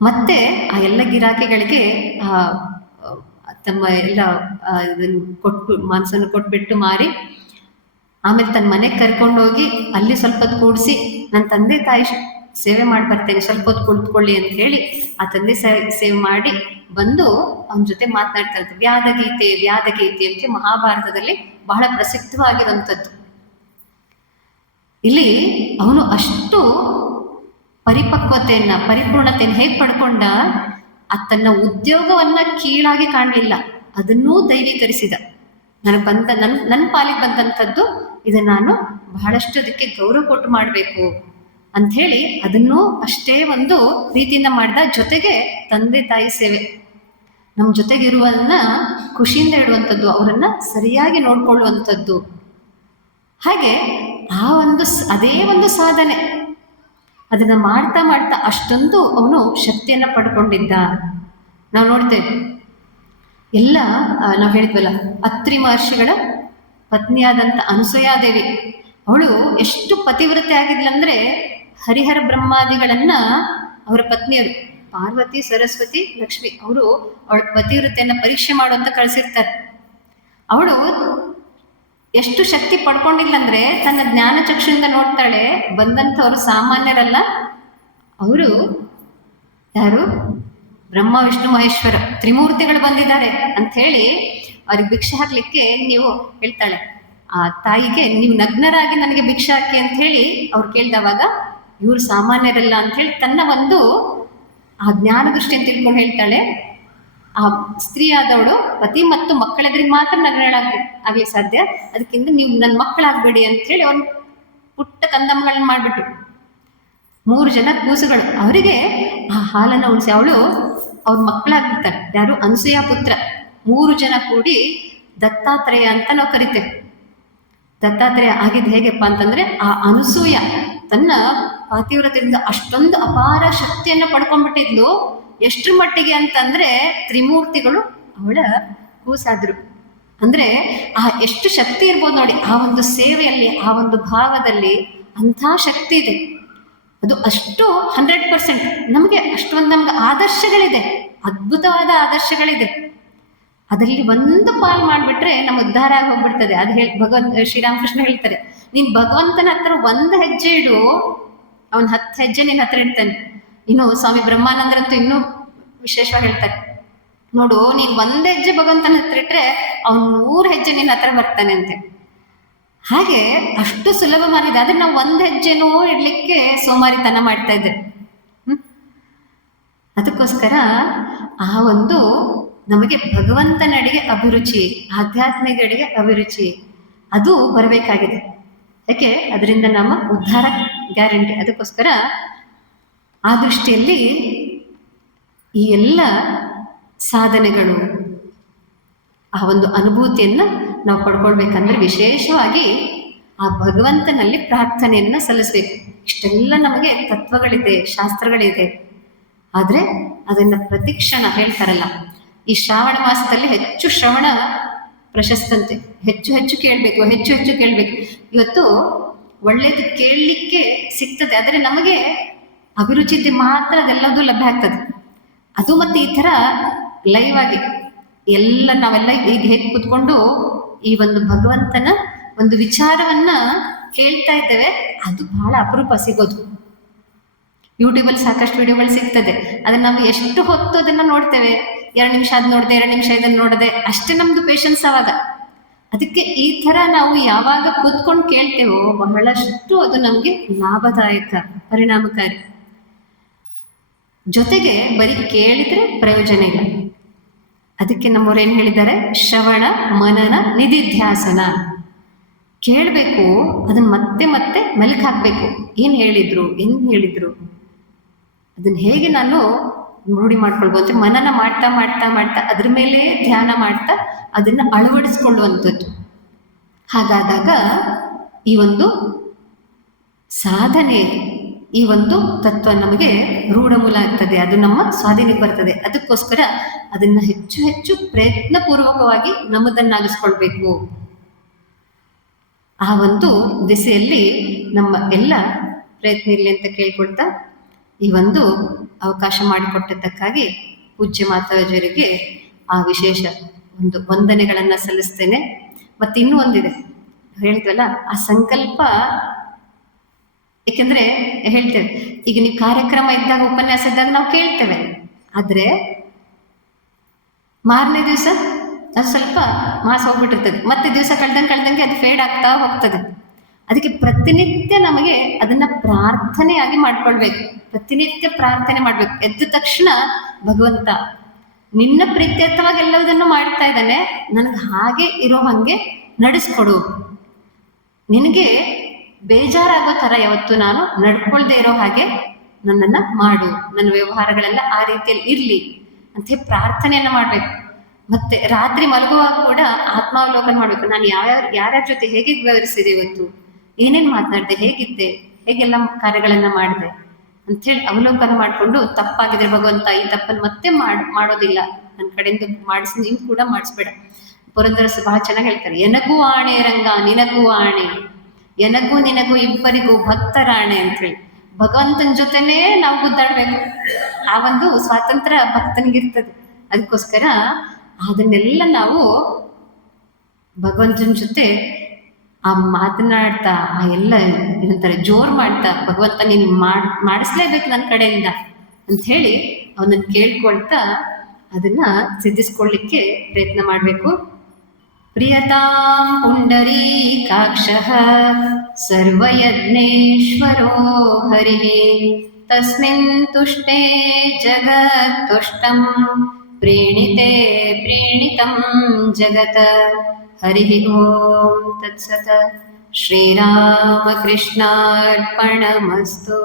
ಮತ್ತೆ ಆ ಎಲ್ಲ ಗಿರಾಕಿಗಳಿಗೆ ತಮ್ಮ ಎಲ್ಲ ಇದನ್ನು ಮಾಂಸನ ಕೊಟ್ಬಿಟ್ಟು ಮಾರಿ ಆಮೇಲೆ ತನ್ನ ಮನೆಗೆ ಕರ್ಕೊಂಡು ಹೋಗಿ ಅಲ್ಲಿ ಸ್ವಲ್ಪ ಹೊತ್ತು ಕೂಡಿಸಿ, ನನ್ನ ತಂದೆ ತಾಯಿ ಸೇವೆ ಮಾಡಿ ಬರ್ತೇನೆ, ಸ್ವಲ್ಪ ಹೊತ್ತು ಕುಳಿತುಕೊಳ್ಳಿ ಅಂತ ಹೇಳಿ ಆ ತಂದೆ ಸೇವೆ ಮಾಡಿ ಬಂದು ಅವನ ಜೊತೆ ಮಾತನಾಡ್ತಾ ಇರ್ತಾರೆ. ವ್ಯಾಧಗೀತೆ ಅಂತ ಮಹಾಭಾರತದಲ್ಲಿ ಬಹಳ ಪ್ರಸಿದ್ಧವಾಗಿರುವಂಥದ್ದು. ಇಲ್ಲಿ ಅವನು ಅಷ್ಟು ಪರಿಪೂರ್ಣತೆಯನ್ನು ಹೇಗೆ ಪಡ್ಕೊಂಡ, ತನ್ನ ಉದ್ಯೋಗವನ್ನ ಕೀಳಾಗಿ ಕಾಣಲಿಲ್ಲ, ಅದನ್ನೂ ದೈವೀಕರಿಸಿದ. ನನ್ನ ಪಾಲಿಗೆ ಬಂದಂಥದ್ದು ಇದನ್ನ ನಾನು ಬಹಳಷ್ಟು ಅದಕ್ಕೆ ಗೌರವ ಕೊಟ್ಟು ಮಾಡಬೇಕು ಅಂತ ಹೇಳಿ ಅದನ್ನೂ ಅಷ್ಟೇ ಒಂದು ಪ್ರೀತಿಯಿಂದ ಮಾಡಿದ. ಜೊತೆಗೆ ತಂದೆ ತಾಯಿ ಸೇವೆ, ನಮ್ಮ ಜೊತೆಗಿರುವನ್ನ ಖುಷಿಯಿಂದ ಇಡುವಂಥದ್ದು, ಅವರನ್ನ ಸರಿಯಾಗಿ ನೋಡ್ಕೊಳ್ಳುವಂಥದ್ದು. ಹಾಗೆ ಅದೇ ಒಂದು ಸಾಧನೆ ಅದನ್ನ ಮಾಡ್ತಾ ಮಾಡ್ತಾ ಅಷ್ಟೊಂದು ಅವನು ಶಕ್ತಿಯನ್ನ ಪಡ್ಕೊಂಡಿದ್ದ. ನಾವು ನೋಡ್ತೇವೆ ಎಲ್ಲ ನಾವು ಹೇಳಿದ್ವಲ್ಲ, ಅತ್ರಿ ಮಹರ್ಷಿಗಳ ಪತ್ನಿಯಾದಂಥ ಅನಸೂಯಾದೇವಿ, ಅವಳು ಎಷ್ಟು ಪತಿವ್ರತೆ ಆಗಿದ್ಲಂದ್ರೆ ಹರಿಹರ ಬ್ರಹ್ಮಾದಿಗಳನ್ನ ಅವರ ಪತ್ನಿಯರು ಪಾರ್ವತಿ, ಸರಸ್ವತಿ, ಲಕ್ಷ್ಮಿ ಅವರು ಅವಳ ಪತಿವ್ರತೆಯನ್ನ ಪರೀಕ್ಷೆ ಮಾಡುವಂತ ಕಳಿಸಿರ್ತಾರೆ. ಅವಳು ಎಷ್ಟು ಶಕ್ತಿ ಪಡ್ಕೊಂಡಿಲ್ಲ ಅಂದ್ರೆ ತನ್ನ ಜ್ಞಾನ ಚಕ್ಷುಯಿಂದ ನೋಡ್ತಾಳೆ, ಬಂದಂಥವ್ರು ಸಾಮಾನ್ಯರಲ್ಲ, ಅವರು ಯಾರು? ಬ್ರಹ್ಮ ವಿಷ್ಣು ಮಹೇಶ್ವರ ತ್ರಿಮೂರ್ತಿಗಳು ಬಂದಿದ್ದಾರೆ ಅಂತ ಹೇಳಿ ಅವ್ರಿಗೆ ಭಿಕ್ಷೆ ಹಾಕ್ಲಿಕ್ಕೆ ನೀವು ಹೇಳ್ತಾಳೆ ಆ ತಾಯಿಗೆ, ನೀವು ನಗ್ನರಾಗಿ ನನಗೆ ಭಿಕ್ಷೆ ಹಾಕಿ ಅಂತ ಹೇಳಿ ಅವ್ರು ಕೇಳ್ದವಾಗ ಇವ್ರು ಸಾಮಾನ್ಯರಲ್ಲ ಅಂತ ಹೇಳಿ ತನ್ನ ಒಂದು ಆ ಜ್ಞಾನ ದೃಷ್ಟಿಯನ್ನು ತಿಳ್ಕೊಂಡು ಹೇಳ್ತಾಳೆ, ಆ ಸ್ತ್ರೀ ಆದವಳು ಪತಿ ಮತ್ತು ಮಕ್ಕಳೆದ್ರಿಗೆ ಮಾತ್ರ ನಗರಳಾಗ್ಲಿ ಸಾಧ್ಯ, ಅದಕ್ಕಿಂತ ನೀವು ನನ್ನ ಮಕ್ಕಳಾಗ್ಬೇಡಿ ಅಂತ ಹೇಳಿ ಅವ್ನು ಪುಟ್ಟ ಕಂದಮ್ಮಗಳನ್ನ ಮಾಡ್ಬಿಟ್ಟು 3 ಜನ ಕೂಸುಗಳು ಅವರಿಗೆ ಆ ಹಾಲನ್ನ ಉಣಿಸಿ ಅವಳು ಅವ್ರ ಮಕ್ಕಳಾಗ್ಬಿಡ್ತಾರೆ. ಯಾರು? ಅನಸೂಯ ಪುತ್ರ. 3 ಜನ ಕೂಡಿ ದತ್ತಾತ್ರೇಯ ಅಂತ ನಾವು ಕರಿತೇವೆ. ದತ್ತಾತ್ರೇಯ ಆಗಿದ್ದು ಹೇಗೆಪ್ಪ ಅಂತಂದ್ರೆ, ಆ ಅನಸೂಯ ತನ್ನ ಪಾತಿವ್ರತೆಯಿಂದ ಅಷ್ಟೊಂದು ಅಪಾರ ಶಕ್ತಿಯನ್ನ ಪಡ್ಕೊಂಡ್ಬಿಟ್ಟಿದ್ಲು. ಎಷ್ಟ್ರ ಮಟ್ಟಿಗೆ ಅಂತಂದ್ರೆ ತ್ರಿಮೂರ್ತಿಗಳು ಅವಳ ಕೂಸಾದ್ರು. ಅಂದ್ರೆ ಆ ಎಷ್ಟು ಶಕ್ತಿ ಇರ್ಬೋದು ನೋಡಿ, ಆ ಒಂದು ಸೇವೆಯಲ್ಲಿ, ಆ ಒಂದು ಭಾವದಲ್ಲಿ ಅಂಥ ಶಕ್ತಿ ಇದೆ. ಅದು ಅಷ್ಟು 100%. ನಮಗೆ ಅಷ್ಟೊಂದು ನಮ್ಗೆ ಆದರ್ಶಗಳಿದೆ, ಅದ್ಭುತವಾದ ಆದರ್ಶಗಳಿದೆ. ಅದರಲ್ಲಿ ಒಂದು ಪಾಲ್ ಮಾಡಿಬಿಟ್ರೆ ನಮ್ಮ ಉದ್ಧಾರ ಆಗಿ ಹೋಗ್ಬಿಡ್ತದೆ. ಅದು ಶ್ರೀರಾಮಕೃಷ್ಣ ಹೇಳ್ತಾರೆ, ನೀನ್ ಭಗವಂತನ ಹತ್ರ 1 ಹೆಜ್ಜೆ ಇಡು, ಅವನ್ 10 ಹೆಜ್ಜೆ ನಿನ್ನ ಹತ್ರ ಇಡ್ತಾನೆ. ಇನ್ನು ಸ್ವಾಮಿ ಬ್ರಹ್ಮಾನಂದರಂತೂ ಇನ್ನೂ ವಿಶೇಷವಾಗಿ ಹೇಳ್ತಾರೆ, ನೋಡು ನೀನ್ 1 ಹೆಜ್ಜೆ ಭಗವಂತನ ಹತ್ರ ಇಟ್ರೆ ಅವ್ನು 100 ಹೆಜ್ಜೆ ನಿನ್ನ ಹತ್ರ ಬರ್ತಾನೆ ಅಂತೆ. ಹಾಗೆ ಅಷ್ಟು ಸುಲಭ ಮಾಡಿದೆ. ಆದ್ರೆ ನಾವು 1 ಹೆಜ್ಜೆನೂ ಇಡ್ಲಿಕ್ಕೆ ಸೋಮಾರಿತನ ಮಾಡ್ತಾ ಇದ್ದೇವೆ. ಅದಕ್ಕೋಸ್ಕರ ಆ ಒಂದು ನಮಗೆ ಭಗವಂತನಡೆಗೆ ಅಭಿರುಚಿ, ಆಧ್ಯಾತ್ಮಿಕಡೆಗೆ ಅಭಿರುಚಿ ಅದು ಬರಬೇಕಾಗಿದೆ. ಯಾಕೆ? ಅದರಿಂದ ನಮ್ಮ ಉದ್ಧಾರ ಗ್ಯಾರಂಟಿ. ಅದಕ್ಕೋಸ್ಕರ ಆ ದೃಷ್ಟಿಯಲ್ಲಿ ಈ ಎಲ್ಲ ಸಾಧನೆಗಳು, ಆ ಒಂದು ಅನುಭೂತಿಯನ್ನ ನಾವು ಪಡ್ಕೊಳ್ಬೇಕಂದ್ರೆ ವಿಶೇಷವಾಗಿ ಆ ಭಗವಂತನಲ್ಲಿ ಪ್ರಾರ್ಥನೆಯನ್ನ ಸಲ್ಲಿಸ್ಬೇಕು. ಇಷ್ಟೆಲ್ಲ ನಮಗೆ ತತ್ವಗಳಿದೆ, ಶಾಸ್ತ್ರಗಳಿದೆ. ಆದ್ರೆ ಅದನ್ನ ಪ್ರತಿಕ್ಷಣ ಹೇಳ್ತಾರಲ್ಲ, ಈ ಶ್ರಾವಣ ಮಾಸದಲ್ಲಿ ಹೆಚ್ಚು ಶ್ರವಣ ಪ್ರಶಸ್ತಂತೆ, ಹೆಚ್ಚು ಹೆಚ್ಚು ಕೇಳಬೇಕು, ಹೆಚ್ಚು ಹೆಚ್ಚು ಕೇಳಬೇಕು. ಇವತ್ತು ಒಳ್ಳೇದು ಕೇಳಲಿಕ್ಕೆ ಸಿಗ್ತದೆ, ಆದರೆ ನಮಗೆ ಅಭಿರುಚಿದ್ದೆ ಮಾತ್ರ ಅದೆಲ್ಲದೂ ಲಭ್ಯ ಆಗ್ತದೆ. ಅದು ಮತ್ತೆ ಈ ತರ ಲೈವ್ ಆಗಿ ಎಲ್ಲ ನಾವೆಲ್ಲ ಈಗ ಹೇಗೆ ಕೂತ್ಕೊಂಡು ಈ ಒಂದು ಭಗವಂತನ ಒಂದು ವಿಚಾರವನ್ನ ಕೇಳ್ತಾ ಇದ್ದೇವೆ, ಅದು ಬಹಳ ಅಪರೂಪ ಸಿಗೋದು. ಯೂಟ್ಯೂಬಲ್ಲಿ ಸಾಕಷ್ಟು ವಿಡಿಯೋಗಳು ಸಿಗ್ತದೆ, ಅದನ್ನ ನಾವು ಎಷ್ಟು ಹೊತ್ತು ಅದನ್ನ ನೋಡ್ತೇವೆ. 2 ನಿಮಿಷ ಅದ್ ನೋಡಿದೆ, 2 ನಿಮಿಷ ಇದನ್ನ ನೋಡದೆ, ಅಷ್ಟೇ ನಮ್ದು ಪೇಷನ್ಸ್ ಅವಾಗ. ಅದಕ್ಕೆ ಈ ತರ ನಾವು ಯಾವಾಗ ಕೂತ್ಕೊಂಡು ಕೇಳ್ತೇವೋ ಬಹಳಷ್ಟು ಅದು ನಮ್ಗೆ ಲಾಭದಾಯಕ, ಪರಿಣಾಮಕಾರಿ. ಜೊತೆಗೆ ಬರೀ ಕೇಳಿದ್ರೆ ಪ್ರಯೋಜನ ಇಲ್ಲ. ಅದಕ್ಕೆ ನಮ್ಮವ್ರು ಏನ್ ಹೇಳಿದ್ದಾರೆ, ಶ್ರವಣ ಮನನ ನಿಧಿಧ್ಯಾಸನ. ಕೇಳಬೇಕು, ಅದನ್ನ ಮತ್ತೆ ಮತ್ತೆ ಮೆಲುಕು ಹಾಕ್ಬೇಕು. ಏನ್ ಹೇಳಿದ್ರು, ಅದನ್ನ ಹೇಗೆ ನಾನು ರೂಢಿ ಮಾಡ್ಕೊಳ್ಬೋದು, ಮನನ ಮಾಡ್ತಾ ಮಾಡ್ತಾ ಮಾಡ್ತಾ ಅದ್ರ ಮೇಲೆ ಧ್ಯಾನ ಮಾಡ್ತಾ ಅದನ್ನ ಅಳವಡಿಸ್ಕೊಳ್ಳುವಂಥದ್ದು. ಹಾಗಾದಾಗ ಈ ಒಂದು ಸಾಧನೆ, ಈ ಒಂದು ತತ್ವ ನಮಗೆ ರೂಢಮೂಲ ಆಗ್ತದೆ, ಅದು ನಮ್ಮ ಸ್ವಾಧೀನಕ್ಕೆ ಬರ್ತದೆ. ಅದಕ್ಕೋಸ್ಕರ ಅದನ್ನ ಹೆಚ್ಚು ಹೆಚ್ಚು ಪ್ರಯತ್ನ ಪೂರ್ವಕವಾಗಿ ನಮ್ಮದನ್ನಾಗಿಸ್ಕೊಳ್ಬೇಕು. ಆ ಒಂದು ದಿಸೆಯಲ್ಲಿ ನಮ್ಮ ಎಲ್ಲ ಪ್ರಯತ್ನ ಇರಲಿ ಅಂತ ಕೇಳ್ಕೊಳ್ತಾ ಈ ಒಂದು ಅವಕಾಶ ಮಾಡಿಕೊಟ್ಟದ್ದಕ್ಕಾಗಿ ಪೂಜ್ಯ ಮಾತಾಜರಿಗೆ ಆ ವಿಶೇಷ ಒಂದು ವಂದನೆಗಳನ್ನ ಸಲ್ಲಿಸ್ತೇನೆ. ಮತ್ತೆ ಇನ್ನೂ ಒಂದಿದೆ, ಹೇಳಿದ್ವಲ್ಲ ಆ ಸಂಕಲ್ಪ. ಯಾಕೆಂದ್ರೆ ಹೇಳ್ತೇವೆ, ಈಗ ನೀವು ಕಾರ್ಯಕ್ರಮ ಇದ್ದಾಗ, ಉಪನ್ಯಾಸ ಇದ್ದಾಗ ನಾವು ಕೇಳ್ತೇವೆ, ಆದ್ರೆ ಮಾರನೇ ದಿವಸ ಅದು ಸ್ವಲ್ಪ ಮಾಸ ಹೋಗ್ಬಿಟ್ಟಿರ್ತದೆ, ಮತ್ತೆ ದಿವಸ ಕಳ್ದಂಗೆ ಅದು ಫೇಡ್ ಆಗ್ತಾ ಹೋಗ್ತದೆ. ಅದಕ್ಕೆ ಪ್ರತಿನಿತ್ಯ ನಮಗೆ ಅದನ್ನ ಪ್ರಾರ್ಥನೆಯಾಗಿ ಮಾಡ್ಕೊಳ್ಬೇಕು. ಪ್ರತಿನಿತ್ಯ ಪ್ರಾರ್ಥನೆ ಮಾಡ್ಬೇಕು. ಎದ್ದ ತಕ್ಷಣ ಭಗವಂತ ನಿನ್ನ ಪ್ರೀತ್ಯರ್ಥವಾಗಿ ಎಲ್ಲದನ್ನು ಮಾಡ್ತಾ ಇದ್ದಾನೆ, ನನಗೆ ಹಾಗೆ ಇರೋ ಹಂಗೆ ನಡೆಸ್ಕೊಡು. ನಿನಗೆ ಬೇಜಾರಾಗೋ ತರ ಯಾವತ್ತು ನಾನು ನಡ್ಕೊಳ್ದೆ ಇರೋ ಹಾಗೆ ನನ್ನನ್ನ ಮಾಡು, ನನ್ನ ವ್ಯವಹಾರಗಳೆಲ್ಲ ಆ ರೀತಿಯಲ್ಲಿ ಇರ್ಲಿ ಅಂತ ಪ್ರಾರ್ಥನೆಯನ್ನ ಮಾಡ್ಬೇಕು. ಮತ್ತೆ ರಾತ್ರಿ ಮಲಗುವಾಗ ಕೂಡ ಆತ್ಮಾವಲೋಕನ ಮಾಡ್ಬೇಕು. ನಾನು ಯಾರ್ಯಾರ ಜೊತೆ ಹೇಗೆ ವ್ಯವಹರಿಸಿದೆ, ಇವತ್ತು ಏನೇನ್ ಮಾತನಾಡಿದೆ, ಹೇಗಿದ್ದೆ, ಹೇಗೆಲ್ಲ ಕಾರ್ಯಗಳನ್ನ ಮಾಡಿದೆ ಅಂಥೇಳಿ ಅವಲೋಕನ ಮಾಡಿಕೊಂಡು, ತಪ್ಪಾಗಿದ್ರೆ ಭಗವಂತ ಈ ತಪ್ಪನ್ನು ಮತ್ತೆ ಮಾಡೋದಿಲ್ಲ, ನನ್ನ ಕಡೆಯಿಂದ ಮಾಡಿಸಿ, ನೀವು ಕೂಡ ಮಾಡಿಸ್ಬೇಡ. ಪುರಂದರದಾಸರು ಬಹಳ ಚೆನ್ನಾಗಿ ಹೇಳ್ತಾರೆ, ಎನಗೂ ಆಣೆ ರಂಗ ನಿನಗೂ ಆಣೆ, ಎನಗೂ ನಿನಗೂ ಇಬ್ಬರಿಗೂ ಭಕ್ತರಾಣೆ ಅಂತ ಹೇಳಿ. ಭಗವಂತನ ಜೊತೆನೇ ನಾವು ಗುದ್ದಾಡ್ಬೇಕು. ಆ ಒಂದು ಸ್ವಾತಂತ್ರ್ಯ ಭಕ್ತನಿಗಿರ್ತದೆ. ಅದಕ್ಕೋಸ್ಕರ ಅದನ್ನೆಲ್ಲ ನಾವು ಭಗವಂತನ ಜೊತೆ ಆ ಮಾತನಾಡ್ತಾ, ಆ ಎಲ್ಲ ಏನಂತಾರೆ ಜೋರ್ ಮಾಡ್ತಾ, ಭಗವಂತ ನೀನು ಮಾಡಿಸ್ಲೇಬೇಕು ನನ್ನ ಕಡೆಯಿಂದ ಅಂತ ಹೇಳಿ ಅವನನ್ನು ಕೇಳ್ಕೊಳ್ತಾ ಅದನ್ನ ಸಿದ್ಧಿಸ್ಕೊಳ್ಳಿಕ್ಕೆ ಪ್ರಯತ್ನ ಮಾಡಬೇಕು. ಪ್ರಿಯತಾಂ ಪುಂಡರೀಕಾಕ್ಷಃ ಸರ್ವಯಜ್ಞೇಶ್ವರೋ ಹರಿಃ ತಸ್ಮಿನ್ ತುಷ್ಟೇ ಜಗತ್ತುಷ್ಟಂ ಪ್ರೇಣಿತೆ ಪ್ರೇಣಿತಂ ಜಗತ್. ಹರಿಃ ಓಂ ತತ್ಸತ್. ಶ್ರೀರಾಮಕೃಷ್ಣಾರ್ಪಣಮಸ್ತು.